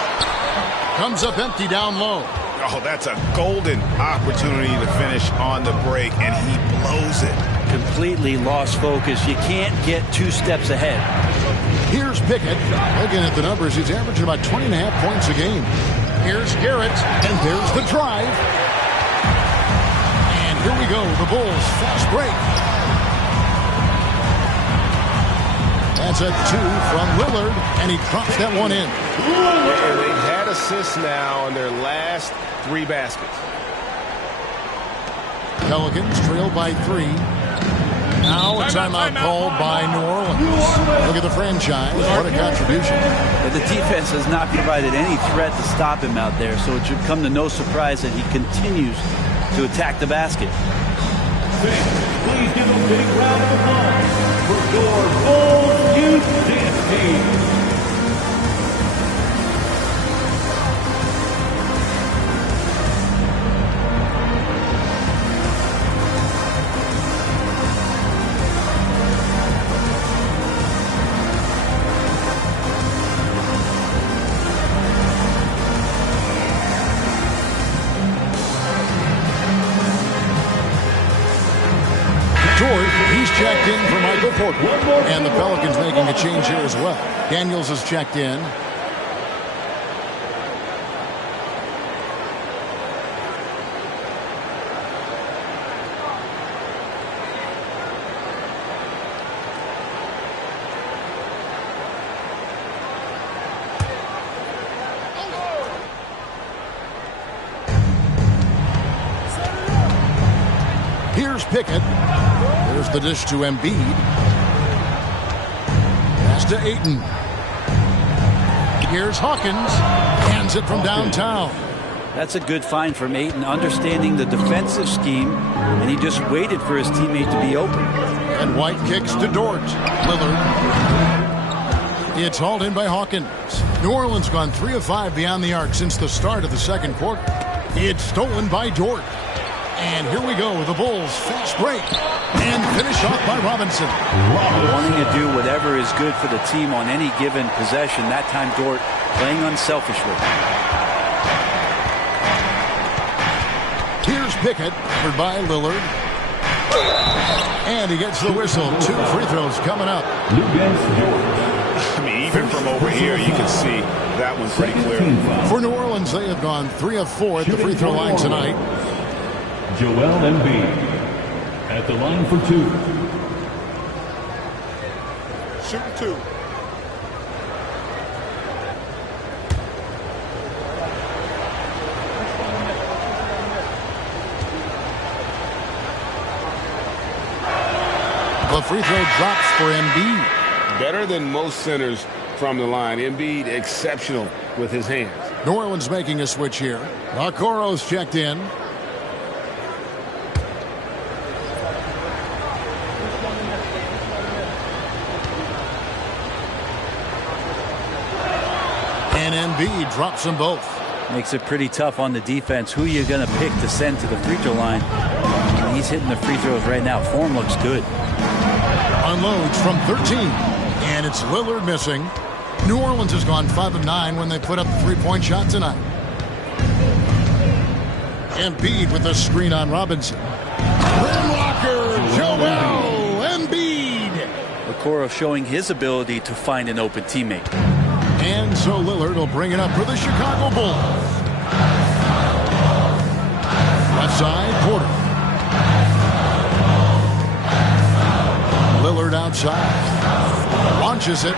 Comes up empty down low. Oh, that's a golden opportunity to finish on the break, and he blows it. Completely lost focus. You can't get 2 steps ahead. Here's Pickett. Looking at the numbers, he's averaging about 20.5 points a game. Here's Garrett, and there's the drive. And here we go, the Bulls fast break. That's a 2 from Lillard, and he drops that one in. And they've had assists now on their last 3 baskets. Pelicans trail by 3. Now a timeout called by New Orleans. Look at the franchise. What a contribution. But the defense has not provided any threat to stop him out there, so it should come to no surprise that he continues to attack the basket. Please give a big round of applause for your Bulls Youth Dance Team. He's checked in for Michael Porter. And the Pelicans making a change here as well. Daniels is checked in. Here's Pickett. There's the dish to Embiid. Pass to Ayton. Here's Hawkins. Hands it from downtown. That's a good find from Ayton, understanding the defensive scheme, and he just waited for his teammate to be open. And White kicks to Dort. Lillard. It's hauled in by Hawkins. New Orleans gone 3 of 5 beyond the arc since the start of the second quarter. It's stolen by Dort. And here we go, the Bulls fast break and finish off by Robinson. Wanting to do whatever is good for the team on any given possession. That time Dort playing unselfishly. Here's Pickett, covered by Lillard. And he gets the whistle. 2 free throws coming up. I mean, even from over here, you can see that one's pretty clear. For New Orleans, they have gone 3 of 4 at the free throw line tonight. Joel Embiid at the line for 2. Shooting 2. The free throw drops for Embiid. Better than most centers from the line. Embiid exceptional with his hands. New Orleans making a switch here. Okoro's checked in. And And Embiid drops them both. Makes it pretty tough on the defense. Who you're going to pick to send to the free throw line? He's hitting the free throws right now. Form looks good. Unloads from 13. And it's Lillard missing. New Orleans has gone 5 of 9 when they put up the three-point shot tonight. Embiid with a screen on Robinson. Rim blocker, Joel Embiid. Okoro showing his ability to find an open teammate. And so Lillard will bring it up for the Chicago Bulls. Left side, Porter. Lillard outside. Launches it.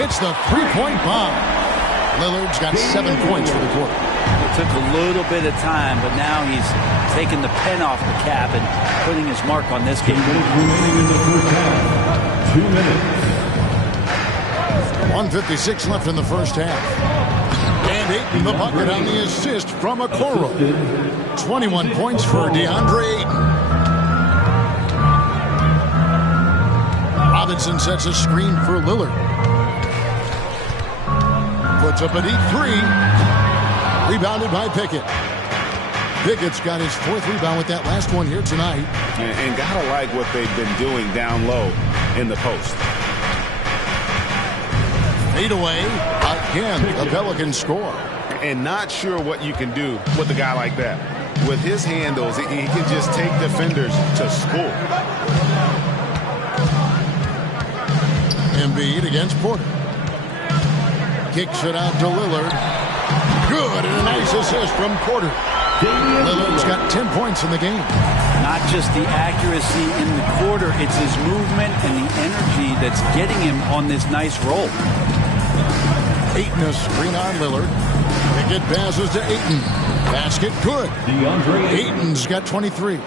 Hits the three-point bomb. Lillard's got 7 points for the quarter. It took a little bit of time, but now he's taking the pen off the cap and putting his mark on this game. 2 minutes remaining in the first half. 2 minutes. 1:56 left in the first half. And Ayton the bucket on the assist from Okoro. 21 points for DeAndre Ayton. Robinson sets a screen for Lillard. Puts up a deep three. Rebounded by Pickett. Pickett's got his 4th rebound with that last one here tonight. And gotta like what they've been doing down low in the post. Fade away. Again, the Pelicans score. And not sure what you can do with a guy like that. With his handles, he can just take defenders to school. Embiid against Porter. Kicks it out to Lillard. Good, and a nice assist from Porter. Lillard's got 10 points in the game. Not just the accuracy in the quarter, it's his movement and the energy that's getting him on this nice roll. Ayton a screen on Lillard. Pickett passes to Ayton. Basket good. Ayton's got 23.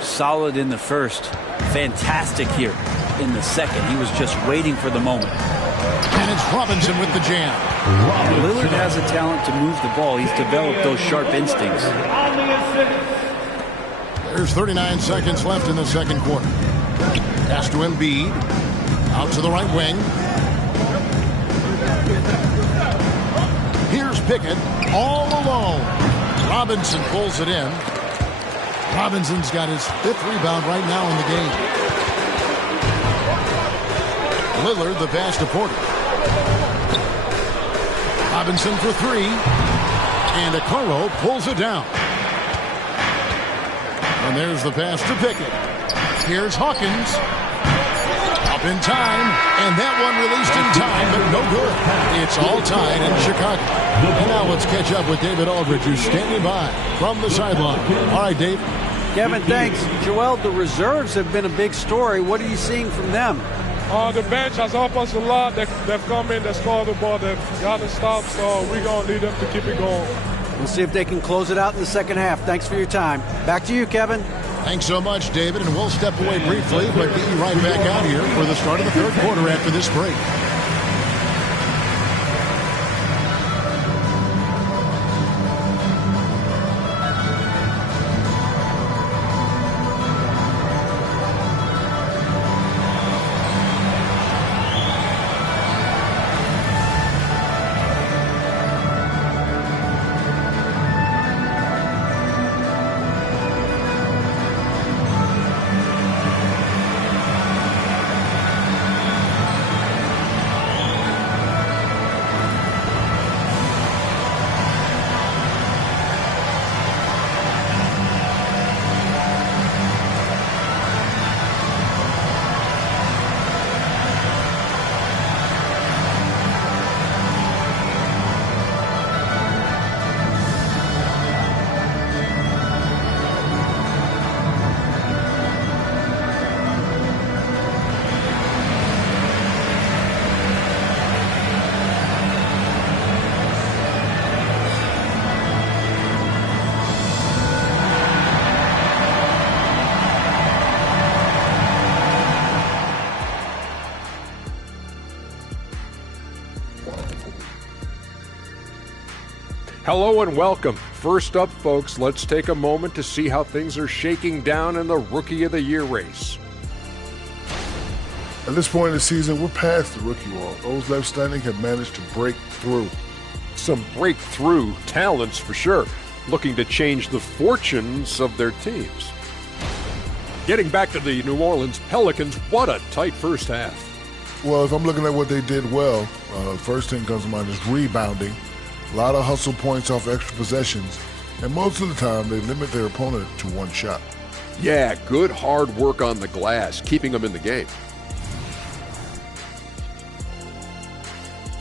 Solid in the first. Fantastic here in the second. He was just waiting for the moment. And it's Robinson with the jam. Lillard has a talent to move the ball. He's developed those sharp instincts. There's 39 seconds left in the second quarter. Pass to Embiid. Out to the right wing. Here's Pickett all alone. Robinson pulls it in. Robinson's got his 5th rebound right now in the game. Lillard the pass to Porter. Robinson for 3. And Okoro pulls it down. And there's the pass to Pickett. Here's Hawkins. Up in time. And that one released in time, but no good. It's all tied in Chicago. And now let's catch up with David Aldridge, who's standing by from the sideline. All right, Dave. Kevin, thanks. Joel, the reserves have been a big story. What are you seeing from them? The bench has helped us a lot. They've come in, they've scored the ball, they've got to stop, so we're going to need them to keep it going. We'll see if they can close it out in the second half. Thanks for your time. Back to you, Kevin. Thanks so much, David, and we'll step away briefly, but be right back out here for the start of the third quarter after this break. Hello and welcome. First up, folks, let's take a moment to see how things are shaking down in the Rookie of the Year race. At this point in the season, we're past the rookie wall. Those left standing have managed to break through. Some breakthrough talents for sure, looking to change the fortunes of their teams. Getting back to the New Orleans Pelicans, what a tight first half. Well, if I'm looking at what they did well, first thing comes to mind is rebounding. A lot of hustle points off extra possessions, and most of the time they limit their opponent to one shot. Yeah, good hard work on the glass, keeping them in the game.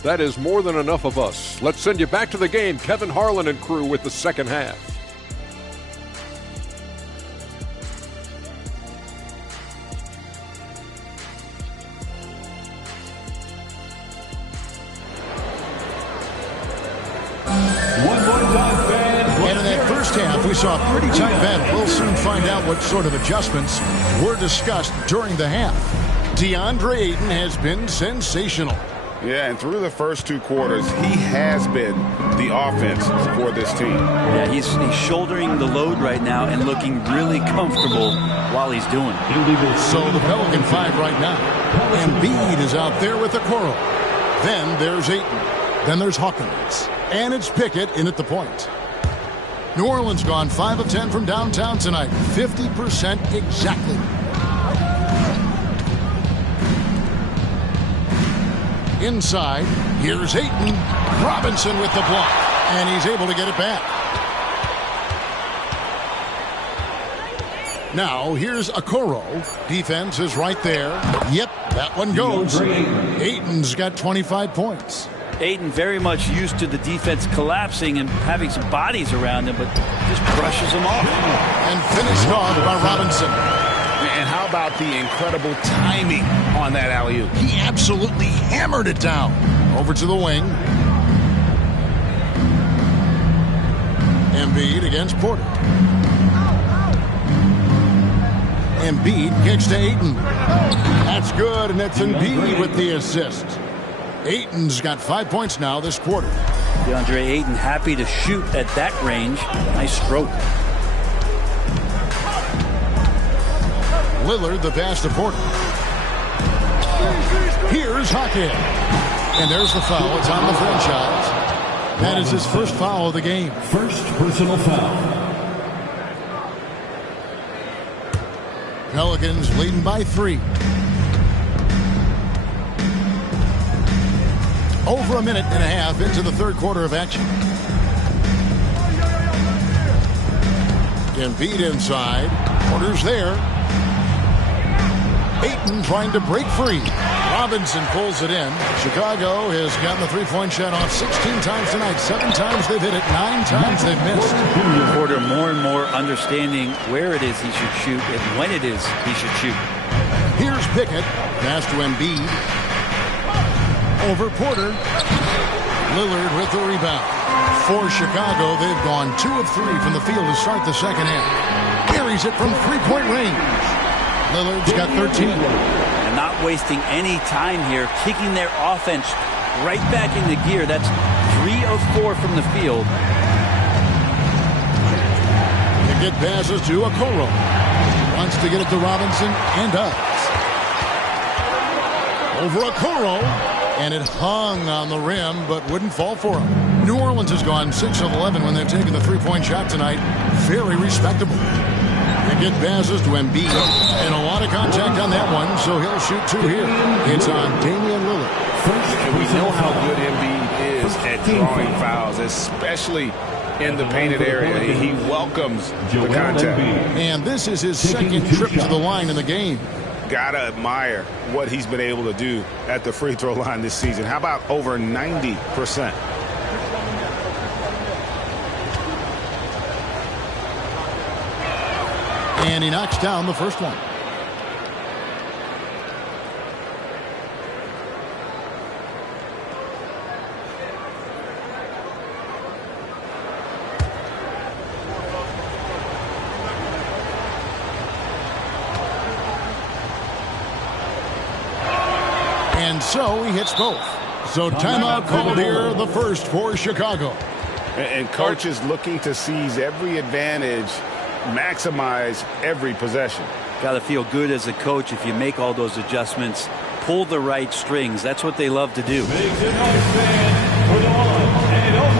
That is more than enough of us. Let's send you back to the game. Kevin Harlan and crew with the second half. And in that first half, we saw a pretty tight battle. We'll soon find out what sort of adjustments were discussed during the half. DeAndre Ayton has been sensational. Yeah, and through the first 2 quarters, he has been the offense for this team. Yeah, he's shouldering the load right now and looking really comfortable while he's doing it. So the Pelican 5 right now. Embiid is out there with the Okoro. Then there's Ayton. Then there's Hawkins. And it's Pickett in at the point. New Orleans gone 5 of 10 from downtown tonight. 50% exactly. Inside, here's Ayton. Robinson with the block. And he's able to get it back. Now, here's Okoro. Defense is right there. Yep, that one goes. Ayton's got 25 points. Ayton very much used to the defense collapsing and having some bodies around him, but just brushes them off. And finished off by Robinson. And how about the incredible timing on that alley-oop? He absolutely hammered it down. Over to the wing. Embiid against Porter. Embiid kicks to Ayton. That's good, and it's Embiid with the assist. Ayton's got 5 points now this quarter. DeAndre Ayton happy to shoot at that range. Nice stroke. Lillard the pass to Porter. Here's Hawkins. And there's the foul. It's on the franchise. That is his first foul of the game. First personal foul. Pelicans leading by 3. Over a minute and a half into the third quarter of action. Embiid inside. Porter's there. Ayton trying to break free. Robinson pulls it in. Chicago has gotten the three-point shot off 16 times tonight. 7 times they've hit it. 9 times they've missed. Porter more and more understanding where it is he should shoot and when it is he should shoot. Here's Pickett. Pass to Embiid. Over Porter. Lillard with the rebound. For Chicago, they've gone 2 of 3 from the field to start the second half. Carries it from three-point range. Lillard's got 13. And not wasting any time here, kicking their offense right back into gear. That's 3 of 4 from the field. Pickett passes to Okoro. Wants to get it to Robinson and does. Over Okoro. And it hung on the rim, but wouldn't fall for him. New Orleans has gone 6 of 11 when they've taken the three-point shot tonight. Very respectable. Pickett passes to Embiid. And a lot of contact on that one, so he'll shoot 2 here. It's on Damian Lillard. And we know how good Embiid is at drawing fouls, especially in the painted area. He welcomes the contact. And this is his second trip to the line in the game. Gotta admire what he's been able to do at the free throw line this season. How about over 90%? And he knocks down the first one. And so he hits both. So timeout called here, the first for Chicago. And coach is looking to seize every advantage, maximize every possession. Got to feel good as a coach if you make all those adjustments, pull the right strings. That's what they love to do. Make some noise, fans, for the one and only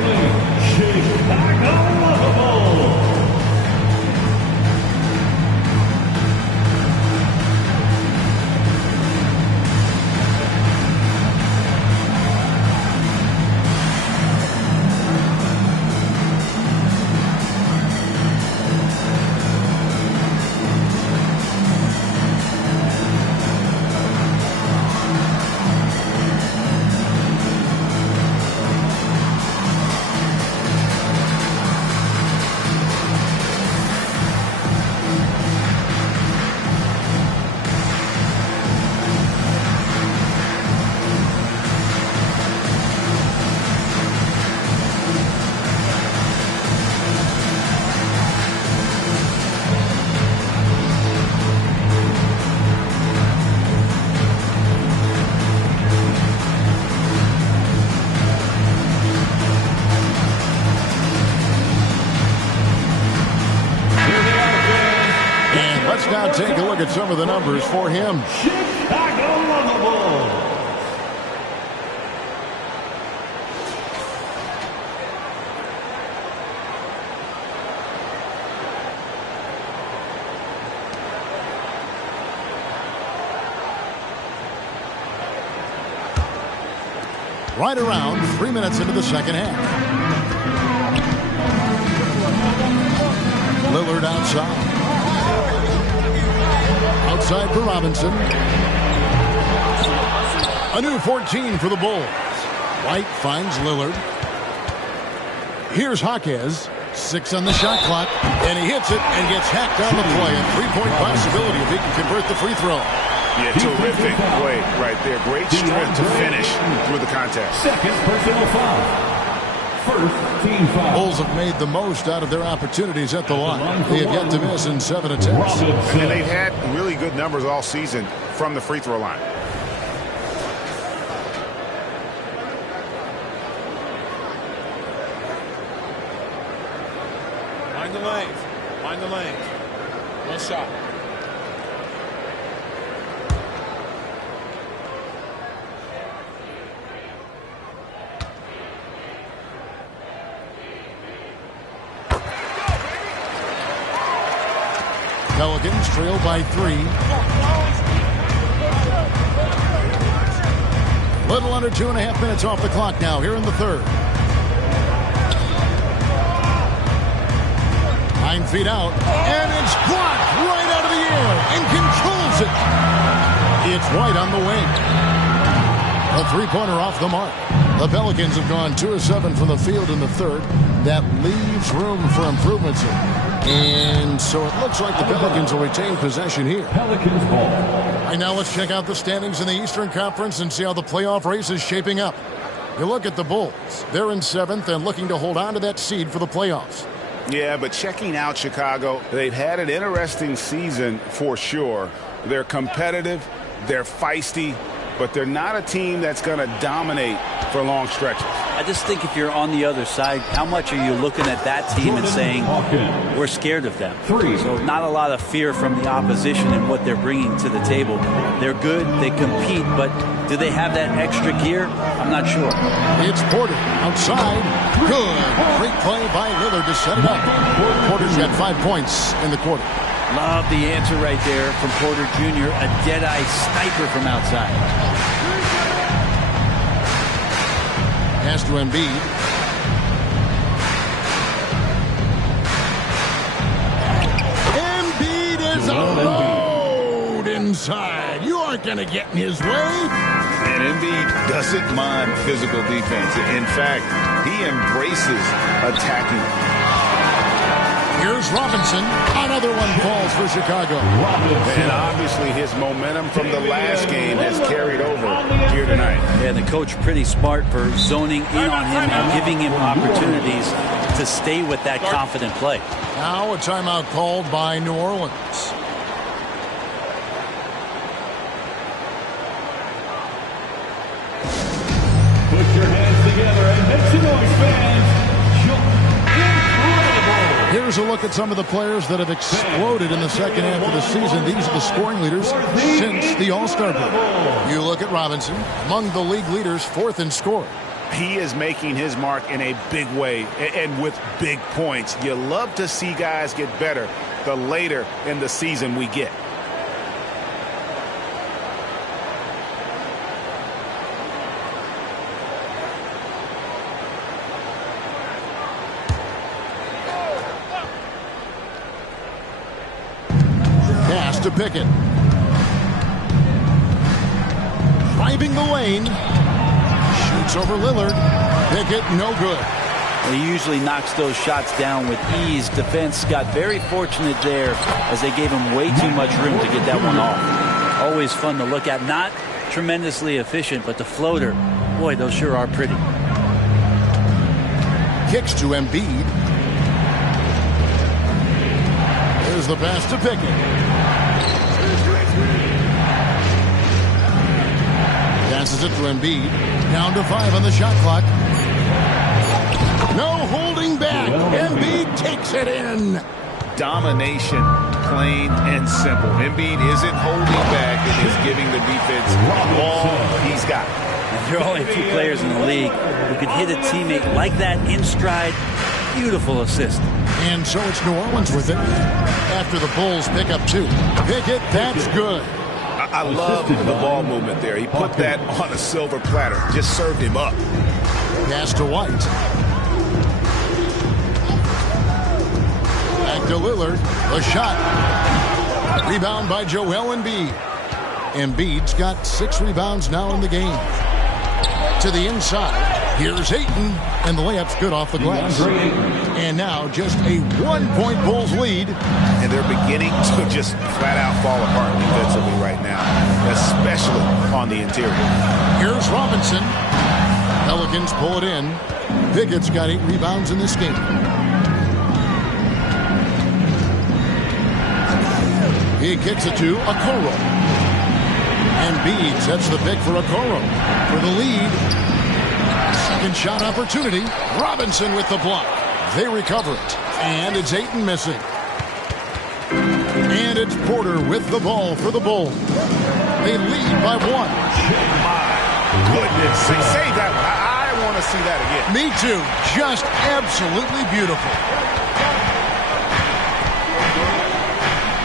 Let's now take a look at some of the numbers for him. Chicago on the ball. Right around 3 minutes into the second half. Lillard outside. Outside for Robinson. A new 14 for the Bulls. White finds Lillard. Here's Jaquez. 6 on the shot clock. And he hits it and gets hacked on the play. A three-point possibility if he can convert the free throw. Yeah, terrific play right there. Great strength to finish through the contest. Second personal foul. First team foul. Bulls have made the most out of their opportunities at the line. They have yet to miss in 7 attempts. And they've had really good numbers all season from the free throw line. Mind the lanes. Mind the lanes. One shot. Pelicans trail by 3. Little under 2.5 minutes off the clock now here in the third. 9 feet out, and it's blocked right out of the air and controls it. It's White on the wing. A three-pointer off the mark. The Pelicans have gone 2 of 7 from the field in the third. That leaves room for improvements here. And so it looks like the Pelicans will retain possession here. Pelicans ball. Right now, let's check out the standings in the Eastern Conference and see how the playoff race is shaping up. You look at the Bulls. They're in 7th and looking to hold on to that seed for the playoffs. Yeah, but checking out Chicago, they've had an interesting season for sure. They're competitive, they're feisty, but they're not a team that's going to dominate for long stretches. I just think if you're on the other side, how much are you looking at that team and saying, we're scared of them? So not a lot of fear from the opposition and what they're bringing to the table. They're good, they compete, but do they have that extra gear? I'm not sure. It's Porter outside. Good. Great play by Lillard to set it up. Porter's got 5 points in the quarter. Love the answer right there from Porter Jr., a dead-eye sniper from outside. Pass to Embiid. Embiid is on the road inside. You aren't going to get in his way. And Embiid doesn't mind physical defense. In fact, he embraces attacking. Here's Robinson. Another one falls for Chicago. And obviously his momentum from the last game has carried over here tonight. Yeah, the coach pretty smart for zoning in on him and giving him opportunities to stay with that confident play. Now a timeout called by New Orleans. Put your hands together and make some noise, fans. Here's a look at some of the players that have exploded in the second half of the season. These are the scoring leaders since the All-Star break. You look at Robinson, among the league leaders, 4th in scoring. He is making his mark in a big way and with big points. You love to see guys get better the later in the season we get. To Pickett. Driving the lane. Shoots over Lillard. Pickett, no good. He usually knocks those shots down with ease. Defense got very fortunate there as they gave him way too much room to get that one off. Always fun to look at. Not tremendously efficient, but the floater, boy, those sure are pretty. Kicks to Embiid. There's the pass to Pickett. Passes it to Embiid. Down to 5 on the shot clock. No holding back. Embiid takes it in. domination, plain and simple. Embiid isn't holding back and is giving the defense all he's got. And there are only a few players in the league who could hit a teammate like that in stride. Beautiful assist. And so it's New Orleans with it after the Bulls pick up 2. Pickett, that's good. I love the ball movement there. He put that on a silver platter. Just served him up. Pass to White. Back to Lillard. The shot. Rebound by Joel Embiid. Embiid's got 6 rebounds now in the game. To the inside. Here's Ayton. And the layup's good off the glass. And now just a 1-point Bulls lead. And they're beginning to just flat out fall apart defensively right now, especially on the interior. Here's Robinson. Pelicans pull it in. Pickett's got 8 rebounds in this game. He kicks it to Okoro. Embiid sets the pick for Okoro for the lead. Second shot opportunity. Robinson with the block. They recover it. And it's Ayton missing. And it's Porter with the ball for the Bulls. They lead by 1. My goodness. Say that. I want to see that again. Me too. Just absolutely beautiful.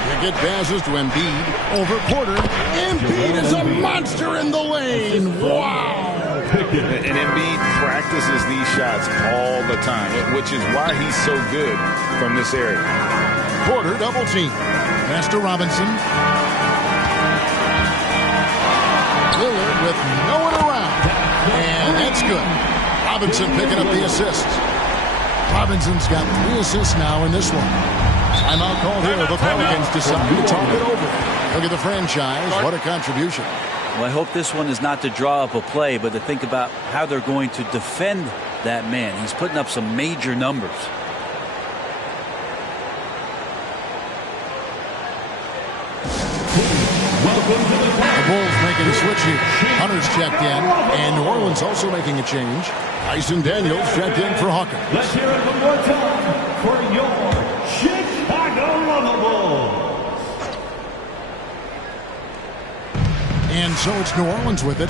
Pickett passes to Embiid. Over Porter. Embiid is a monster in the lane. Wow. And Embiid practices these shots all the time, which is why he's so good from this area. Porter double team. Pass to Robinson. Lillard with no one around. And that's good. Robinson picking up the assist. Robinson's got 3 assists now in this one. Timeout called here. The Pelicans decide to talk it over. Look at the franchise. What a contribution. Well, I hope this one is not to draw up a play, but to think about how they're going to defend that man. He's putting up some major numbers. The Bulls making a switch here. Hunter's checked in, and New Orleans also making a change. Tyson Daniels checked in for Hawkins. Let's hear it one more time for your Chicago Bulls. And so it's New Orleans with it.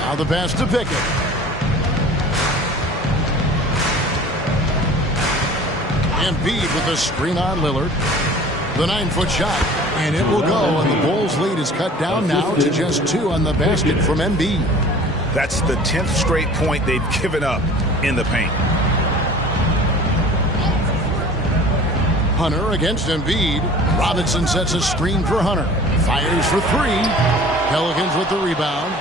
Now the pass to Pickett. Embiid with a screen on Lillard. The 9-foot shot. And it will go. And the Bulls' lead is cut down now to just 2 on the basket from Embiid. That's the 10th straight point they've given up in the paint. Hunter against Embiid. Robinson sets a screen for Hunter. Fires for 3. Pelicans with the rebound.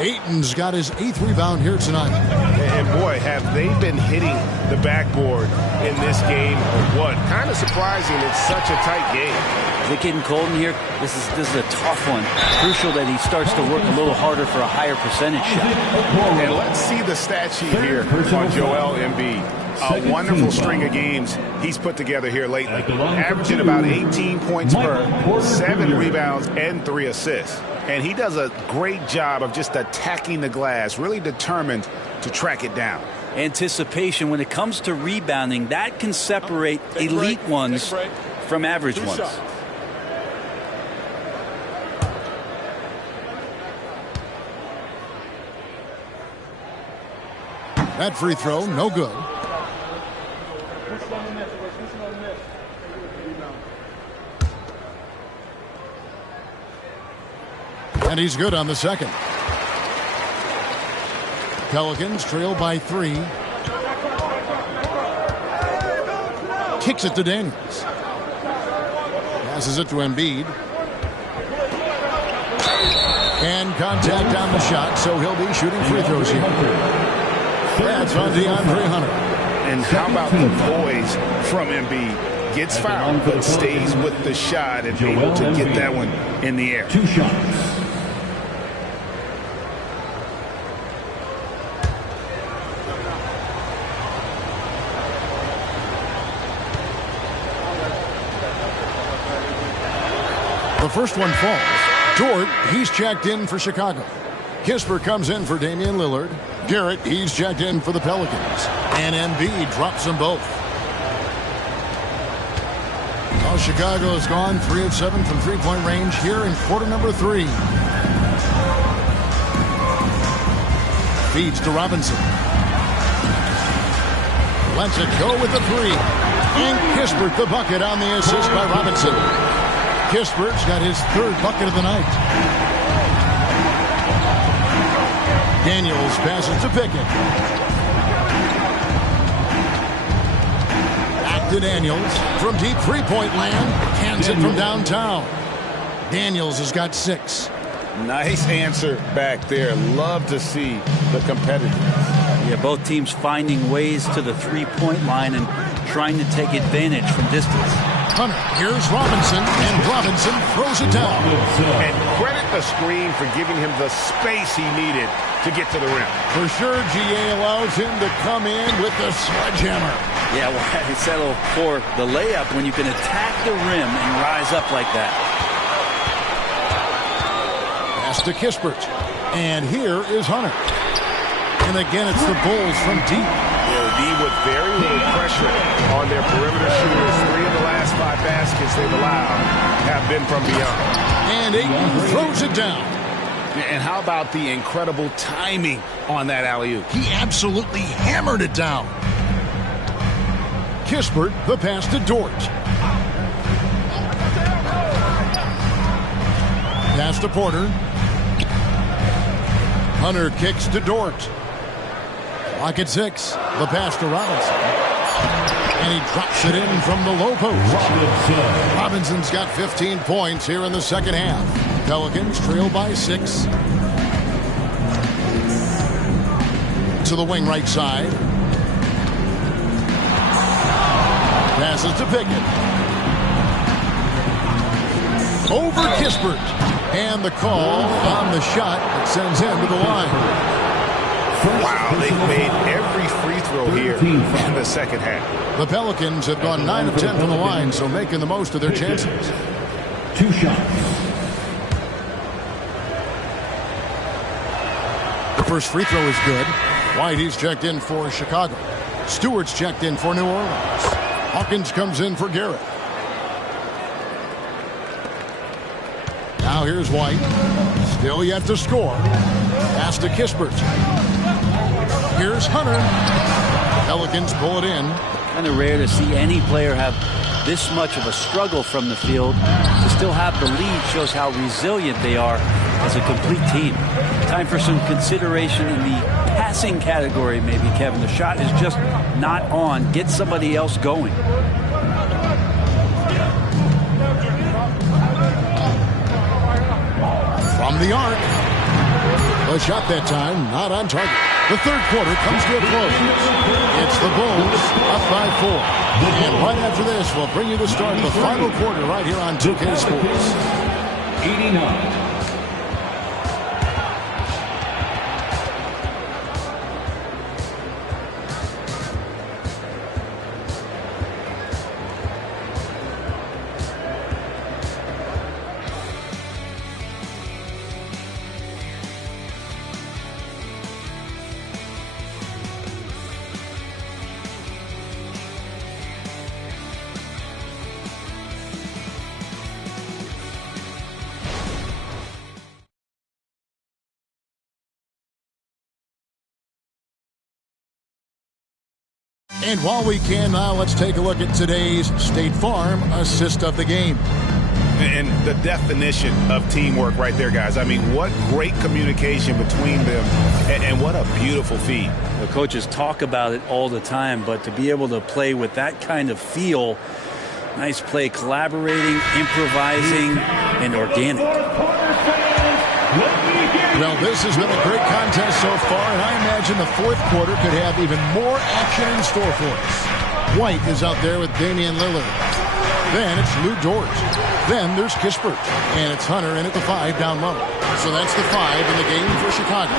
Ayton's got his 8th rebound here tonight. And boy, have they been hitting the backboard in this game or what? Kind of surprising. It's such a tight game. Is it getting cold in here? This is a tough one. Crucial that he starts to work a little harder for a higher percentage shot. And let's see the stat sheet here on Joel Embiid. A wonderful string of games he's put together here lately. Averaging about 18 points per, 7 rebounds, and 3 assists. And he does a great job of just attacking the glass, really determined to track it down. Anticipation when it comes to rebounding, that can separate elite ones from average ones. That free throw, no good. And he's good on the second. Pelicans trail by 3. Kicks it to Daniels. Passes it to Embiid. And contact on the shot, so he'll be shooting free throws here. That's on DeAndre Hunter. And how about the poise from Embiid? Gets fouled, but stays with the shot and able to get that one in the air. 2 shots. The first one falls. Dort, he's checked in for Chicago. Kisper comes in for Damian Lillard. Garrett, he's checked in for the Pelicans. And Embiid drops them both. Well, Chicago has gone 3 of 7 from three-point range here in quarter number 3. Feeds to Robinson. Lets it go with the 3. And Kispert the bucket on the assist by Robinson. Kispert's got his 3rd bucket of the night. Daniels passes to Pickett. Back to Daniels from deep three-point land. Hands it from downtown. Daniels has got 6. Nice answer back there. Love to see the competitiveness. Yeah, both teams finding ways to the three-point line and trying to take advantage from distance. Hunter, here's Robinson, and Robinson throws it down. And credit the screen for giving him the space he needed to get to the rim. For sure, GA allows him to come in with the sledgehammer. Yeah, why settle for the layup when you can attack the rim and rise up like that? Pass to Kispert. And here is Hunter. And again, it's the Bulls from deep. They'll be with very little pressure on their perimeter shooters. 3 of the last 5 baskets they've allowed have been from beyond. And Ayton throws it down. And how about the incredible timing on that alley-oop? He absolutely hammered it down. Kispert, the pass to Dort. Pass to Porter. Hunter kicks to Dort. Clock at 6. The pass to Robinson. And he drops it in from the low post. Robinson's got 15 points here in the second half. Pelicans trail by 6. To the wing right side. Passes to Pickett. Over Kispert. And the call on the shot that sends him to the line. Wow, they've made every free throw here in the second half. The Pelicans have gone 9 of 10 from the line, so making the most of their chances. 2 shots. The first free throw is good. White, he's checked in for Chicago. Stewart's checked in for New Orleans. Hawkins comes in for Garrett. Now here's White. Still yet to score. Pass to Kispert. Here's Hunter. Pelicans pull it in. Kind of rare to see any player have this much of a struggle from the field. To still have the lead shows how resilient they are as a complete team. Time for some consideration in the passing category, maybe, Kevin. The shot is just not on. Get somebody else going. From the arc. The shot that time not on target. The third quarter comes to a close. It's the Bulls up by 4. And right after this, we'll bring you the start of the final quarter right here on 2K Sports. 89. And while we can now, let's take a look at today's State Farm assist of the game. And the definition of teamwork right there, guys. I mean, what great communication between them, and what a beautiful feed. The coaches talk about it all the time, but to be able to play with that kind of feel, nice play, collaborating, improvising, and organic. Well, this has been a great contest so far, and I imagine the fourth quarter could have even more action in store for us. White is out there with Damian Lillard. Then it's Lou Dort. Then there's Kispert. And it's Hunter in at the 5 down low. So that's the 5 in the game for Chicago.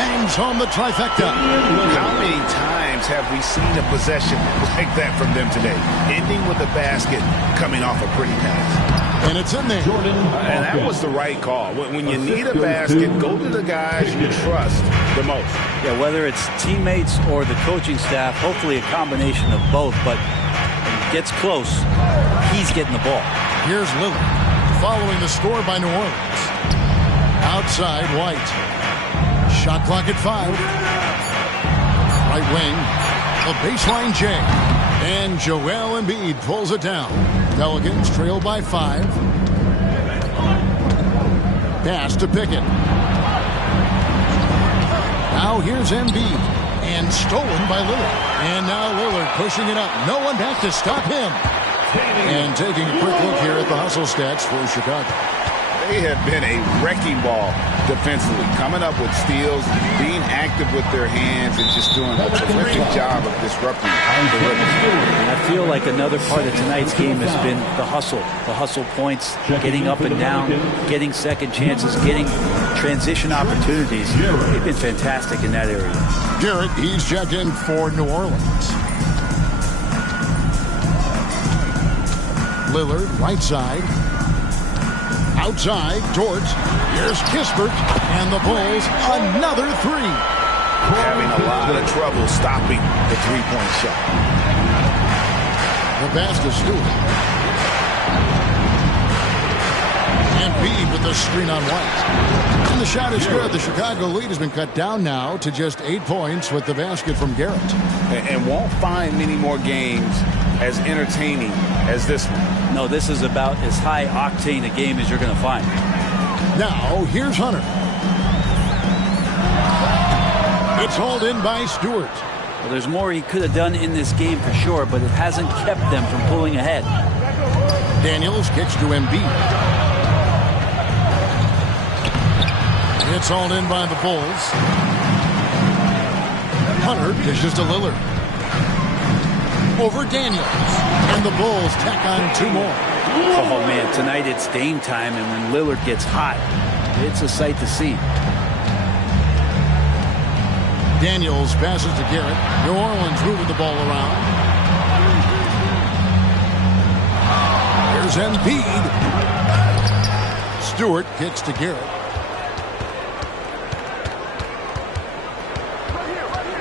Bangs home the trifecta. How many times have we seen a possession like that from them today? Ending with a basket coming off a pretty pass. And it's in there. And that was the right call. When you need a basket, go to the guys you trust the most. Yeah, whether it's teammates or the coaching staff, hopefully a combination of both. But when it gets close, he's getting the ball. Here's Lillard, following the score by New Orleans. Outside, White. Shot clock at 5. Right wing, a baseline J. And Joel Embiid pulls it down. Pelicans trail by 5. Pass to Pickett. Now here's Embiid. And stolen by Lillard. And now Lillard pushing it up. No one back to stop him. And taking a quick look here at the hustle stats for Chicago. They have been a wrecking ball defensively, coming up with steals, being active with their hands, and just doing a terrific job of disrupting the rhythm. And I feel like another part of tonight's game has been the hustle points, getting up and down, getting second chances, getting transition opportunities. They've been fantastic in that area. Garrett, he's checked in for New Orleans. Lillard, right side. Outside, Dort. Here's Kispert. And the Bulls, another 3. Having a lot of trouble stopping the three-point shot. The pass to Stewart. And Embiid with the screen on White. And the shot is good. The Chicago lead has been cut down now to just 8 points with the basket from Garrett. And won't find many more games as entertaining as this one. No, this is about as high octane a game as you're going to find. Now, here's Hunter. It's hauled in by Stewart. Well, there's more he could have done in this game for sure, but it hasn't kept them from pulling ahead. Daniels kicks to Embiid. It's hauled in by the Bulls. Hunter dishes to Lillard. Over Daniels. And the Bulls tack on 2 more. Oh, man, tonight it's Dame time, and when Lillard gets hot, it's a sight to see. Daniels passes to Garrett. New Orleans moving the ball around. Here's Embiid. Stewart kicks to Garrett.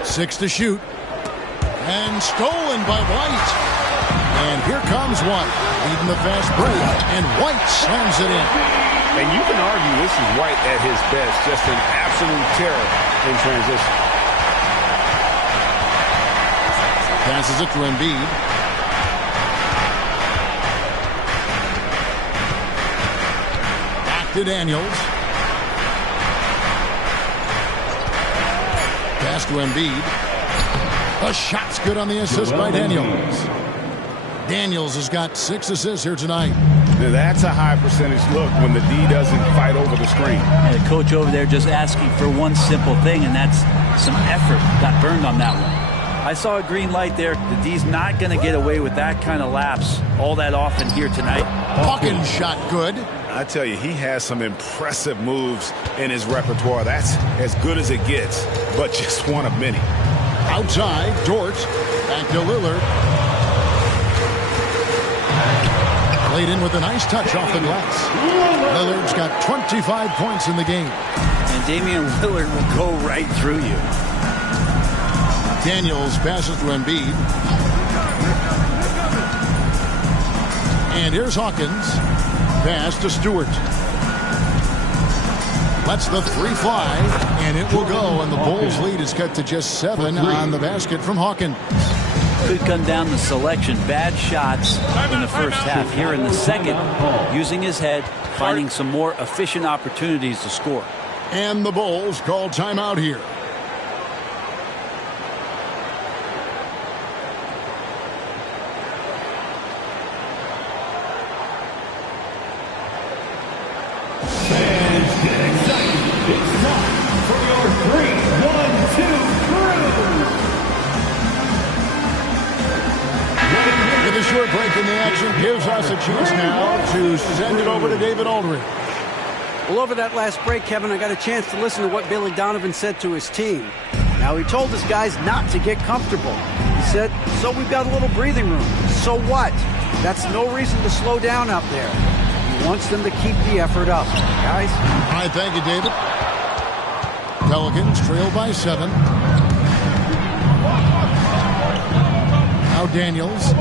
6 to shoot. And stolen by White. And here comes White, leading the fast break, and White slams it in. And you can argue this is White at his best, just an absolute terror in transition. Passes it to Embiid. Back to Daniels. Pass to Embiid. A shot's good on the assist by Daniels. Daniels has got 6 assists here tonight. Now that's a high percentage look when the D doesn't fight over the screen. And the coach over there just asking for one simple thing, and that's some effort. Got burned on that one. I saw a green light there. The D's not going to get away with that kind of lapse all that often here tonight. Hawkins shot good. I tell you, he has some impressive moves in his repertoire. That's as good as it gets, but just one of many. Outside, Dort. Back to Lillard. Played in with a nice touch off the glass. Lillard's got 25 points in the game. And Damian Lillard will go right through you. Daniels passes to Embiid. And here's Hawkins. Pass to Stewart. Lets the 3 fly, and it will go, and the Bulls lead is cut to just 7 on the basket from Hawkins. Could come down to selection. Bad shots in the first half. Here in the second, using his head, finding some more efficient opportunities to score. And the Bulls call timeout here. Breaking the action gives us a chance now to send it over to David Aldridge. Well, over that last break, Kevin, I got a chance to listen to what Billy Donovan said to his team. Now, he told his guys not to get comfortable. He said, so we've got a little breathing room. So what? That's no reason to slow down out there. He wants them to keep the effort up. Guys? All right, thank you, David. Pelicans trail by 7. Now Daniels.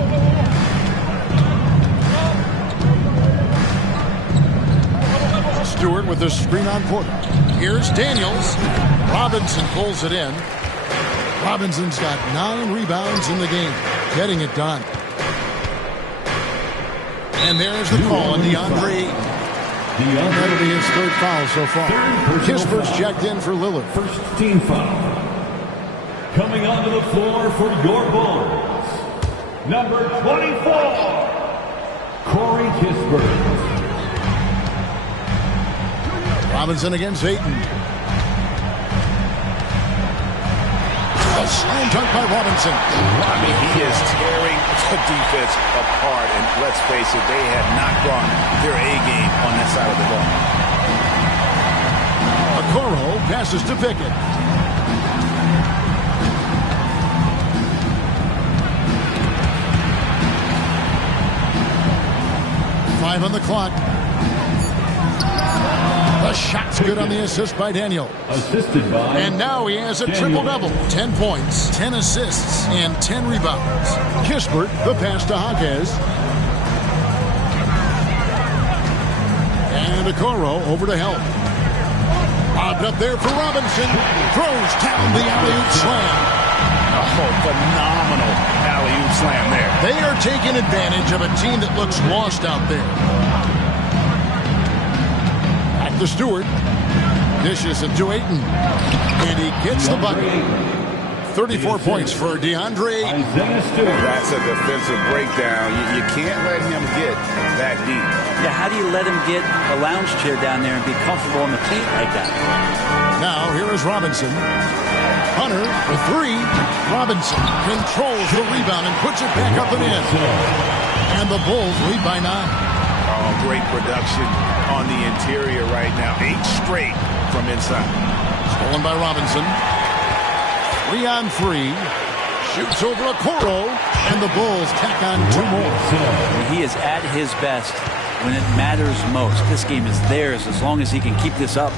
Stewart with the screen on Porter. Here's Daniels. Robinson pulls it in. Robinson's got 9 rebounds in the game, getting it done. And there's the call on DeAndre. That'll be his 3rd foul so far. Kispert's checked in for Lillard. First team foul. Coming onto the floor for your Bulls, number 24, Corey Kispert. Robinson against Ayton. A slam dunk by Robinson. I mean, he is tearing the defense apart. And let's face it, they have not brought their A game on that side of the ball. Okoro passes to Pickett. Five on the clock. The shot's good on the assist by Daniel. Assisted by. And now he has a triple-double. 10 points, 10 assists, and 10 rebounds. Kispert, the pass to Hawkes. And Okoro over to help. Lobbed up there for Robinson. Throws down the alley-oop slam. Oh, phenomenal alley-oop slam there. They are taking advantage of a team that looks lost out there. Back to Stewart. Dishes it to Ayton. And he gets the bucket. 34 points for DeAndre. That's a defensive breakdown. You can't let him get that deep. Yeah, how do you let him get a lounge chair down there and be comfortable in the paint like that? Now, here is Robinson. Hunter for 3. Robinson controls the rebound and puts it back up and in. And the Bulls lead by 9. Oh, great production on the interior right now. 8 straight from inside. Stolen by Robinson. 3 on 3. Shoots over Okoro. And the Bulls tack on 2 more. He is at his best when it matters most. This game is theirs as long as he can keep this up.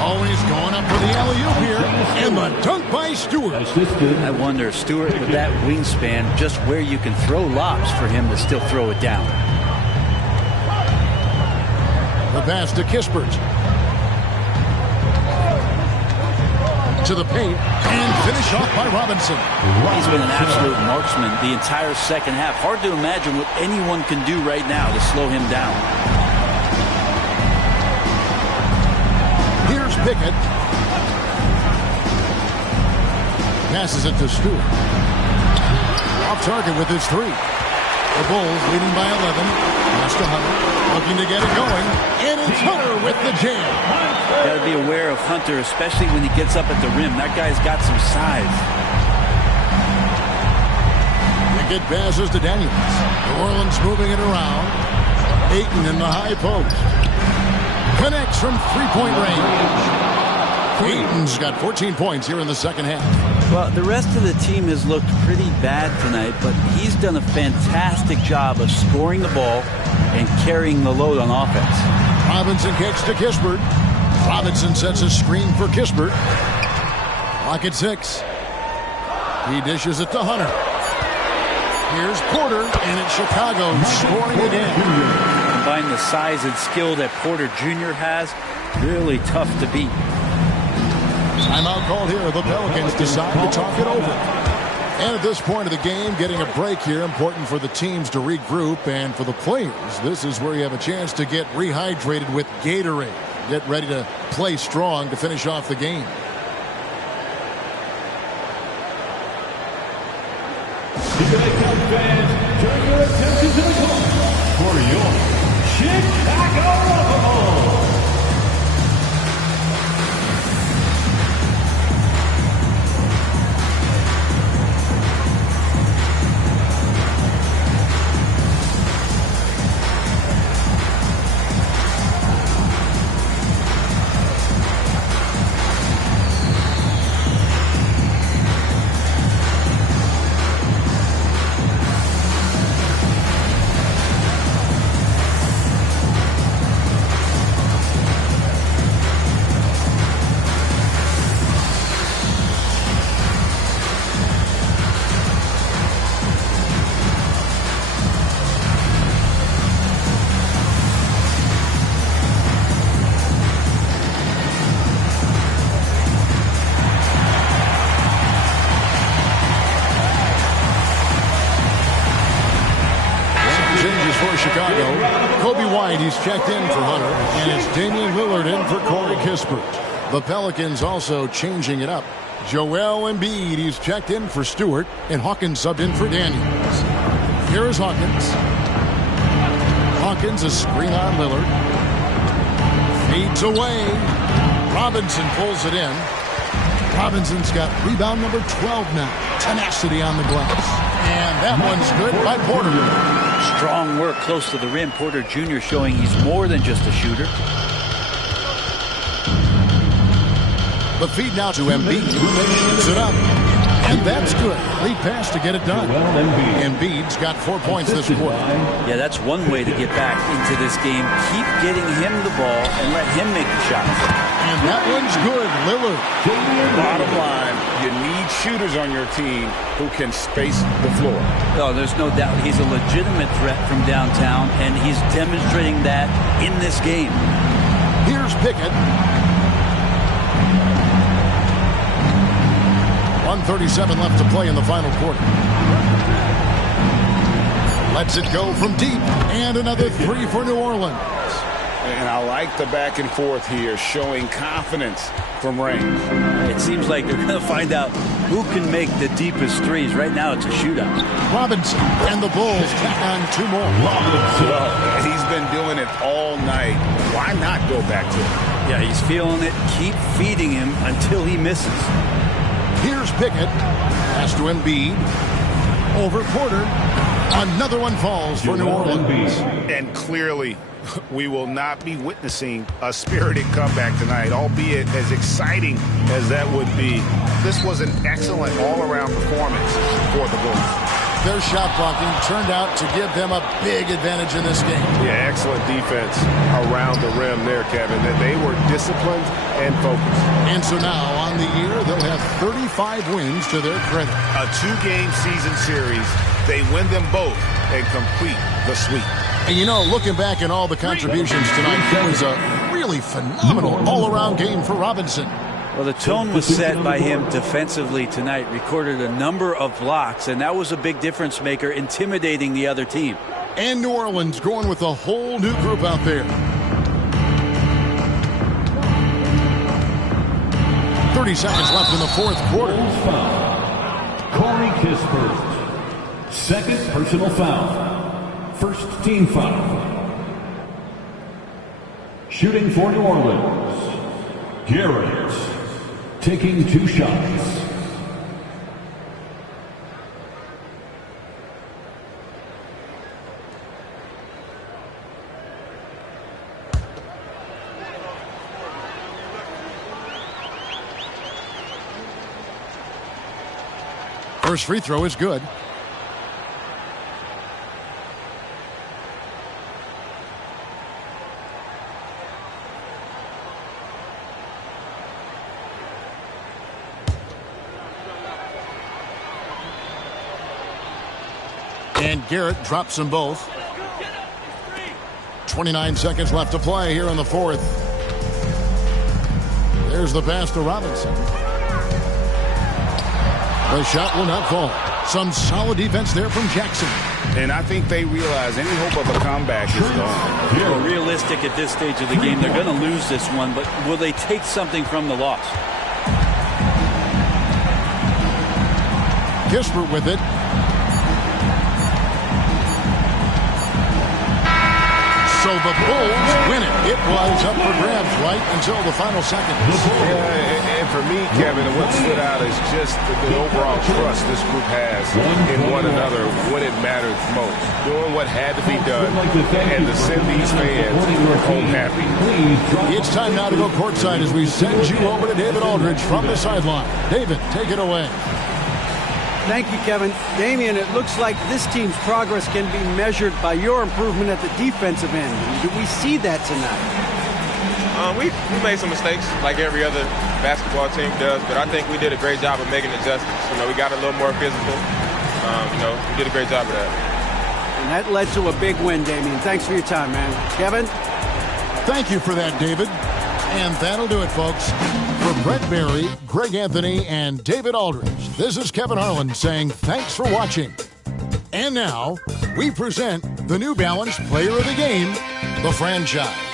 Always going up for the alley-oop here. And the dunk by Stewart. I wonder, Stewart, with that wingspan, just where you can throw lobs for him to still throw it down. The pass to Kispert. To the paint. And finish off by Robinson. He's been an absolute marksman the entire second half. Hard to imagine what anyone can do right now to slow him down. Here's Pickett. Passes it to Stewart. Off target with his 3. The Bulls leading by 11. Pass to Hunter. Looking to get it going. And it's Hunter with the jam. Got to be aware of Hunter, especially when he gets up at the rim. That guy's got some size. Pickett passes to Daniels. New Orleans moving it around. Ayton in the high post. Connects from 3-point range. Ayton's got 14 points here in the second half. Well, the rest of the team has looked pretty bad tonight, but he's done a fantastic job of scoring the ball and carrying the load on offense. Robinson kicks to Kispert. Robinson sets a screen for Kispert. Clock at 6. He dishes it to Hunter. Here's Porter, and it's Chicago scoring again. Combine the size and skill that Porter Jr. has, really tough to beat. Timeout called here. The Pelicans decide to talk it over. And at this point of the game, getting a break here, important for the teams to regroup, and for the players, this is where you have a chance to get rehydrated with Gatorade. Get ready to play strong to finish off the game. Fans, turn your attention to the clock for your Chicago Bulls. Chicago, Kobe White, he's checked in for Hunter, and it's Damian Lillard in for Corey Kispert. The Pelicans also changing it up. Joel Embiid, he's checked in for Stewart, and Hawkins subbed in for Daniels. Here is Hawkins. Hawkins, a screen on Lillard. Feeds away. Robinson pulls it in. Robinson's got rebound number 12 now. Tenacity on the glass. And that one's good by Porter. Strong work close to the rim. Porter Jr. showing he's more than just a shooter. The feed now to Embiid. Shoots it up. And that's good. Lead pass to get it done. Embiid's got 4 points this quarter. Yeah, that's one way to get back into this game. Keep getting him the ball and let him make the shots. And that one's good. Lillard. Bottom line, you need shooters on your team who can space the floor. Oh, there's no doubt he's a legitimate threat from downtown, and he's demonstrating that in this game. Here's Pickett. 1:37 left to play in the final quarter. Lets it go from deep, and another three for New Orleans. And I like the back and forth here, showing confidence from range. It seems like they're going to find out who can make the deepest threes. Right now, it's a shootout. Robinson and the Bulls tack on two more. Well, he's been doing it all night. Why not go back to it? Yeah, he's feeling it. Keep feeding him until he misses. Here's Pickett. Pass to Embiid. Over Porter. Another one falls for New Orleans. And clearly, we will not be witnessing a spirited comeback tonight, albeit as exciting as that would be. This was an excellent all-around performance for the Bulls. Their shot blocking turned out to give them a big advantage in this game. Yeah, excellent defense around the rim there, Kevin. That they were disciplined and focused. And so now on the year, they'll have 35 wins to their credit. A two-game season series. They win them both and complete the sweep. And you know, looking back at all the contributions tonight, it was a really phenomenal all-around game for Robinson. Well, the tone was set by him defensively tonight. Recorded a number of blocks, and that was a big difference maker, intimidating the other team. And New Orleans going with a whole new group out there. 30 seconds left in the fourth quarter. Corey Kispert. Second personal foul. First team foul. Shooting for New Orleans. Garrett taking 2 shots. First free throw is good. And Garrett drops them both. 29 seconds left to play here in the fourth. There's the pass to Robinson. The shot will not fall. Some solid defense there from Jackson. And I think they realize any hope of a comeback is gone. Well, realistic at this stage of the game. They're going to lose this one, but will they take something from the loss? Kispert with it. So the Bulls win it. It was up for grabs right until the final seconds. Yeah, and for me, Kevin, what stood out is just the overall trust this group has in one another when it matters most. Doing what had to be done and to send these fans home happy. It's time now to go courtside as we send you over to David Aldridge from the sideline. David, take it away. Thank you, Kevin. Damian, it looks like this team's progress can be measured by your improvement at the defensive end. Do we see that tonight? We made some mistakes like every other basketball team does, but I think we did a great job of making adjustments. We got a little more physical. We did a great job of that. And that led to a big win, Damian. Thanks for your time, man. Kevin? Thank you for that, David. And that'll do it, folks. For Brett Barry, Greg Anthony, and David Aldridge, this is Kevin Harlan saying thanks for watching. And now, we present the New Balance Player of the Game, the franchise.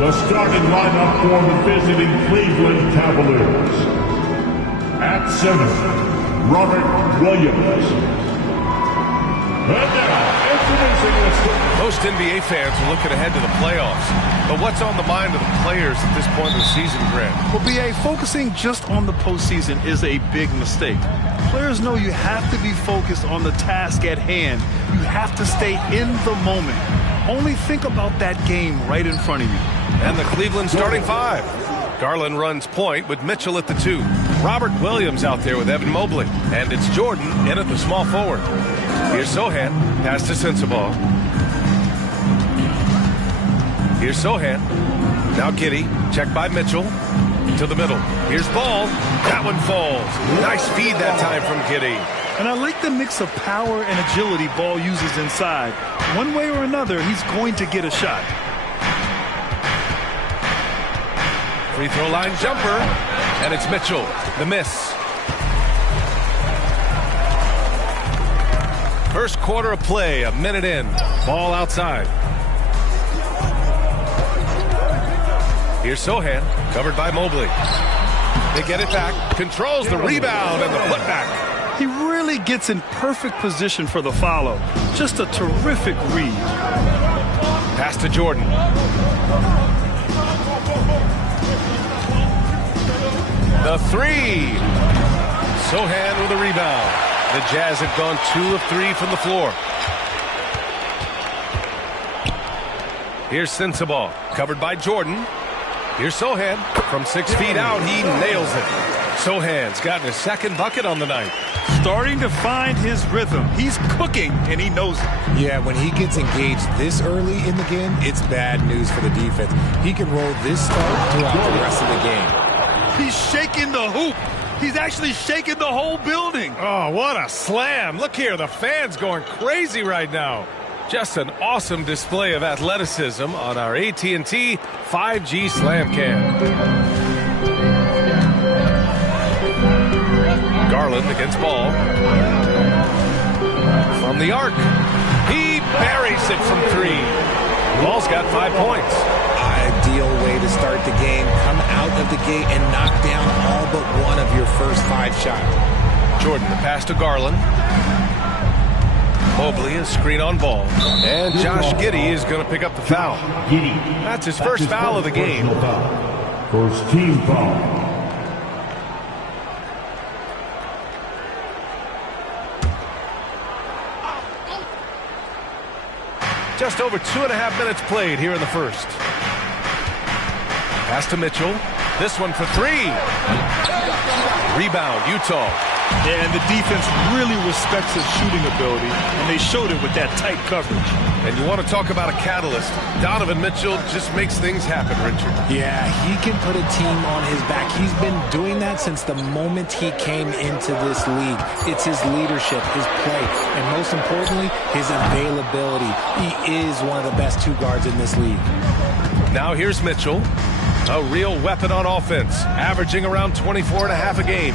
The starting lineup for the visiting Cleveland Cavaliers. At center, Robert Williams. And now, introducing us. Most NBA fans are looking ahead to the playoffs. But what's on the mind of the players at this point of the season, Grant? Well, B.A., focusing just on the postseason is a big mistake. Players know you have to be focused on the task at hand. You have to stay in the moment. Only think about that game right in front of you. And the Cleveland starting five. Garland runs point with Mitchell at the 2. Robert Williams out there with Evan Mobley. And it's Jordan in at the small forward. Here's Sohan. Pass to Sensabaugh. Here's Sohan. Now Giddey. Checked by Mitchell. To the middle. Here's Ball. That one falls. Nice feed that time from Giddey. And I like the mix of power and agility Ball uses inside. One way or another, he's going to get a shot. Free throw line jumper. And it's Mitchell. The miss. First quarter of play, a minute in. Ball outside. Here's Sohan, covered by Mobley. They get it back, controls the rebound and the putback. He really gets in perfect position for the follow. Just a terrific read. Pass to Jordan. The 3. Sohan with a rebound. The Jazz have gone 2 of 3 from the floor. Here's Sensabaugh, covered by Jordan. Here's Sohan. From 6 feet out, he nails it. Sohan's gotten his second bucket on the night. Starting to find his rhythm. He's cooking, and he knows it. Yeah, when he gets engaged this early in the game, it's bad news for the defense. He can roll this start throughout the rest of the game. He's shaking the hoop. He's actually shaking the whole building. Oh, what a slam. Look here, the fans going crazy right now. Just an awesome display of athleticism on our AT&T 5G Slam Cam. Garland against ball. From the arc. He buries it from 3. Ball's got 5 points. Ideal way to start the game. Come out of the gate and knock down all but one of your first 5 shots. Jordan, the pass to Garland. Mobley, a screen on ball. And Josh Giddey is going to pick up the foul. That's his first foul of the game. First team foul. Just over 2.5 minutes played here in the first. Pass to Mitchell. This one for 3. Rebound, Utah. Yeah, and the defense really respects his shooting ability, and they showed it with that tight coverage. And you want to talk about a catalyst. Donovan Mitchell just makes things happen, Richard. Yeah, he can put a team on his back. He's been doing that since the moment he came into this league. It's his leadership, his play, and most importantly, his availability. He is one of the best 2 guards in this league. Now here's Mitchell. A real weapon on offense, averaging around 24.5 a game.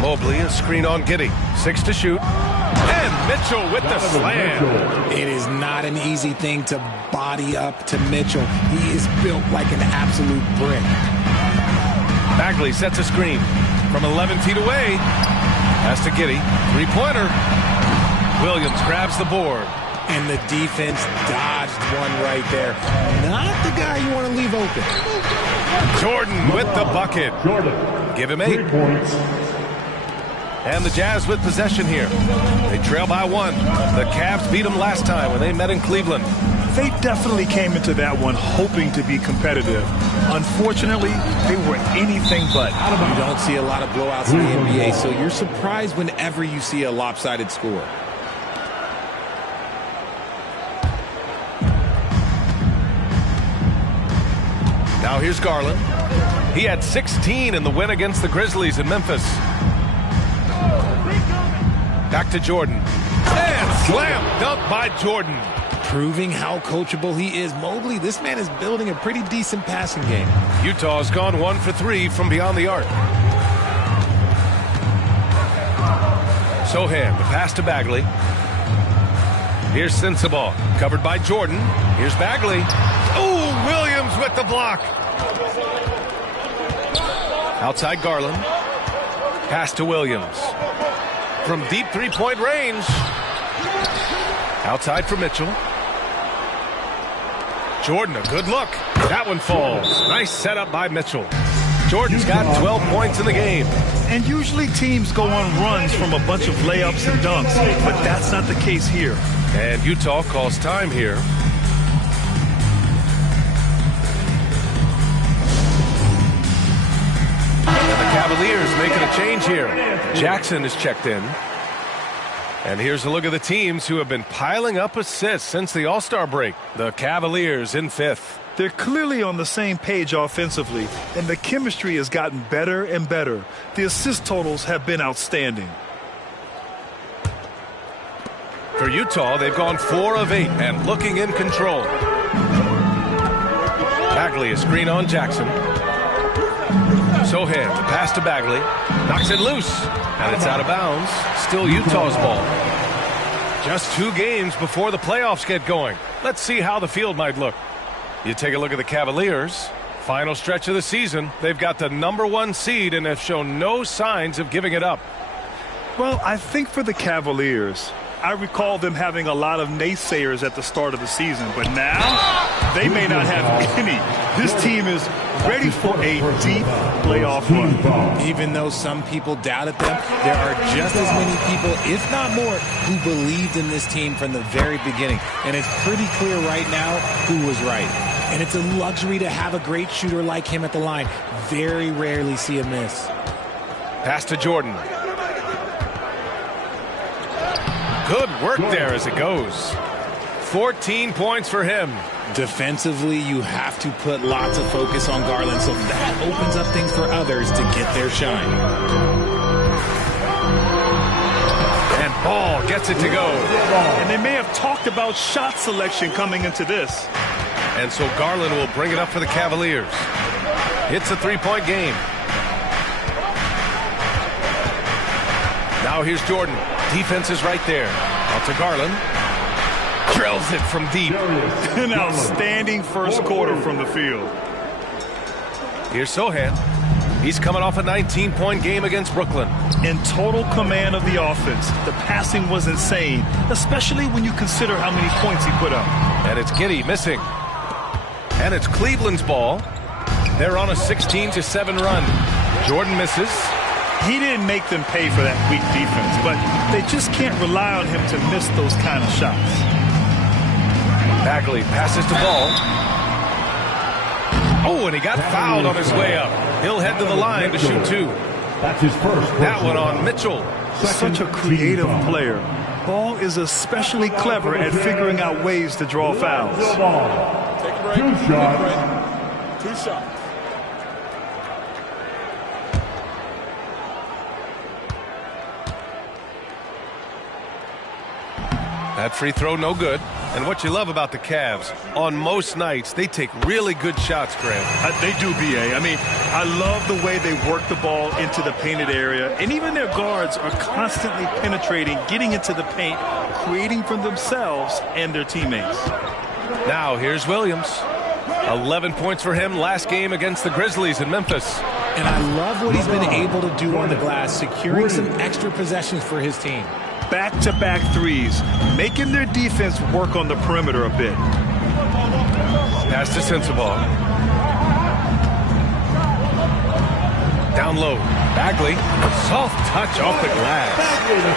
Mobley, a screen on Giddey. 6 to shoot. And Mitchell with the slam. It is not an easy thing to body up to Mitchell. He is built like an absolute brick. Bagley sets a screen from 11 feet away. Pass to Giddey. 3-pointer. Williams grabs the board. And the defense dodged one right there. Not the guy you want to leave open. Jordan with the bucket. Give him 8. 3 points. And the Jazz with possession here. They trail by 1. The Cavs beat them last time when they met in Cleveland. They definitely came into that one hoping to be competitive. Unfortunately, they were anything but. You don't see a lot of blowouts in the NBA, so you're surprised whenever you see a lopsided score. Now here's Garland. He had 16 in the win against the Grizzlies in Memphis. Back to Jordan. And slam dunk by Jordan. Proving how coachable he is. Mobley, this man is building a pretty decent passing game. Utah's gone 1 for 3 from beyond the arc. Sohan, the pass to Bagley. Here's Sensabaugh, covered by Jordan. Here's Bagley. Oh, Williams with the block. Outside Garland. Pass to Williams. From deep 3-point range. Outside for Mitchell. Jordan, a good look. That one falls. Nice setup by Mitchell. Jordan's got 12 points in the game. And usually teams go on runs from a bunch of layups and dunks, but that's not the case here. And Utah calls time here. And the Cavaliers making a change here. Jackson is checked in. And here's a look at the teams who have been piling up assists since the All-Star break. The Cavaliers in 5th. They're clearly on the same page offensively, and the chemistry has gotten better and better. The assist totals have been outstanding. For Utah, they've gone 4 of 8 and looking in control. Bagley, a screen on Jackson. Sohan, the pass to Bagley. Knocks it loose, and it's out of bounds. Still Utah's ball. Just 2 games before the playoffs get going. Let's see how the field might look. You take a look at the Cavaliers. Final stretch of the season. They've got the #1 seed and have shown no signs of giving it up. Well, I think for the Cavaliers, I recall them having a lot of naysayers at the start of the season, but now they may not have any. This team is ready for a deep playoff run. Even though some people doubted them, there are just as many people, if not more, who believed in this team from the very beginning. And it's pretty clear right now who was right. And it's a luxury to have a great shooter like him at the line. Very rarely see a miss. Pass to Jordan. Good work there as it goes. 14 points for him. Defensively, you have to put lots of focus on Garland, so that opens up things for others to get their shine. And Ball gets it to go. And they may have talked about shot selection coming into this. And so Garland will bring it up for the Cavaliers. It's a three-point game. Now here's Jordan. Defense is right there. Out to Garland. Drills it from deep. An outstanding first quarter from the field. Here's Sohan. He's coming off a 19-point game against Brooklyn. In total command of the offense. The passing was insane, especially when you consider how many points he put up. And it's Giddey missing. And it's Cleveland's ball. They're on a 16-7 run. Jordan misses. He didn't make them pay for that weak defense, but they just can't rely on him to miss those kind of shots. Bagley passes to Ball. Oh, and he got fouled on his way up. He'll head to the line to shoot two. That's his first. That one on Mitchell. Such a creative player. Ball is especially clever at figuring out ways to draw fouls. Take a break. Two shots. That free throw, no good. And what you love about the Cavs, on most nights, they take really good shots, Graham. They do, B.A. I mean, I love the way they work the ball into the painted area. And even their guards are constantly penetrating, getting into the paint, creating for themselves and their teammates. Now, here's Williams. 11 points for him last game against the Grizzlies in Memphis. And I love what he's been able to do on the glass, securing some extra possessions for his team. Back-to-back threes, making their defense work on the perimeter a bit. Pass to Sensabaugh. Down low. Bagley, a soft touch off the glass.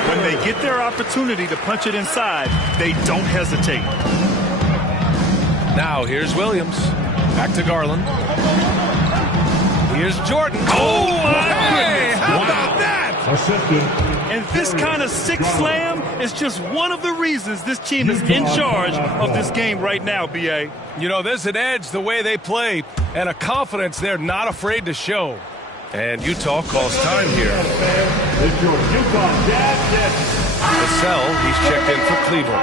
When they get their opportunity to punch it inside, they don't hesitate. Now here's Williams. Back to Garland. Here's Jordan. Oh, my! How about that? And this kind of six slam is just one of the reasons this team is in charge of this game right now, B.A. You know, there's an edge the way they play and a confidence they're not afraid to show. And Utah calls time here. Vassell, he's checked in for Cleveland.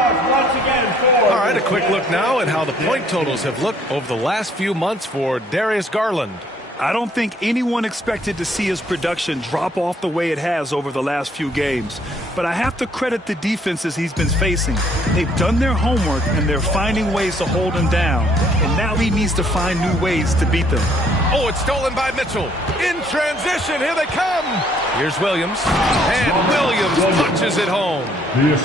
All right, a quick look now at how the point totals have looked over the last few months for Darius Garland. I don't think anyone expected to see his production drop off the way it has over the last few games. But I have to credit the defenses he's been facing. They've done their homework, and they're finding ways to hold him down. And now he needs to find new ways to beat them. Oh, it's stolen by Mitchell. In transition, here they come. Here's Williams. And Williams punches it home.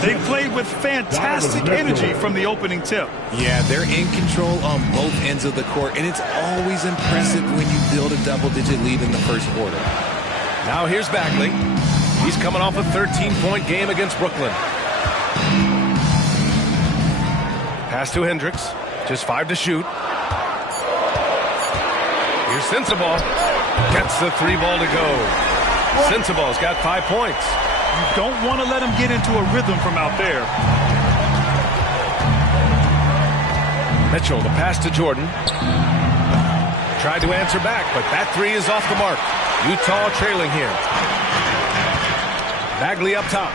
They played with fantastic energy from the opening tip. Yeah, they're in control on both ends of the court, and it's always impressive when you build a double-digit lead in the first quarter. Now here's Bagley. He's coming off a 13-point game against Brooklyn. Pass to Hendricks. Just 5 to shoot. Here's Sensabaugh. Gets the 3 ball to go. Sensabaugh's got 5 points. You don't want to let him get into a rhythm from out there. Mitchell, the pass to Jordan. Tried to answer back, but that 3 is off the mark. Utah trailing here. Bagley up top.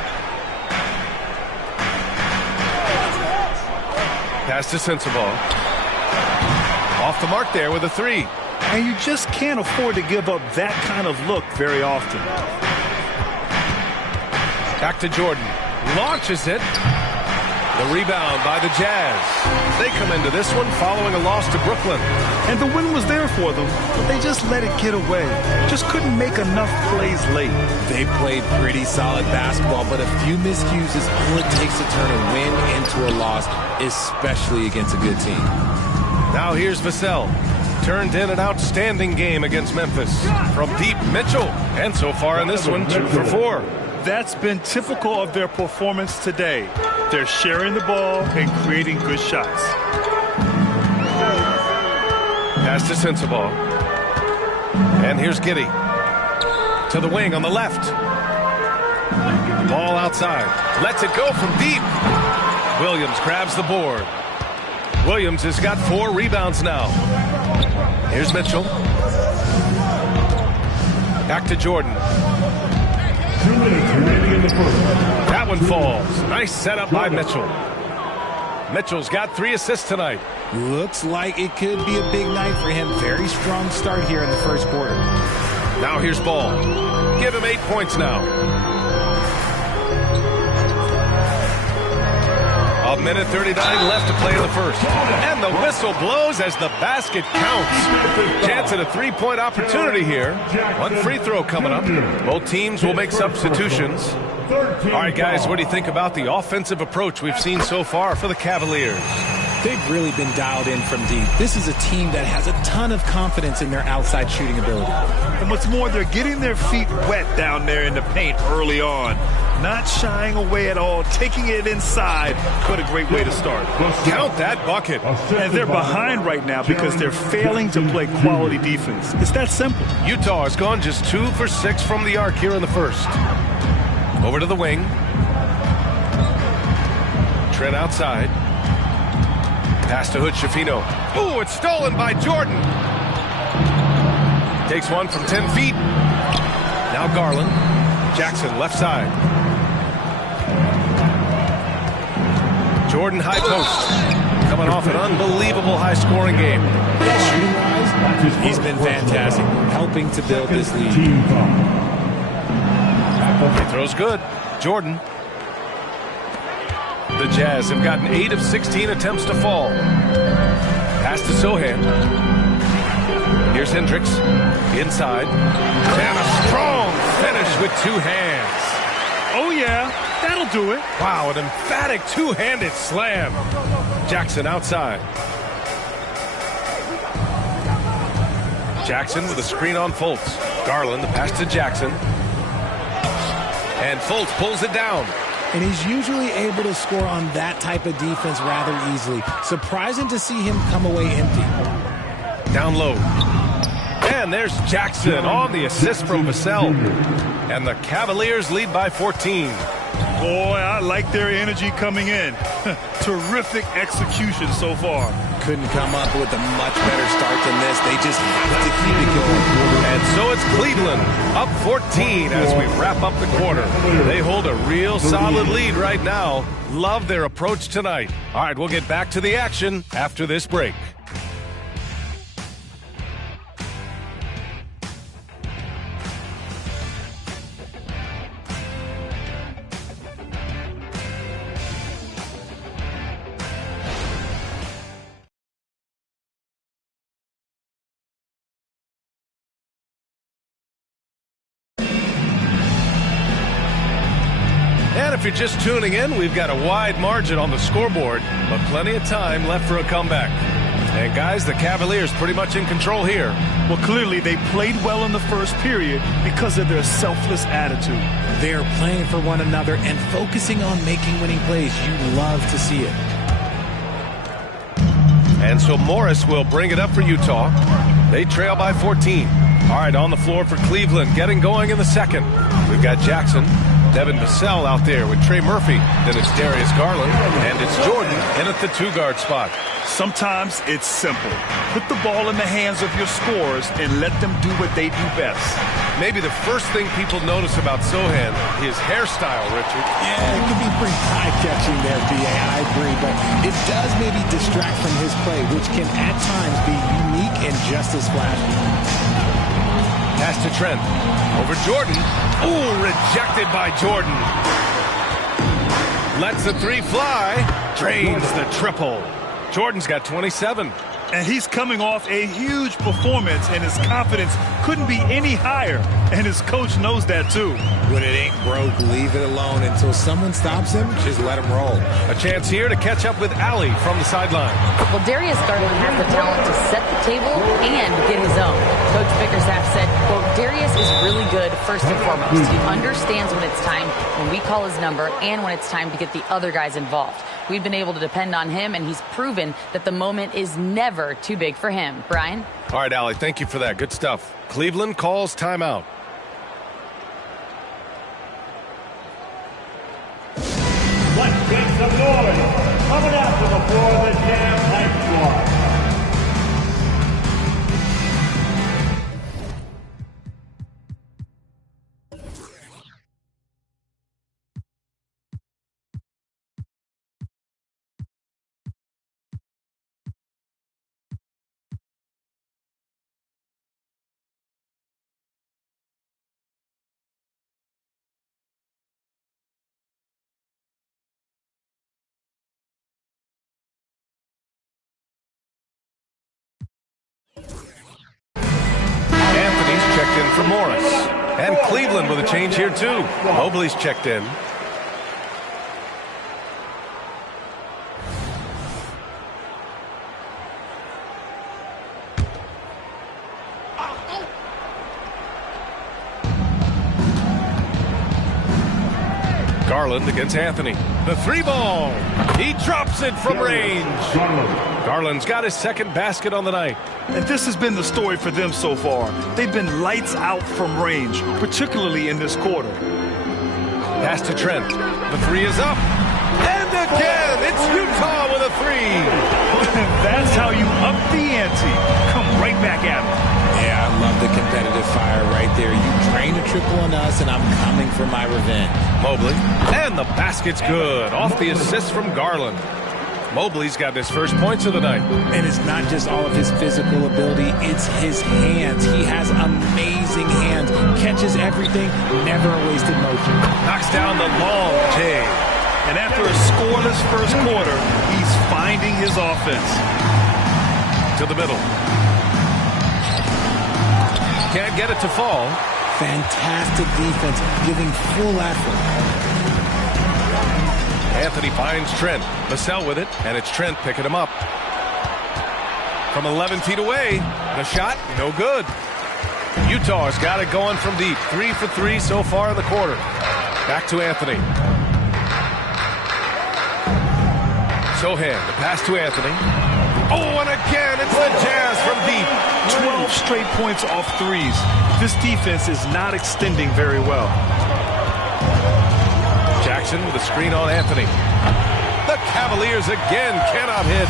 Pass to Sensabaugh. Off the mark there with a 3. And you just can't afford to give up that kind of look very often. Back to Jordan. Launches it. The rebound by the Jazz. They come into this one following a loss to Brooklyn. And the win was there for them, but they just let it get away. Just couldn't make enough plays late. They played pretty solid basketball, but a few miscues is all it takes to turn a win into a loss, especially against a good team. Now here's Vassell. Turned in an outstanding game against Memphis. From deep, Mitchell. And so far in this one, 2 for 4. That's been typical of their performance today. They're sharing the ball and creating good shots. Pass to Sensabaugh. And here's Giddey. To the wing on the left. Ball outside. Lets it go from deep. Williams grabs the board. Williams has got 4 rebounds now. Here's Mitchell. Back to Jordan. 2 minutes remaining in the first. That one falls. Nice setup by Mitchell. Mitchell's got 3 assists tonight. Looks like it could be a big night for him. Very strong start here in the first quarter. Now here's Ball. Give him 8 points now. A minute 39 left to play in the first. And the whistle blows as the basket counts. Chance at a 3-point opportunity here. 1 free throw coming up. Both teams will make substitutions. All right, guys, what do you think about the offensive approach we've seen so far for the Cavaliers? They've really been dialed in from deep. This is a team that has a ton of confidence in their outside shooting ability. And what's more, they're getting their feet wet down there in the paint early on. Not shying away at all, taking it inside. What a great way to start. Count that bucket. And they're behind right now because they're failing to play quality defense. It's that simple. Utah has gone just 2 for 6 from the arc here in the first. Over to the wing. Trent outside. Pass to Hood Schifino. Ooh, it's stolen by Jordan. Takes one from 10 feet. Now Garland. Jackson left side. Jordan high post. Coming off an unbelievable high-scoring game. Shooting-wise, he's been fantastic, helping to build this lead. He throws good. Jordan. The Jazz have gotten 8 of 16 attempts to fall. Pass to Sohan. Here's Hendricks. Inside. And a strong finish with 2 hands. Oh, yeah. That'll do it. Wow, an emphatic 2-handed slam. Jackson outside. Jackson with a screen on Fultz. Garland, the pass to Jackson. And Fultz pulls it down. And he's usually able to score on that type of defense rather easily. Surprising to see him come away empty. Down low. And there's Jackson on the assist from Vassell. And the Cavaliers lead by 14. Boy, I like their energy coming in. Terrific execution so far. Couldn't come up with a much better start than this. They just have to keep it going. And so it's Cleveland up 14 as we wrap up the quarter. They hold a real solid lead right now. Love their approach tonight. All right, we'll get back to the action after this break. And if you're just tuning in, we've got a wide margin on the scoreboard, but plenty of time left for a comeback. And guys, the Cavaliers pretty much in control here. Well, clearly they played well in the first period because of their selfless attitude. They are playing for one another and focusing on making winning plays. You love to see it. And so Morris will bring it up for Utah. They trail by 14. All right, on the floor for Cleveland, getting going in the second. We've got Jackson. Devin Vassell out there with Trey Murphy. Then it's Darius Garland, and it's Jordan in at the 2-guard spot. Sometimes it's simple. Put the ball in the hands of your scorers and let them do what they do best. Maybe the first thing people notice about Sohan, his hairstyle, Richard. Yeah, it can be pretty eye-catching there, B.A. I agree, but it does maybe distract from his play, which can at times be unique and just as flashy. Pass to Trent. Over Jordan. Ooh, rejected by Jordan. Lets the 3 fly. Drains the triple. Jordan's got 27. And he's coming off a huge performance, and his confidence couldn't be any higher. And his coach knows that, too. When it ain't broke, leave it alone. Until someone stops him, just let him roll. A chance here to catch up with Allie from the sideline. Well, Darius Garland has the talent to set the table and get his own. Coach Bickerstaff said, quote, Darius is really good first and foremost. He understands when it's time, when we call his number, and when it's time to get the other guys involved. We've been able to depend on him, and he's proven that the moment is never too big for him. Brian? All right, Allie, thank you for that. Good stuff. Cleveland calls timeout. Let's make some noise checked in for Morris. And Cleveland with a change here, too. Mobley's checked in. Garland against Anthony. The 3-ball. He drops it from range. Garland's got his second basket on the night. And this has been the story for them so far. They've been lights out from range, particularly in this quarter. Pass to Trent. The 3 is up. And again, it's Utah with a 3. That's how you up the ante. Come right back at it. Yeah, I love the competitive fire right there. You drain a triple on us, and I'm coming for my revenge. Mobley. And the basket's good. Off the assist from Garland. Mobley's got his first points of the night. And it's not just all of his physical ability, it's his hands. He has amazing hands. Catches everything, never a wasted motion. Knocks down the long J. And after a scoreless first quarter, he's finding his offense. To the middle. Can't get it to fall. Fantastic defense, giving full effort. Anthony finds Trent. Vassell with it, and it's Trent picking him up. From 11 feet away, the shot, no good. Utah's got it going from deep. 3 for 3 so far in the quarter. Back to Anthony. Sohan, the pass to Anthony. Oh, and again, it's the Jazz from deep. 12 straight points off threes. This defense is not extending very well. Jackson with a screen on Anthony. The Cavaliers again cannot hit.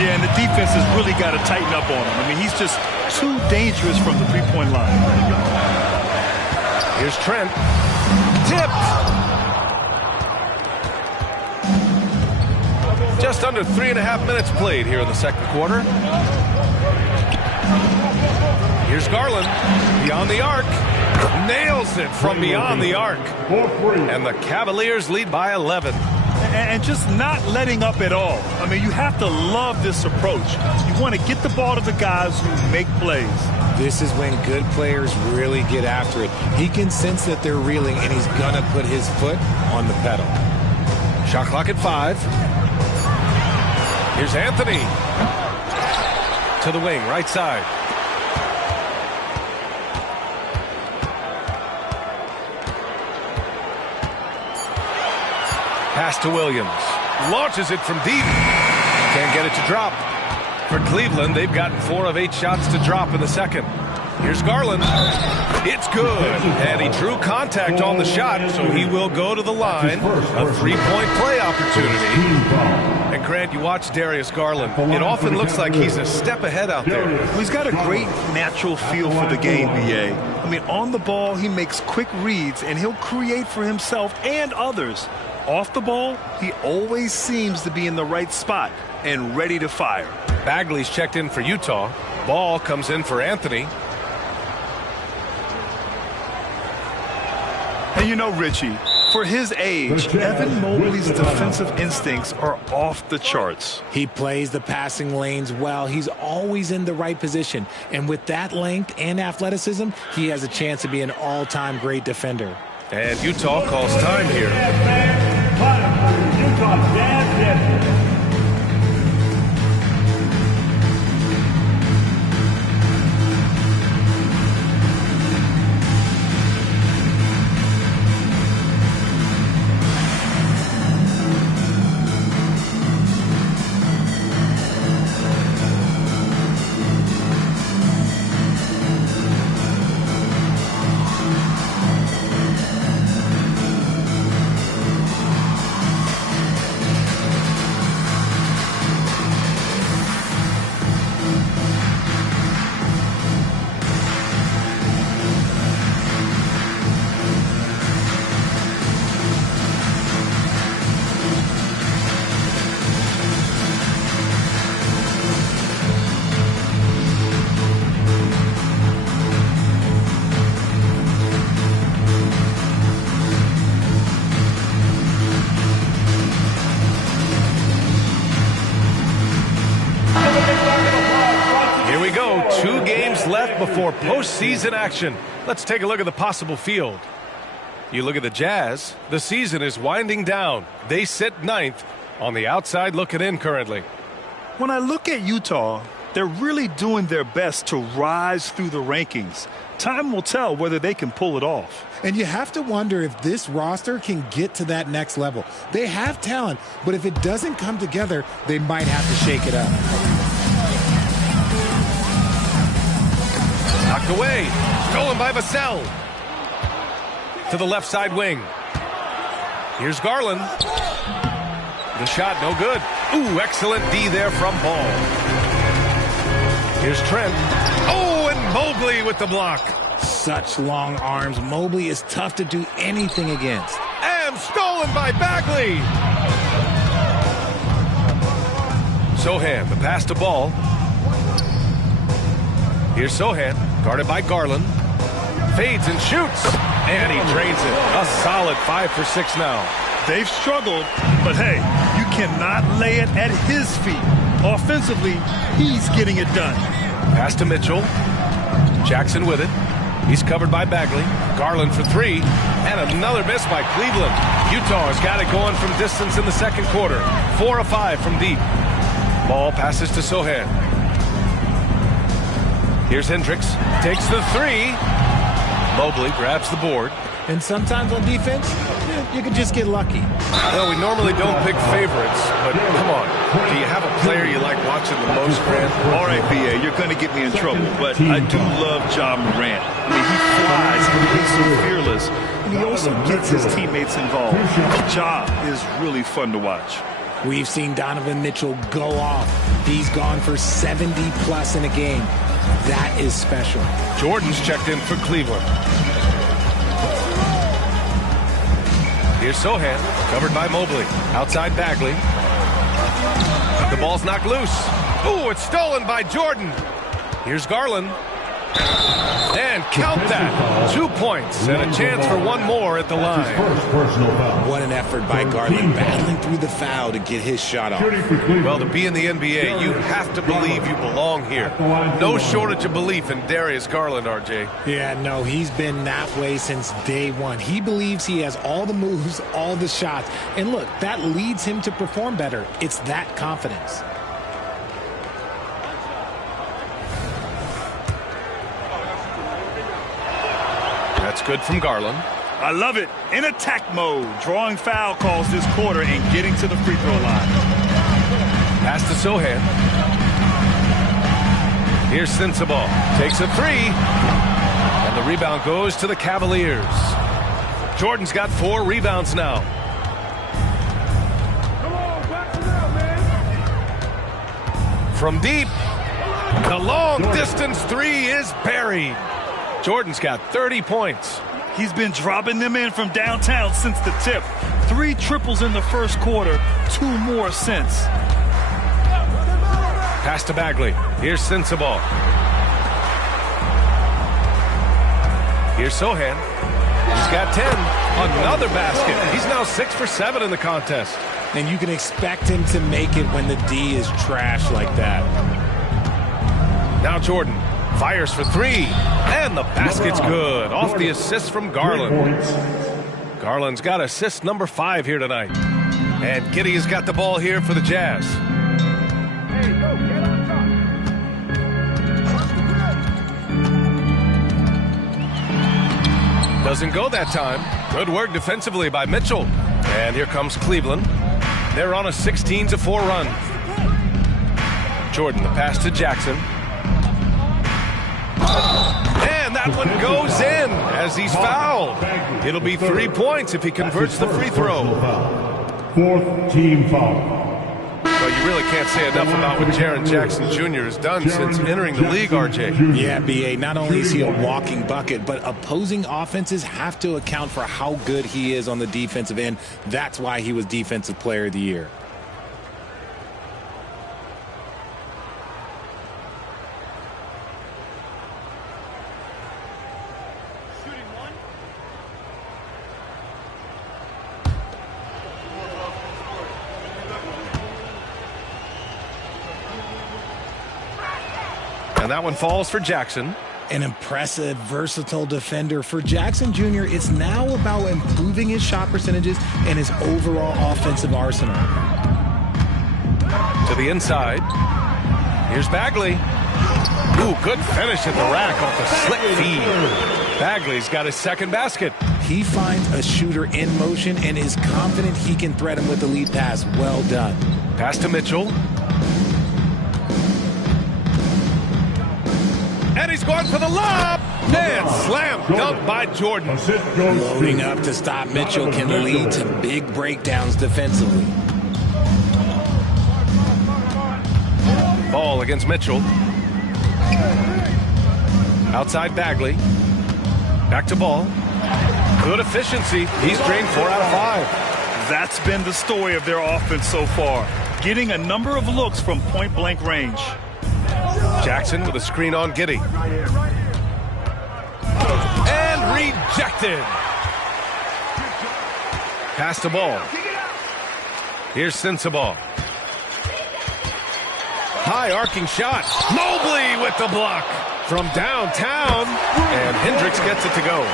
Yeah, and the defense has really got to tighten up on him. I mean, he's just too dangerous from the three-point line. Here's Trent. Tipped. Just under 3.5 minutes played here in the second quarter. Here's Garland. Beyond the arc. Nails it from beyond the arc. And the Cavaliers lead by 11. And just not letting up at all. I mean, you have to love this approach. You want to get the ball to the guys who make plays. This is when good players really get after it. He can sense that they're reeling, and he's going to put his foot on the pedal. Shot clock at 5. Here's Anthony. To the wing, right side. Pass to Williams. Launches it from deep. Can't get it to drop. For Cleveland, they've gotten 4 of 8 shots to drop in the second. Here's Garland. It's good. And he drew contact on the shot, so he will go to the line. A 3-point play opportunity. And Grant, you watch Darius Garland. It often looks like he's a step ahead out there. Well, he's got a great natural feel for the game, B.A. I mean, on the ball, he makes quick reads, and he'll create for himself and others. Off the ball, he always seems to be in the right spot and ready to fire. Bagley's checked in for Utah. Ball comes in for Anthony. And you know, Richie, for his age, Evan Mobley's defensive instincts are off the charts. He plays the passing lanes well. He's always in the right position. And with that length and athleticism, he has a chance to be an all-time great defender. And Utah calls time here. Utah Jazz. left before postseason action. Let's take a look at the possible field. You look at the Jazz, the season is winding down. They sit 9th on the outside looking in currently. When I look at Utah, they're really doing their best to rise through the rankings. Time will tell whether they can pull it off. And you have to wonder if this roster can get to that next level. They have talent, but if it doesn't come together, they might have to shake it up. Knocked away. Stolen by Vassell. To the left side wing. Here's Garland. The shot no good. Ooh, excellent D there from Ball. Here's Trent. Oh, and Mobley with the block. Such long arms. Mobley is tough to do anything against. And stolen by Bagley. Sohan, the pass to Ball. Here's Sohan, guarded by Garland. Fades and shoots. And he drains it. A solid 5 for 6 now. They've struggled, but hey, you cannot lay it at his feet. Offensively, he's getting it done. Pass to Mitchell. Jackson with it. He's covered by Bagley. Garland for 3. And another miss by Cleveland. Utah has got it going from distance in the second quarter. 4 of 5 from deep. Ball passes to Sohan. Here's Hendricks. Takes the 3. Mobley grabs the board. And sometimes on defense, you can just get lucky. Well, we normally don't pick favorites, but come on. Do you have a player you like watching the most, Grant? All right, B.A., you're going to get me in trouble, but I do love Ja Morant. I mean, he flies, he's so fearless, and he also gets his teammates involved. Ja is really fun to watch. We've seen Donovan Mitchell go off. He's gone for 70-plus in a game. That is special. Jordan's checked in for Cleveland. Here's Sohan, covered by Mobley. Outside Bagley. The ball's knocked loose. Ooh, it's stolen by Jordan. Here's Garland. And count that. 2 points and a chance for one more at the line. What an effort by Garland, battling through the foul to get his shot off. Well, to be in the NBA, you have to believe you belong here. No shortage of belief in Darius Garland, RJ. Yeah, no, he's been that way since day one. He believes he has all the moves, all the shots. And look, that leads him to perform better. It's that confidence. That's good from Garland. I love it. In attack mode, drawing foul calls this quarter and getting to the free throw line. Pass to Sohan. Here's Sensabaugh. Takes a 3. And the rebound goes to the Cavaliers. Jordan's got 4 rebounds now. From deep, the long distance 3 is buried. Jordan's got 30 points. He's been dropping them in from downtown since the tip. 3 triples in the first quarter, 2 more since. Pass to Bagley. Here's Sensabaugh. Here's Sohan. He's got 10. Another basket. He's now 6 for 7 in the contest. And you can expect him to make it when the D is trash like that. Now Jordan fires for 3. And the basket's good. Off the assist from Garland. Garland's got assist number 5 here tonight. And Giddey has got the ball here for the Jazz. Doesn't go that time. Good work defensively by Mitchell. And here comes Cleveland. They're on a 16-4 run. Jordan, the pass to Jackson. And that one goes in as he's fouled. It'll be 3 points if he converts the free throw. 4th team foul. Well, you really can't say enough about what Jaren Jackson Jr. has done since entering the league, RJ. Yeah, B.A., not only is he a walking bucket, but opposing offenses have to account for how good he is on the defensive end. That's why he was Defensive Player of the Year. that one falls for Jackson. An impressive, versatile defender. For Jackson Jr., it's now about improving his shot percentages and his overall offensive arsenal. To the inside. Here's Bagley. Ooh, good finish at the rack off the slick feed. Bagley's got his second basket. He finds a shooter in motion and is confident he can threat him with the lead pass. Well done. Pass to Mitchell. And he's going for the lob. And slam dunk by Jordan. Loading up to stop Mitchell can lead to big breakdowns defensively. Ball against Mitchell. Outside Bagley. Back to Ball. Good efficiency. He's drained 4 out of 5. That's been the story of their offense so far. Getting a number of looks from point-blank range. Jackson with a screen on Giddey. And rejected. Pass to Ball. Here's Sensabaugh. High arcing shot. Mobley with the block from downtown. And Hendricks gets it to go.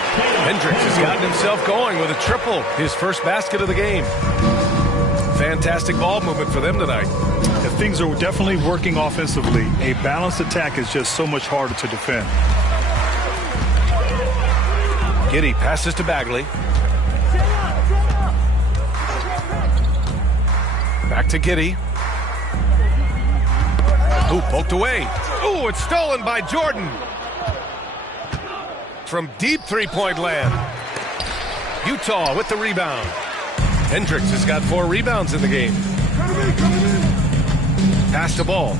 Hendricks has gotten himself going with a triple. His first basket of the game. Fantastic ball movement for them tonight. And things are definitely working offensively. A balanced attack is just so much harder to defend. Giddey passes to Bagley. Back to Giddey. Ooh, poked away. Ooh, it's stolen by Jordan. From deep three-point land. Utah with the rebound. Hendricks has got 4 rebounds in the game. Pass to Ball.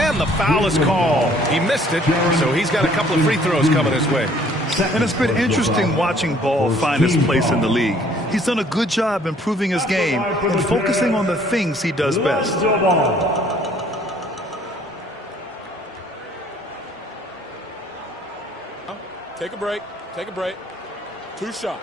And the foul is called. He missed it, so he's got a couple of free throws coming his way. And it's been interesting watching Ball find his place in the league. He's done a good job improving his game and focusing on the things he does best. Take a break. Take a break. 2 shots.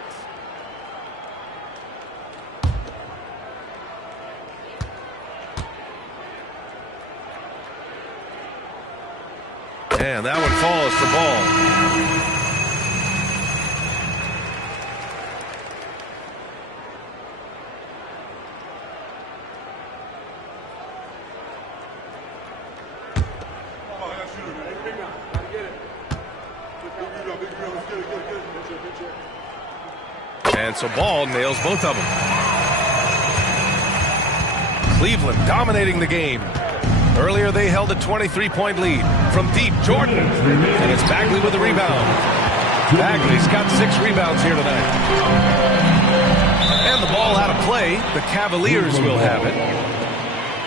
And that one falls for Ball. And so Ball nails both of them. Cleveland dominating the game. Earlier they held a 23-point lead. From deep, Jordan. And it's Bagley with the rebound. Bagley's got 6 rebounds here tonight. And the ball out of play. The Cavaliers will have it.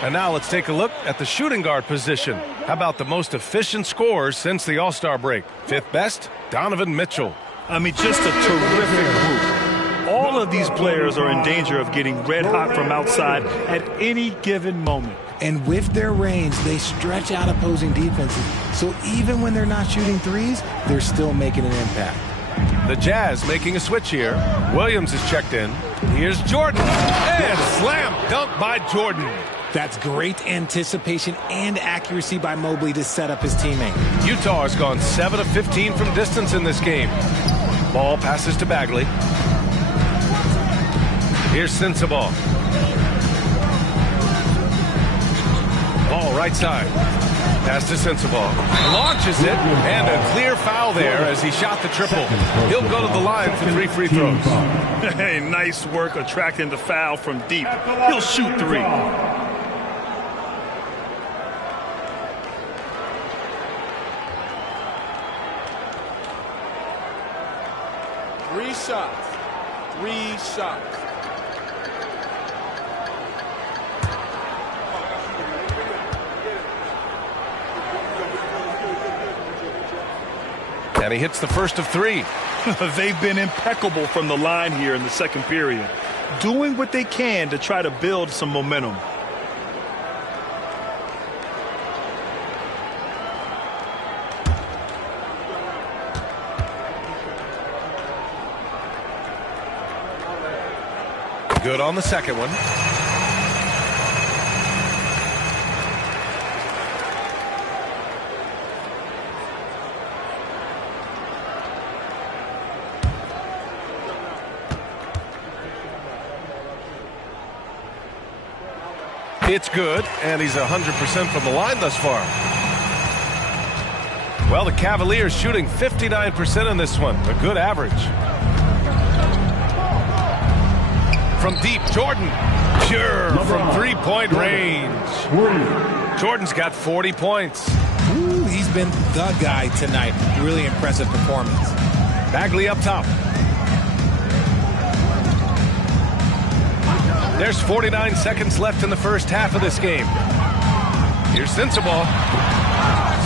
And now let's take a look at the shooting guard position. How about the most efficient scorers since the All-Star break? 5th best, Donovan Mitchell. I mean, just a terrific group. All of these players are in danger of getting red hot from outside at any given moment. And with their range, they stretch out opposing defenses. So even when they're not shooting threes, they're still making an impact. The Jazz making a switch here. Williams is checked in. Here's Jordan. And slam dunk by Jordan. That's great anticipation and accuracy by Mobley to set up his teammate. Utah has gone 7 of 15 from distance in this game. Ball passes to Bagley. Here's Sensabaugh. Ball right side. Pass to Sensabaugh. Launches it, and a clear foul there as he shot the triple. He'll go to the line for 3 free throws. Hey, nice work attracting the foul from deep. He'll shoot 3. 3 shots. 3 shots. And he hits the first of 3. They've been impeccable from the line here in the second period, doing what they can to try to build some momentum. Good on the second one. It's good, and he's 100% from the line thus far. Well, the Cavaliers shooting 59% in this one, a good average. From deep, Jordan, pure from three-point range. Jordan's got 40 points. Ooh, he's been the guy tonight. Really impressive performance. Bagley up top. There's 49 seconds left in the first half of this game. Here's Sensabaugh.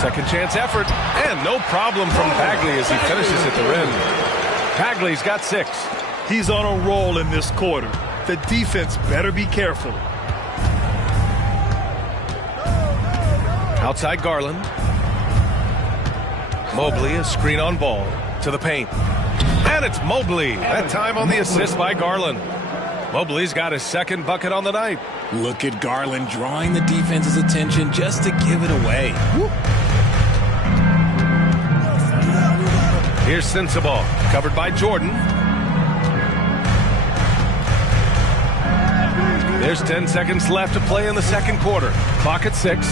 Second chance effort, and no problem from Bagley as he finishes at the rim. Bagley's got 6. He's on a roll in this quarter. The defense better be careful. Outside Garland. Mobley, a screen on ball to the paint. And it's Mobley. That time on the assist by Garland. Mobley's got his second bucket on the night. Look at Garland drawing the defense's attention just to give it away. Woo. Here's Sensabaugh, covered by Jordan. There's 10 seconds left to play in the second quarter. Clock at 6.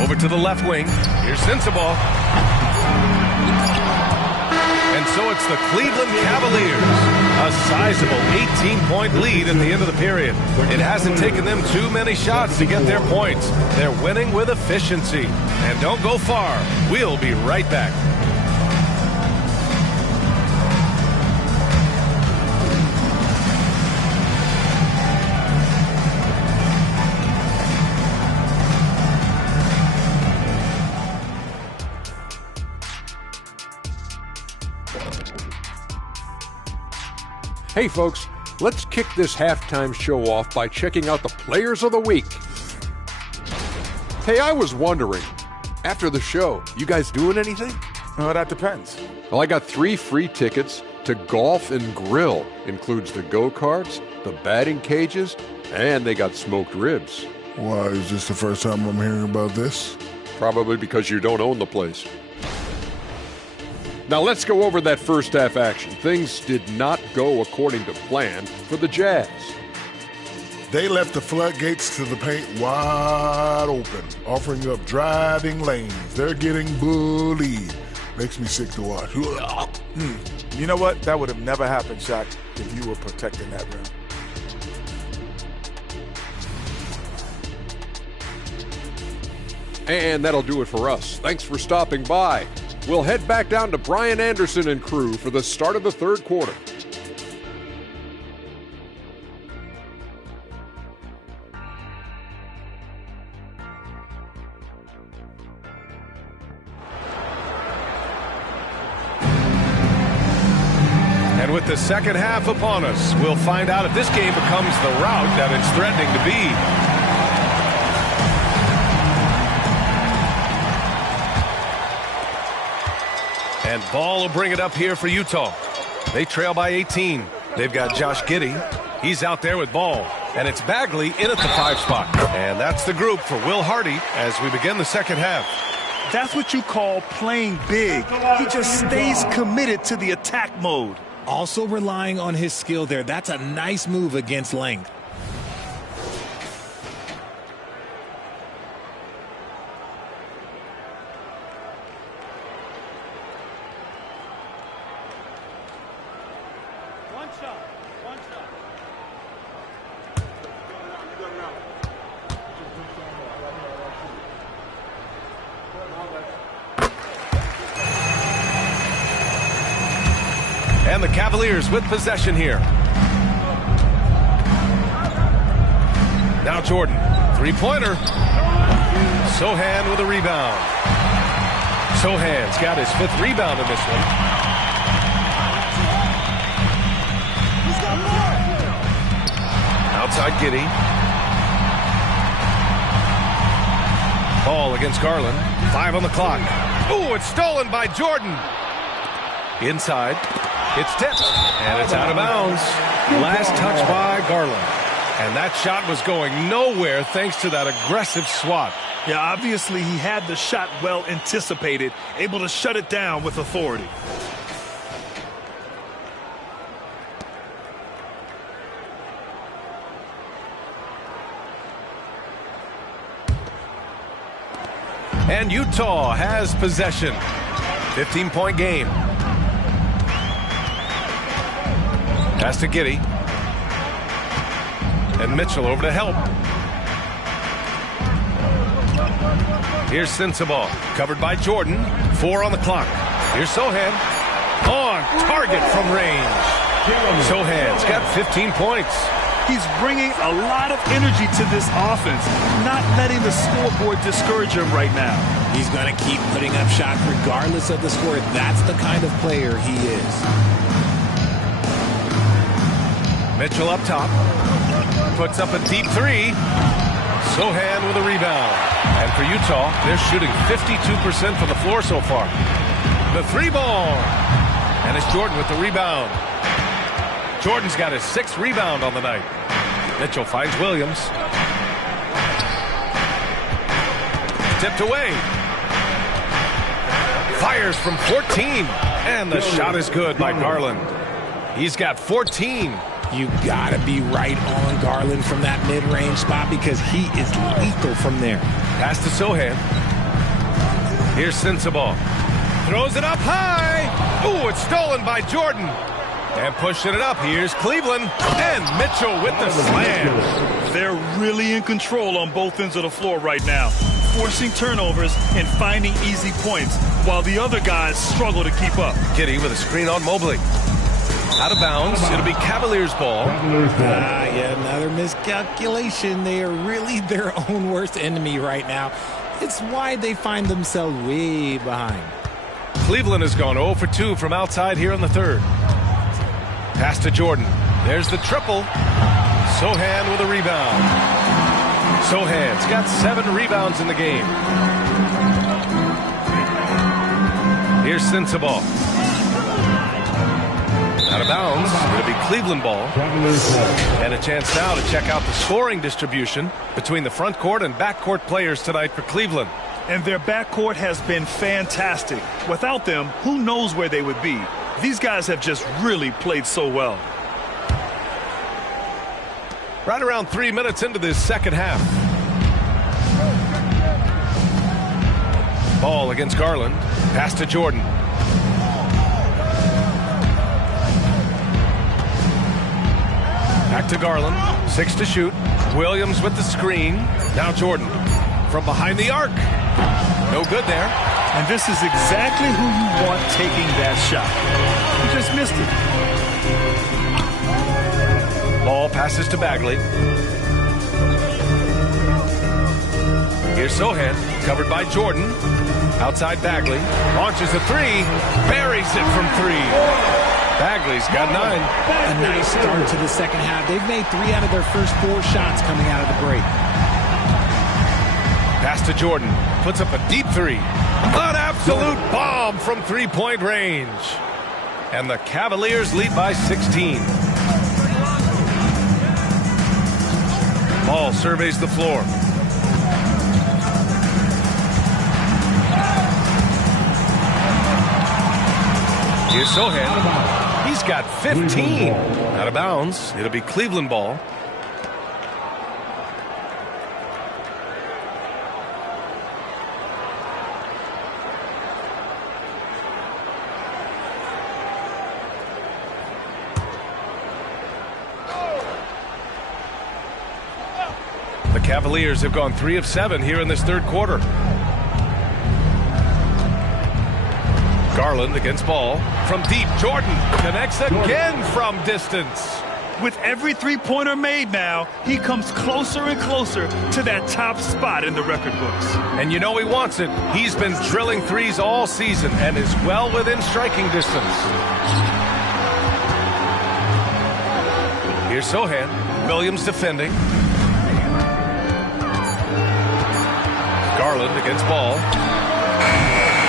Over to the left wing. Here's Sensabaugh. And so it's the Cleveland Cavaliers. A sizable 18-point lead at the end of the period. It hasn't taken them too many shots to get their points. They're winning with efficiency. And don't go far. We'll be right back. Hey folks, let's kick this halftime show off by checking out the Players of the Week. Hey, I was wondering, after the show, you guys doing anything? Well, that depends. Well, I got 3 free tickets to Golf and Grill. Includes the go-karts, the batting cages, and they got smoked ribs. Why, is this the first time I'm hearing about this? Probably because you don't own the place. Now let's go over that first half action. Things did not go according to plan for the Jazz. They left the floodgates to the paint wide open, offering up driving lanes. They're getting bullied. Makes me sick to watch. You know what? That would have never happened, Shaq, if you were protecting that rim. And that'll do it for us. Thanks for stopping by. We'll head back down to Brian Anderson and crew for the start of the third quarter. And with the second half upon us, we'll find out if this game becomes the rout that it's threatening to be. And Ball will bring it up here for Utah. They trail by 18. They've got Josh Giddey. He's out there with Ball. And it's Bagley in at the 5 spot. And that's the group for Will Hardy as we begin the second half. That's what you call playing big. He just stays committed to the attack mode. Also relying on his skill there. That's a nice move against length. And the Cavaliers with possession here. Now Jordan, three-pointer. Sohan with a rebound. Sohan's got his 5th rebound in this one. Outside Giddey. Ball against Garland. 5 on the clock. Ooh, it's stolen by Jordan. Inside. It's tipped, and it's out of bounds. Last touch by Garland. And that shot was going nowhere thanks to that aggressive swat. Yeah, obviously he had the shot well anticipated, able to shut it down with authority. And Utah has possession. 15-point game. Pass to Giddey. And Mitchell over to help. Here's Sensabaugh, covered by Jordan. 4 on the clock. Here's Sohan. On target from range. Sohan's got 15 points. He's bringing a lot of energy to this offense, not letting the scoreboard discourage him right now. He's going to keep putting up shots regardless of the score. That's the kind of player he is. Mitchell up top. Puts up a deep 3. Sohan with a rebound. And for Utah, they're shooting 52% from the floor so far. The 3-ball. And it's Jordan with the rebound. Jordan's got his 6th rebound on the night. Mitchell finds Williams. Tipped away. Fires from 14. And the shot is good by Garland. He's got 14. You got to be right on Garland from that mid-range spot because he is lethal from there. Pass to Sohan. Here's Sensabaugh. Throws it up high. Ooh, it's stolen by Jordan. And pushing it up, here's Cleveland. And Mitchell with the slam. They're really in control on both ends of the floor right now, forcing turnovers and finding easy points, while the other guys struggle to keep up. Giddey with a screen on Mobley. Out of bounds. It'll be Cavaliers ball. Yeah, another miscalculation. They are really their own worst enemy right now. It's why they find themselves way behind. Cleveland has gone 0 for 2 from outside here in the third. Pass to Jordan. There's the triple. Sohan with a rebound. Sohan's got 7 rebounds in the game. Here's Sensabaugh. Out of bounds. It'll be Cleveland ball. And a chance now to check out the scoring distribution between the front court and back court players tonight for Cleveland. And their backcourt has been fantastic. Without them, who knows where they would be? These guys have just really played so well. Right around 3 minutes into this second half. Ball against Garland. Pass to Jordan. Back to Garland. 6 to shoot. Williams with the screen. Now Jordan from behind the arc. No good there. And this is exactly who you want taking that shot. He just missed it. Ball passes to Bagley. Here's Sohan, covered by Jordan. Outside Bagley. Launches a 3. Buries it from 3. Bagley's got 9. A nice start to the second half. They've made 3 out of their first 4 shots coming out of the break. Pass to Jordan. Puts up a deep 3. An absolute bomb from 3-point range. And the Cavaliers lead by 16. Ball surveys the floor. Here's Sohan. He's got 15. Out of bounds. It'll be Cleveland ball. The Cavaliers have gone 3 of 7 here in this third quarter. Garland against ball. From deep, Jordan connects again from distance. With every three-pointer made now, he comes closer and closer to that top spot in the record books. And you know he wants it. He's been drilling threes all season and is well within striking distance. Here's Sohan. Williams defending. Garland against ball.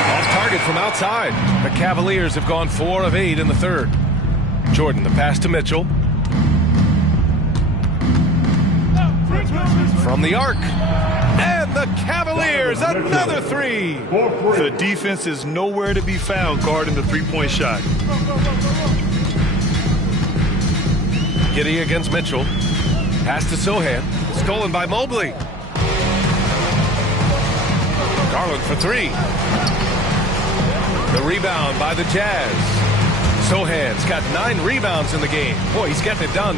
Off target from outside. The Cavaliers have gone 4 of 8 in the third. Jordan, the pass to Mitchell. From the arc. And the Cavaliers, another 3. The defense is nowhere to be found guarding the three-point shot. Giddey against Mitchell. Pass to Sohan. Stolen by Mobley. Garland for three. The rebound by the Jazz. Sohan's got 9 rebounds in the game. Boy, he's getting it done.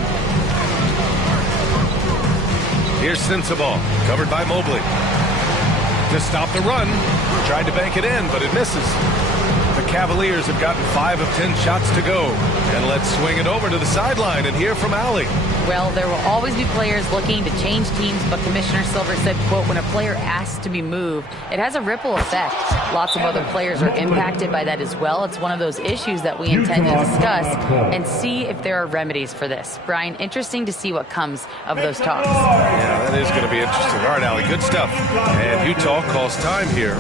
Here's Sensabaugh, covered by Mobley. To stop the run, tried to bank it in, but it misses. The Cavaliers have gotten 5 of 10 shots to go. And let's swing it over to the sideline and hear from Allie. Well, there will always be players looking to change teams, but Commissioner Silver said, quote, when a player asks to be moved, it has a ripple effect. Lots of other players are impacted by that as well. It's one of those issues that we intend to discuss and see if there are remedies for this. Brian, interesting to see what comes of those talks. Yeah, that is going to be interesting. All right, Allie, good stuff. And Utah calls time here.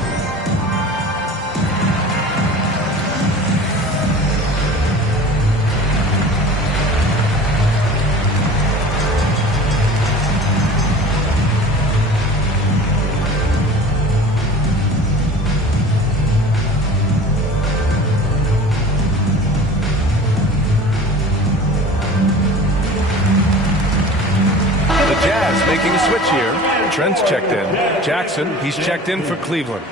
Making a switch here. Trent's checked in. Jackson, he's checked in for Cleveland.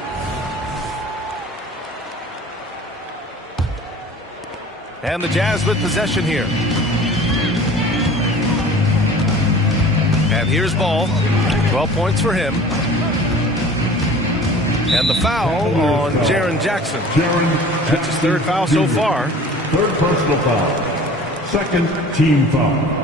And the Jazz with possession here. And here's Ball. 12 points for him. And the foul on Jaren Jackson. That's his 3rd foul so far. 3rd personal foul. 2nd team foul.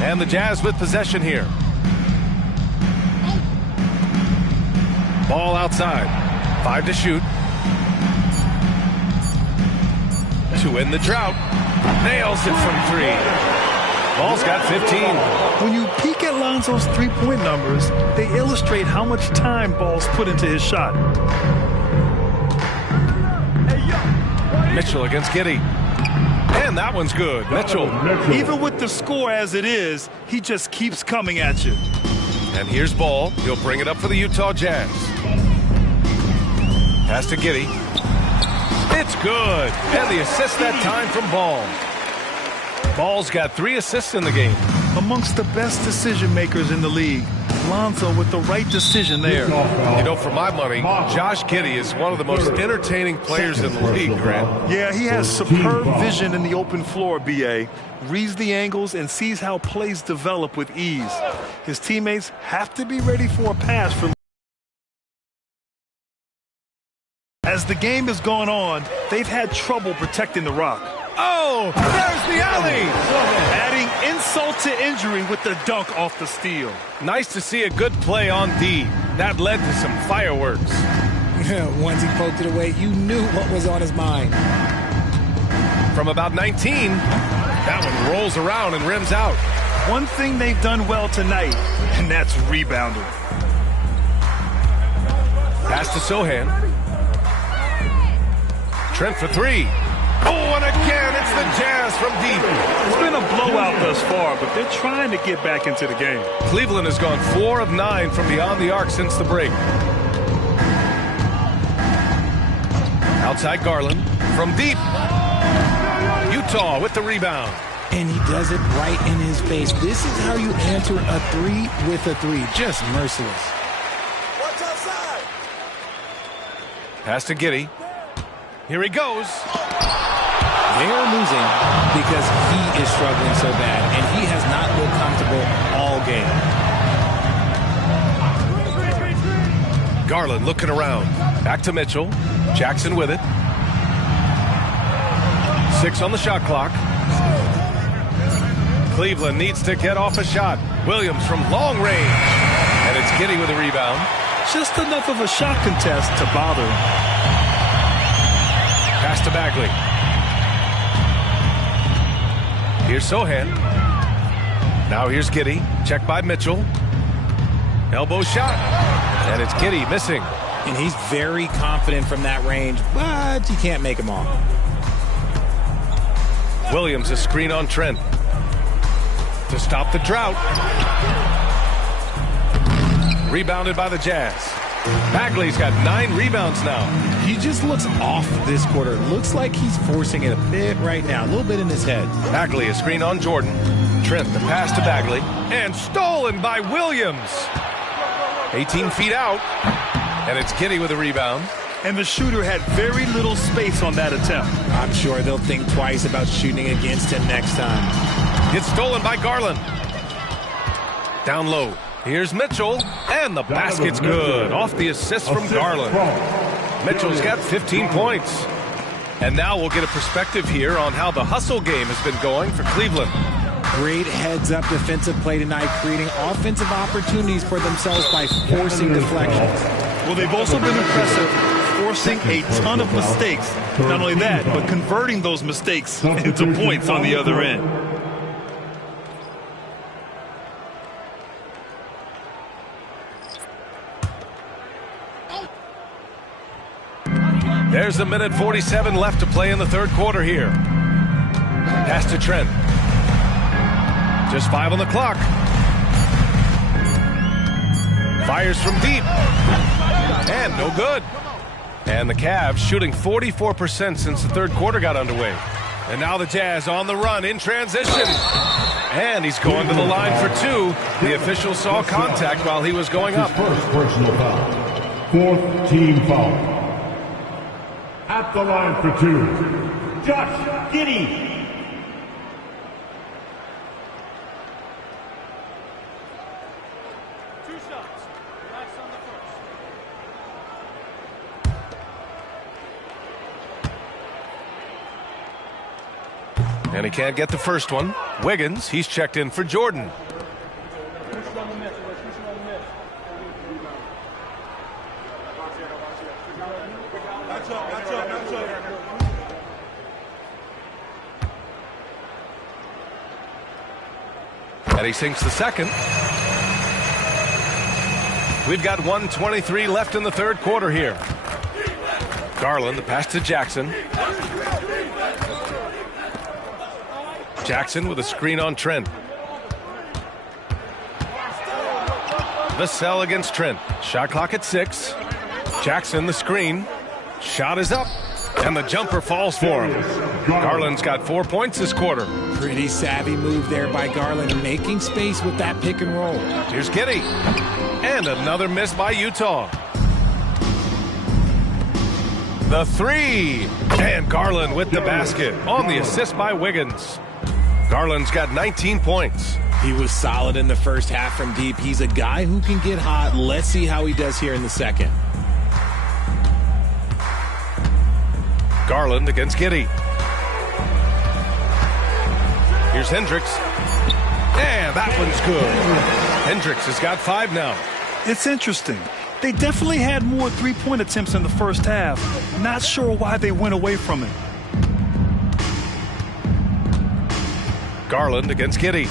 And the Jazz with possession here. Ball outside. 5 to shoot. To end the drought. Nails it from 3. Ball's got 15. When you peek at Lonzo's three-point numbers, they illustrate how much time Ball's put into his shot. Mitchell against Giddey. And that one's good. Mitchell. Even with the score as it is, he just keeps coming at you. And here's Ball. He'll bring it up for the Utah Jazz. Pass to Giddey. It's good. And the assist that time from Ball. Ball's got 3 assists in the game. Amongst the best decision makers in the league, Lonzo with the right decision there. You know, for my money, Josh Giddey is one of the most entertaining players in the league, Grant. Yeah, he has superb vision in the open floor, B.A. Reads the angles and sees how plays develop with ease. His teammates have to be ready for a pass from. As the game has gone on, they've had trouble protecting the rock. Oh, there's the alley! Adding insult to injury with the dunk off the steal. Nice to see a good play on D. That led to some fireworks. Once he poked it away, you knew what was on his mind. From about 19, that one rolls around and rims out. One thing they've done well tonight, and that's rebounding. Pass to Sohan. Trent for 3. Oh, and again, it's the Jazz from deep. It's been a blowout thus far, but they're trying to get back into the game. Cleveland has gone 4 of 9 from beyond the arc since the break. Outside Garland from deep. Utah with the rebound. And he does it right in his face. This is how you answer a 3 with a 3. Just merciless. Watch outside. Pass to Giddey. Here he goes. They're losing because he is struggling so bad, and he has not looked comfortable all game. Garland looking around. Back to Mitchell. Jackson with it. 6 on the shot clock. Cleveland needs to get off a shot. Williams from long range. And it's Giddey with a rebound. Just enough of a shot contest to bother him. Pass to Bagley. Here's Sohan. Now here's Giddey. Checked by Mitchell. Elbow shot. And it's Giddey missing. And he's very confident from that range, but he can't make them all. Williams a screen on Trent. To stop the drought. Rebounded by the Jazz. Bagley's got 9 rebounds now. He just looks off this quarter. Looks like he's forcing it a bit right now, a little bit in his head. Bagley, a screen on Jordan. Trent, the pass to Bagley. And stolen by Williams. 18 feet out. And it's Giddey with a rebound. And the shooter had very little space on that attempt. I'm sure they'll think twice about shooting against him next time. Gets stolen by Garland. Down low. Here's Mitchell. And the basket's good. Off the assist from Garland. Mitchell's got 15 points. And now we'll get a perspective here on how the hustle game has been going for Cleveland. Great heads-up defensive play tonight, creating offensive opportunities for themselves by forcing deflections. Well, they've also been impressive, forcing a ton of mistakes. Not only that, but converting those mistakes into points on the other end. There's a minute 47 left to play in the third quarter here. Pass to Trent. Just 5 on the clock. Fires from deep. And no good. And the Cavs shooting 44% since the third quarter got underway. And now the Jazz on the run in transition. And he's going to the line for 2. The official saw contact while he was going up. First personal foul. 4th team foul. At the line for 2, Josh Giddey. And he can't get the first one. Wiggins, he's checked in for Jordan. And he sinks the second. We've got 1:23 left in the third quarter here. Garland, the pass to Jackson. Jackson with a screen on Trent. Vassell against Trent. Shot clock at 6. Jackson, the screen. Shot is up. And the jumper falls for him. Garland's got 4 points this quarter. Pretty savvy move there by Garland, making space with that pick and roll. Here's Giddey. And another miss by Utah. The 3. And Garland with the basket on the assist by Wiggins. Garland's got 19 points. He was solid in the first half from deep. He's a guy who can get hot. Let's see how he does here in the second. Garland against Giddey. Here's Hendricks. And that one's good. Hendricks has got 5 now. It's interesting. They definitely had more three-point attempts in the first half. Not sure why they went away from it. Garland against Giddey.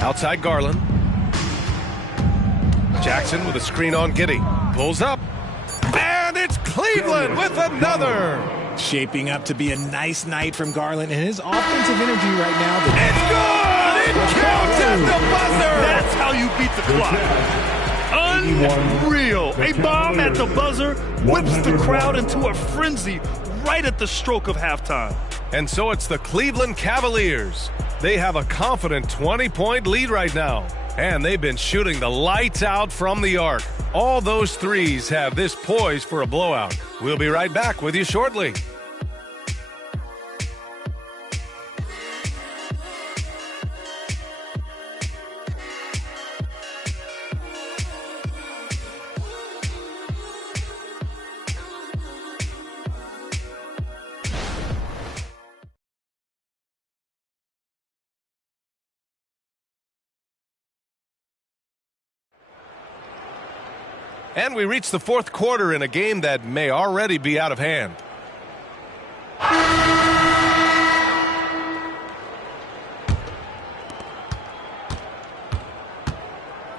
Outside Garland. Jackson with a screen on Giddey. Pulls up. And it's Cleveland with another. Shaping up to be a nice night from Garland and his offensive energy right now. It's good! It counts at the buzzer! That's how you beat the clock. Unreal. A bomb at the buzzer whips the crowd into a frenzy right at the stroke of halftime. And so it's the Cleveland Cavaliers. They have a confident 20-point lead right now. And they've been shooting the lights out from the arc. All those threes have this poised for a blowout. We'll be right back with you shortly. And we reach the fourth quarter in a game that may already be out of hand.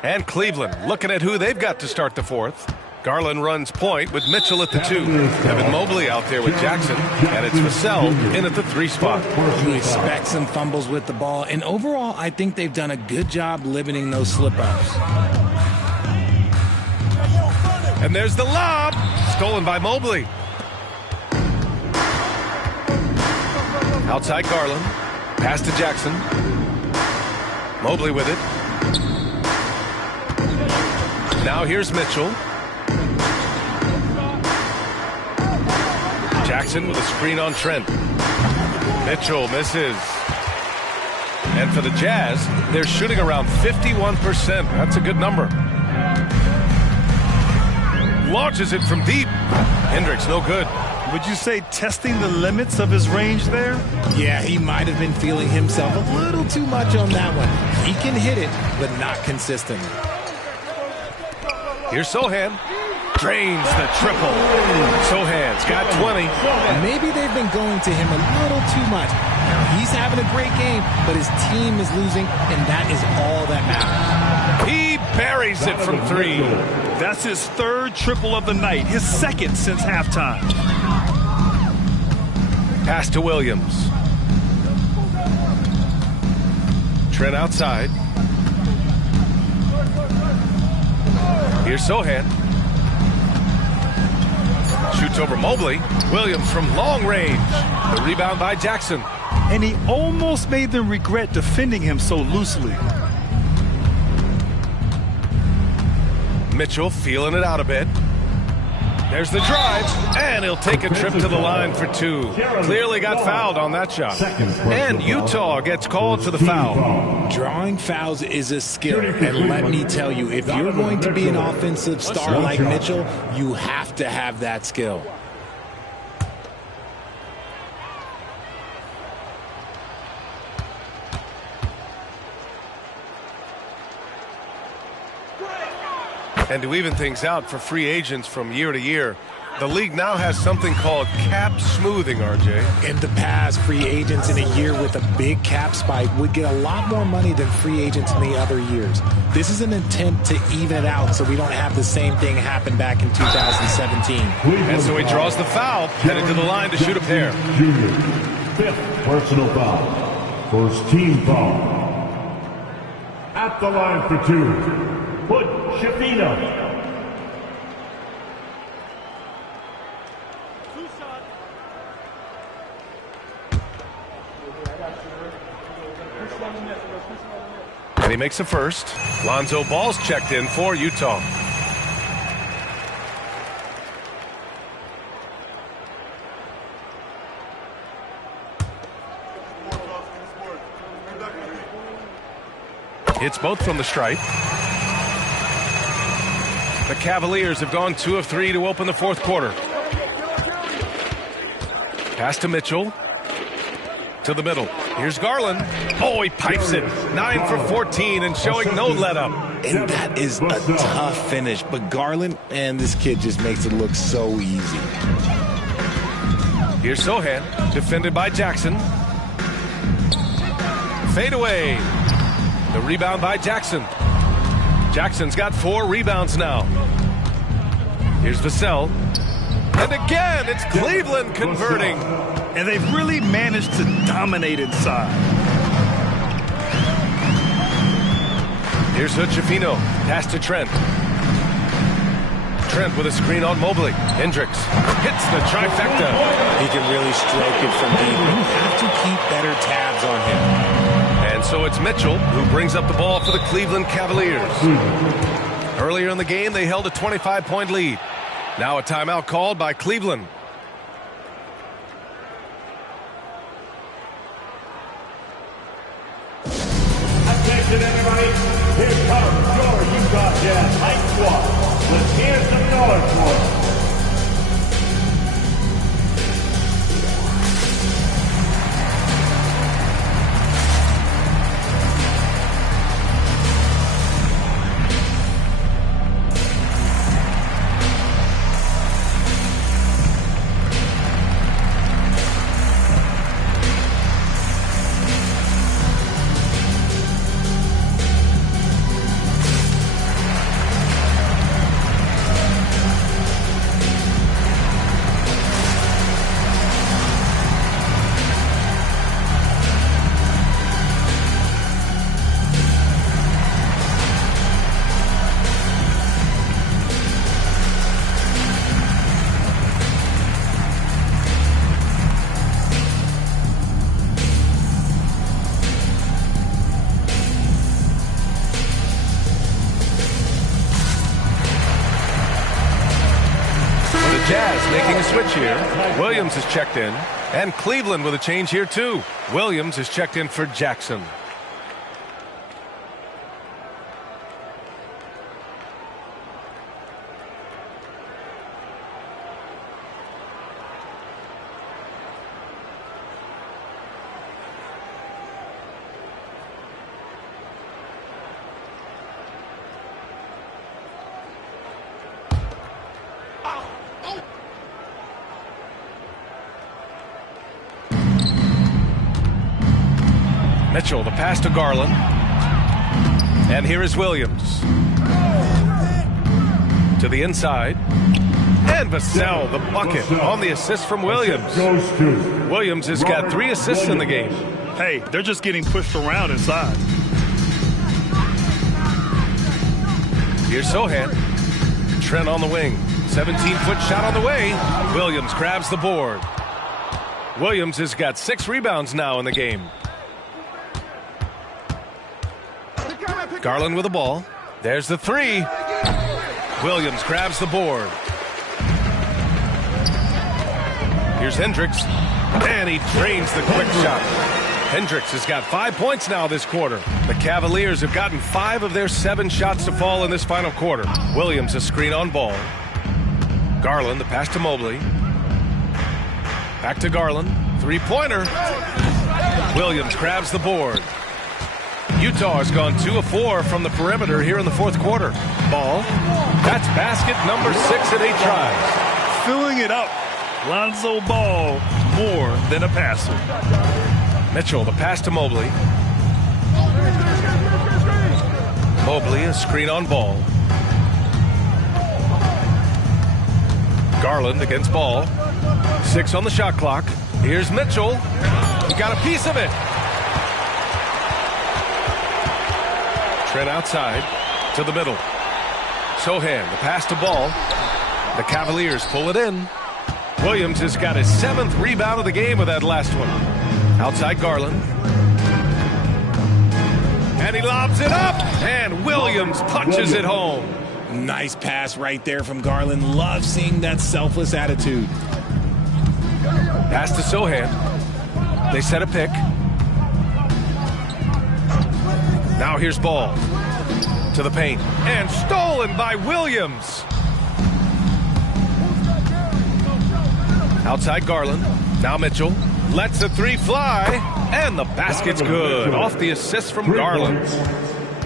And Cleveland looking at who they've got to start the fourth. Garland runs point with Mitchell at the 2. Evan Mobley out there with Jackson, and it's Vassell in at the 3 spot. You expect some fumbles with the ball, and overall, I think they've done a good job limiting those slip-ups. And there's the lob, stolen by Mobley. Outside Garland, pass to Jackson. Mobley with it. Now here's Mitchell. Jackson with a screen on Trent. Mitchell misses. And for the Jazz, they're shooting around 51%. That's a good number. Launches it from deep. Hendricks, no good. Would you say testing the limits of his range there? Yeah, he might have been feeling himself a little too much on that one. He can hit it, but not consistently. Here's Sohan. Drains the triple. Sohan's got 20. Maybe they've been going to him a little too much. Now, he's having a great game, but his team is losing, and that is all that matters. He buries it from 3. That's his 3rd triple of the night, his 2nd since halftime. Pass to Williams. Trent outside. Here's Sohan. Shoots over Mobley. Williams from long range. The rebound by Jackson. And he almost made them regret defending him so loosely. Mitchell feeling it out a bit. There's the drive, and he'll take a trip to the line for 2. Clearly got fouled on that shot. And Utah gets called for the foul. Drawing fouls is a skill, and let me tell you, if you're going to be an offensive star like Mitchell, you have to have that skill. And to even things out for free agents from year to year, the league now has something called cap smoothing, RJ. In the past, free agents in a year with a big cap spike would get a lot more money than free agents in the other years. This is an attempt to even it out so we don't have the same thing happen back in 2017. And so he draws the foul, headed to the line to shoot a pair. Junior, 5th personal foul. First team foul. At the line for 2. Put Shafino. And he makes a first. Lonzo Ball's checked in for Utah. Hits both from the stripe. The Cavaliers have gone 2 of 3 to open the 4th quarter. Pass to Mitchell. To the middle. Here's Garland. Oh, he pipes it. 9 for 14 and showing no let up. And that is a tough finish. But Garland, and this kid just makes it look so easy. Here's Sohan. Defended by Jackson. Fade away. The rebound by Jackson. Jackson's got 4 rebounds now. Here's Vassell. And again, it's Cleveland converting. And they've really managed to dominate inside. Here's Hood-Schifino. Pass to Trent. Trent with a screen on Mobley. Hendricks hits the trifecta. He can really stroke it from deep. You have to keep better tabs on him. And so it's Mitchell who brings up the ball for the Cleveland Cavaliers. Earlier in the game, they held a 25-point lead. Now a timeout called by Cleveland. Attention, everybody. Here comes your Utah Jazz Light Squad. Let's hear some noise for them. The Jazz making a switch here. Williams is checked in. And Cleveland with a change here, too. Williams is checked in for Jackson. Mitchell, the pass to Garland. And here is Williams. To the inside. And Vassell, the bucket, on the assist from Williams. Williams has got 3 assists in the game. Hey, they're just getting pushed around inside. Here's Sohan. Trent on the wing. 17-foot shot on the way. Williams grabs the board. Williams has got 6 rebounds now in the game. Garland with the ball. There's the 3. Williams grabs the board. Here's Hendricks. And he drains the quick shot. Hendricks has got 5 points now this quarter. The Cavaliers have gotten 5 of their 7 shots to fall in this final quarter. Williams a screen on ball. Garland, the pass to Mobley. Back to Garland. 3-pointer. Williams grabs the board. Utah has gone 2 of 4 from the perimeter here in the 4th quarter. Ball. That's basket number 6 in 8 tries. Filling it up. Lonzo Ball, more than a passer. Mitchell, the pass to Mobley. Mobley, a screen on ball. Garland against Ball. 6 on the shot clock. Here's Mitchell. He got a piece of it. Trent outside to the middle. Sohan, the pass to Ball. The Cavaliers pull it in. Williams has got his 7th rebound of the game with that last one. Outside Garland. And he lobs it up. And Williams punches it home. Nice pass right there from Garland. Love seeing that selfless attitude. Pass to Sohan. They set a pick. Now here's Ball to the paint. And stolen by Williams. Outside Garland. Now Mitchell. Lets the 3 fly. And the basket's good. Off the assist from Garland.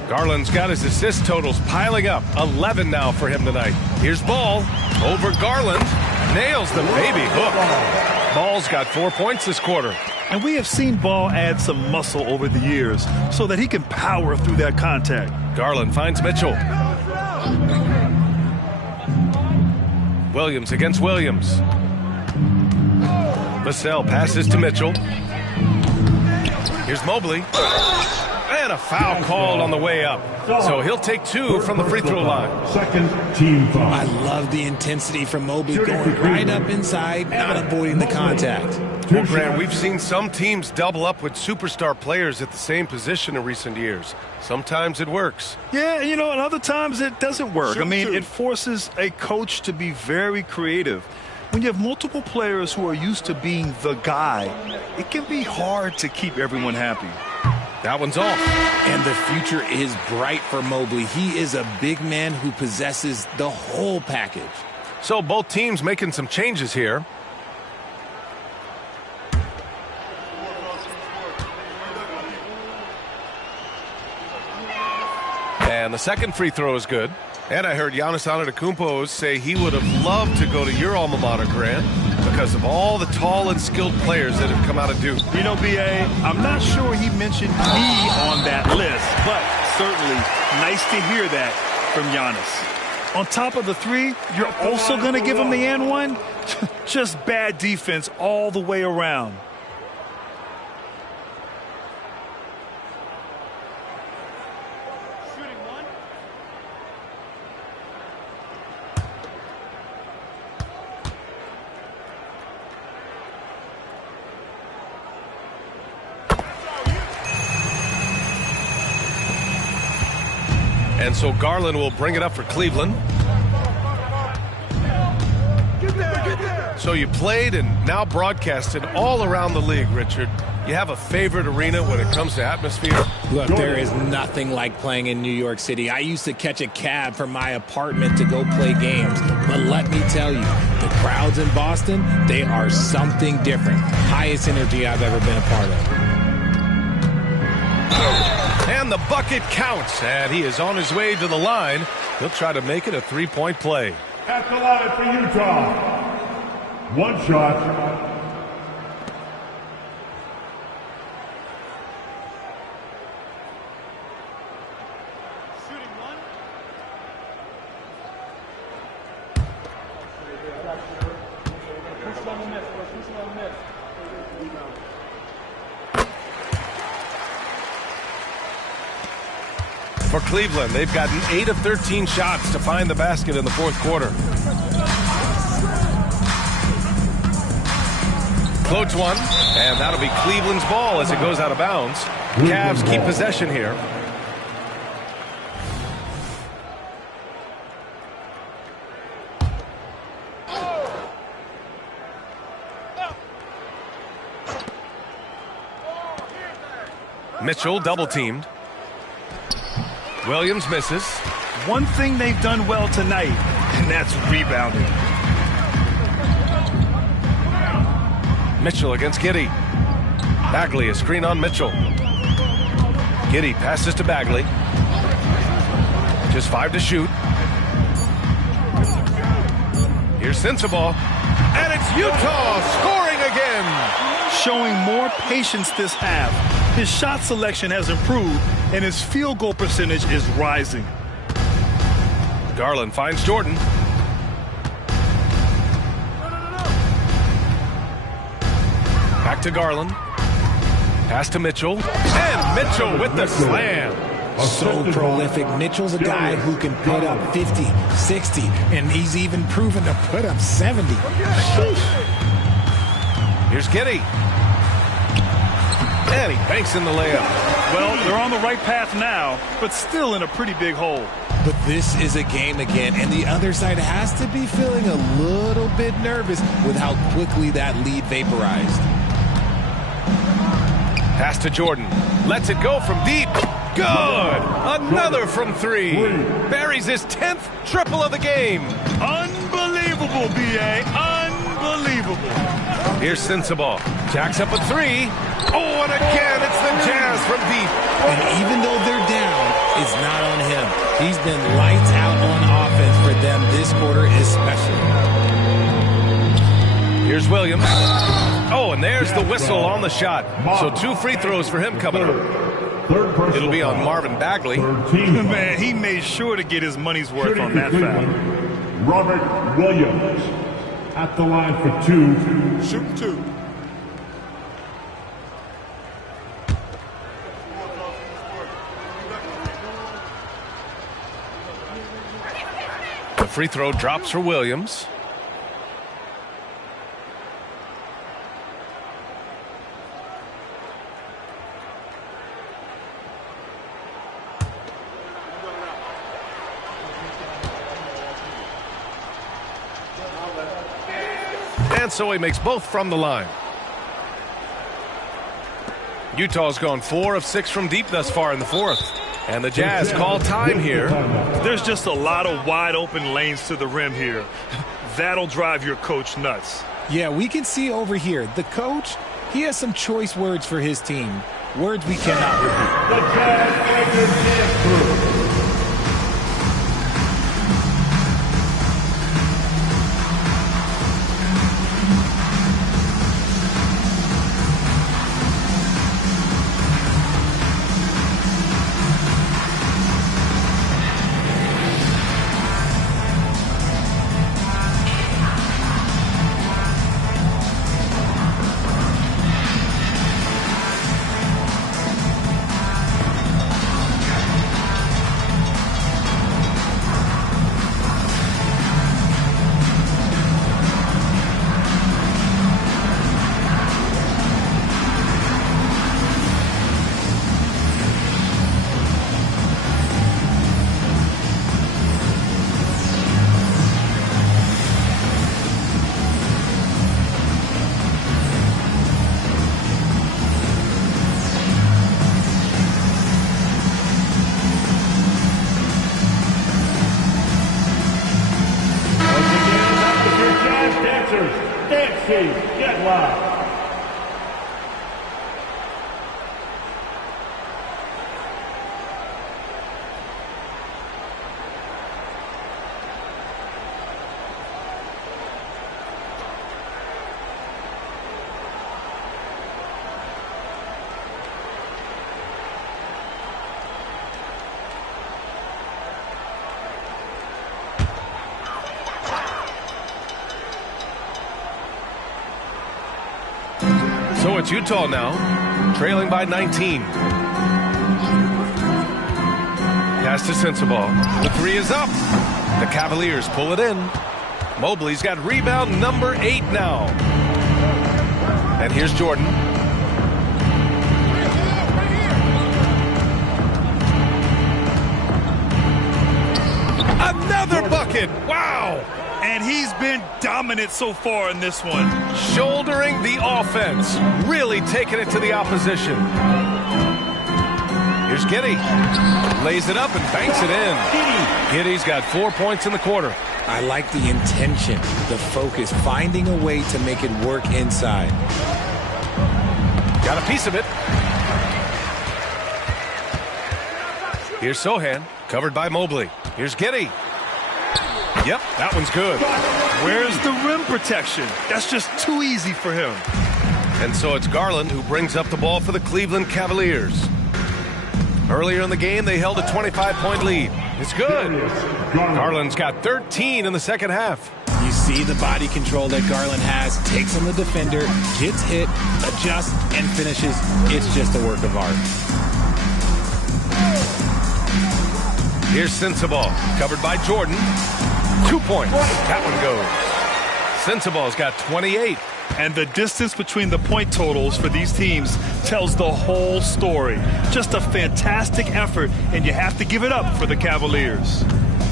Garland's got his assist totals piling up. 11 now for him tonight. Here's Ball. Over Garland. Nails the baby hook. Ball's got 4 points this quarter. And we have seen Ball add some muscle over the years so that he can power through that contact. Garland finds Mitchell. Williams against Williams. Vassell passes to Mitchell. Here's Mobley. And a foul called on the way up. So he'll take 2 from the free throw line. Second team foul. I love the intensity from Mobley going right up inside, not avoiding the contact. Well, Grant, we've seen some teams double up with superstar players at the same position in recent years. Sometimes it works. Yeah, and other times it doesn't work. I mean, it forces a coach to be very creative. When you have multiple players who are used to being the guy, it can be hard to keep everyone happy. That one's off. And the future is bright for Mobley. He is a big man who possesses the whole package. So both teams making some changes here. And the second free throw is good. And I heard Giannis Antetokounmpo say he would have loved to go to your alma mater, Grant, because of all the tall and skilled players that have come out of Duke. B.A., I'm not sure he mentioned me on that list, but certainly nice to hear that from Giannis. On top of the 3, you're also going to give him the and one? Just bad defense all the way around. And so Garland will bring it up for Cleveland. So you played and now broadcasted all around the league, Richard. You have a favorite arena when it comes to atmosphere? Look, there is nothing like playing in New York City. I used to catch a cab from my apartment to go play games. But let me tell you, the crowds in Boston, they are something different. Highest energy I've ever been a part of. And the bucket counts, and he is on his way to the line. He'll try to make it a three-point play. At the line for Utah, one shot. For Cleveland, they've gotten 8 of 13 shots to find the basket in the fourth quarter. Floats one, and that'll be Cleveland's ball as it goes out of bounds. Cavs keep possession here. Mitchell double-teamed. Williams misses. One thing they've done well tonight, and that's rebounding. Mitchell against Giddey. Bagley, a screen on Mitchell. Giddey passes to Bagley. Just 5 to shoot. Here's Sensabaugh. And it's Utah scoring again. Showing more patience this half. His shot selection has improved, and his field goal percentage is rising. Garland finds Jordan. Back to Garland. Pass to Mitchell. And Mitchell with the slam. So prolific. Mitchell's a guy who can put up 50, 60, and he's even proven to put up 70. Here's Giddey. And he banks in the layup. Well, they're on the right path now, but still in a pretty big hole. But this is a game again, and the other side has to be feeling a little bit nervous with how quickly that lead vaporized. Pass to Jordan. Lets it go from deep. Good! Another from 3. Buries his 10th triple of the game. Unbelievable, B.A. Unbelievable. Here's Sensabaugh. Jacks up a 3. Oh, and again, it's the Jazz from deep. And even though they're down, it's not on him. He's been lights out on offense for them this quarter especially. Here's Williams. Oh, and there's the whistle on the shot. So 2 free throws for him coming up. It'll be on Marvin Bagley. Man, he made sure to get his money's worth on that foul. Robert Williams at the line for 2. Shoot 2. The free throw drops for Williams. And so he makes both from the line. Utah's gone 4 of 6 from deep thus far in the fourth. And the Jazz call time here. There's just a lot of wide open lanes to the rim here. That'll drive your coach nuts. Yeah, we can see over here. The coach, he has some choice words for his team. Words we cannot repeat. The Jazz Trailblazers, Nancy Getlock. So it's Utah now, trailing by 19. Pass to Sensabaugh. The three is up. The Cavaliers pull it in. Mobley's got rebound number 8 now. And here's Jordan. Another bucket! Wow! And he's been dominant so far in this one. Shouldering the offense. Really taking it to the opposition. Here's Giddey. Lays it up and banks it in. Giddey's got 4 points in the quarter. I like the intention, the focus, finding a way to make it work inside. Got a piece of it. Here's Sohan, covered by Mobley. Here's Giddey. Yep, that one's good. Where's the rim protection? That's just too easy for him. And so it's Garland who brings up the ball for the Cleveland Cavaliers. Earlier in the game, they held a 25-point lead. It's good. Garland's got 13 in the second half. You see the body control that Garland has, takes on the defender, gets hit, adjusts, and finishes. It's just a work of art. Here's Sensabaugh, covered by Jordan. 2 points. That one goes. Sensabaugh's got 28. And the distance between the point totals for these teams tells the whole story. Just a fantastic effort, and you have to give it up for the Cavaliers.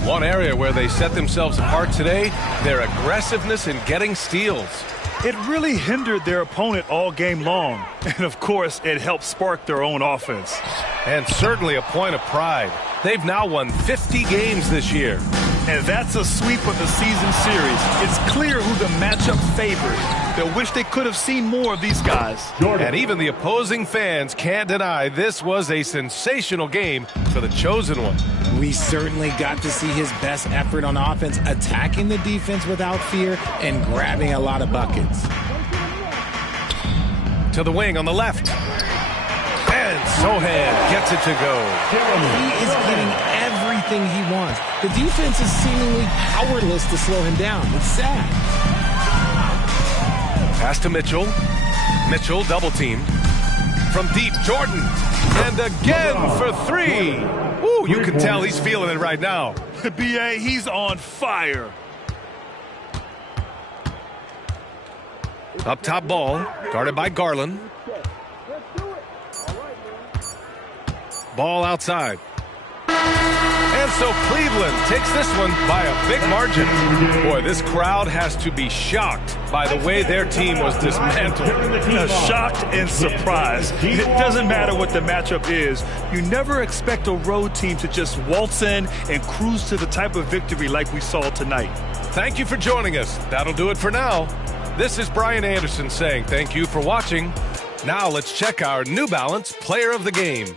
One area where they set themselves apart today, their aggressiveness in getting steals. It really hindered their opponent all game long. And, of course, it helped spark their own offense. And certainly a point of pride. They've now won 50 games this year. And that's a sweep of the season series. It's clear who the matchup favored. They'll wish they could have seen more of these guys. And even the opposing fans can't deny this was a sensational game for the chosen one. We certainly got to see his best effort on offense, attacking the defense without fear and grabbing a lot of buckets. To the wing on the left. And Sohan gets it to go. He is getting everything he wants. The defense is seemingly powerless to slow him down. It's sad. Pass to Mitchell. Mitchell double-teamed. From deep, Jordan. And again for 3. Ooh, you can tell he's feeling it right now. B.A., he's on fire. Up top ball, guarded by Garland. Ball outside. And so Cleveland takes this one by a big margin. Boy, this crowd has to be shocked by the way their team was dismantled. Shocked and surprised. It doesn't matter what the matchup is. You never expect a road team to just waltz in and cruise to the type of victory like we saw tonight. Thank you for joining us. That'll do it for now. This is Brian Anderson saying thank you for watching. Now let's check our New Balance Player of the Game.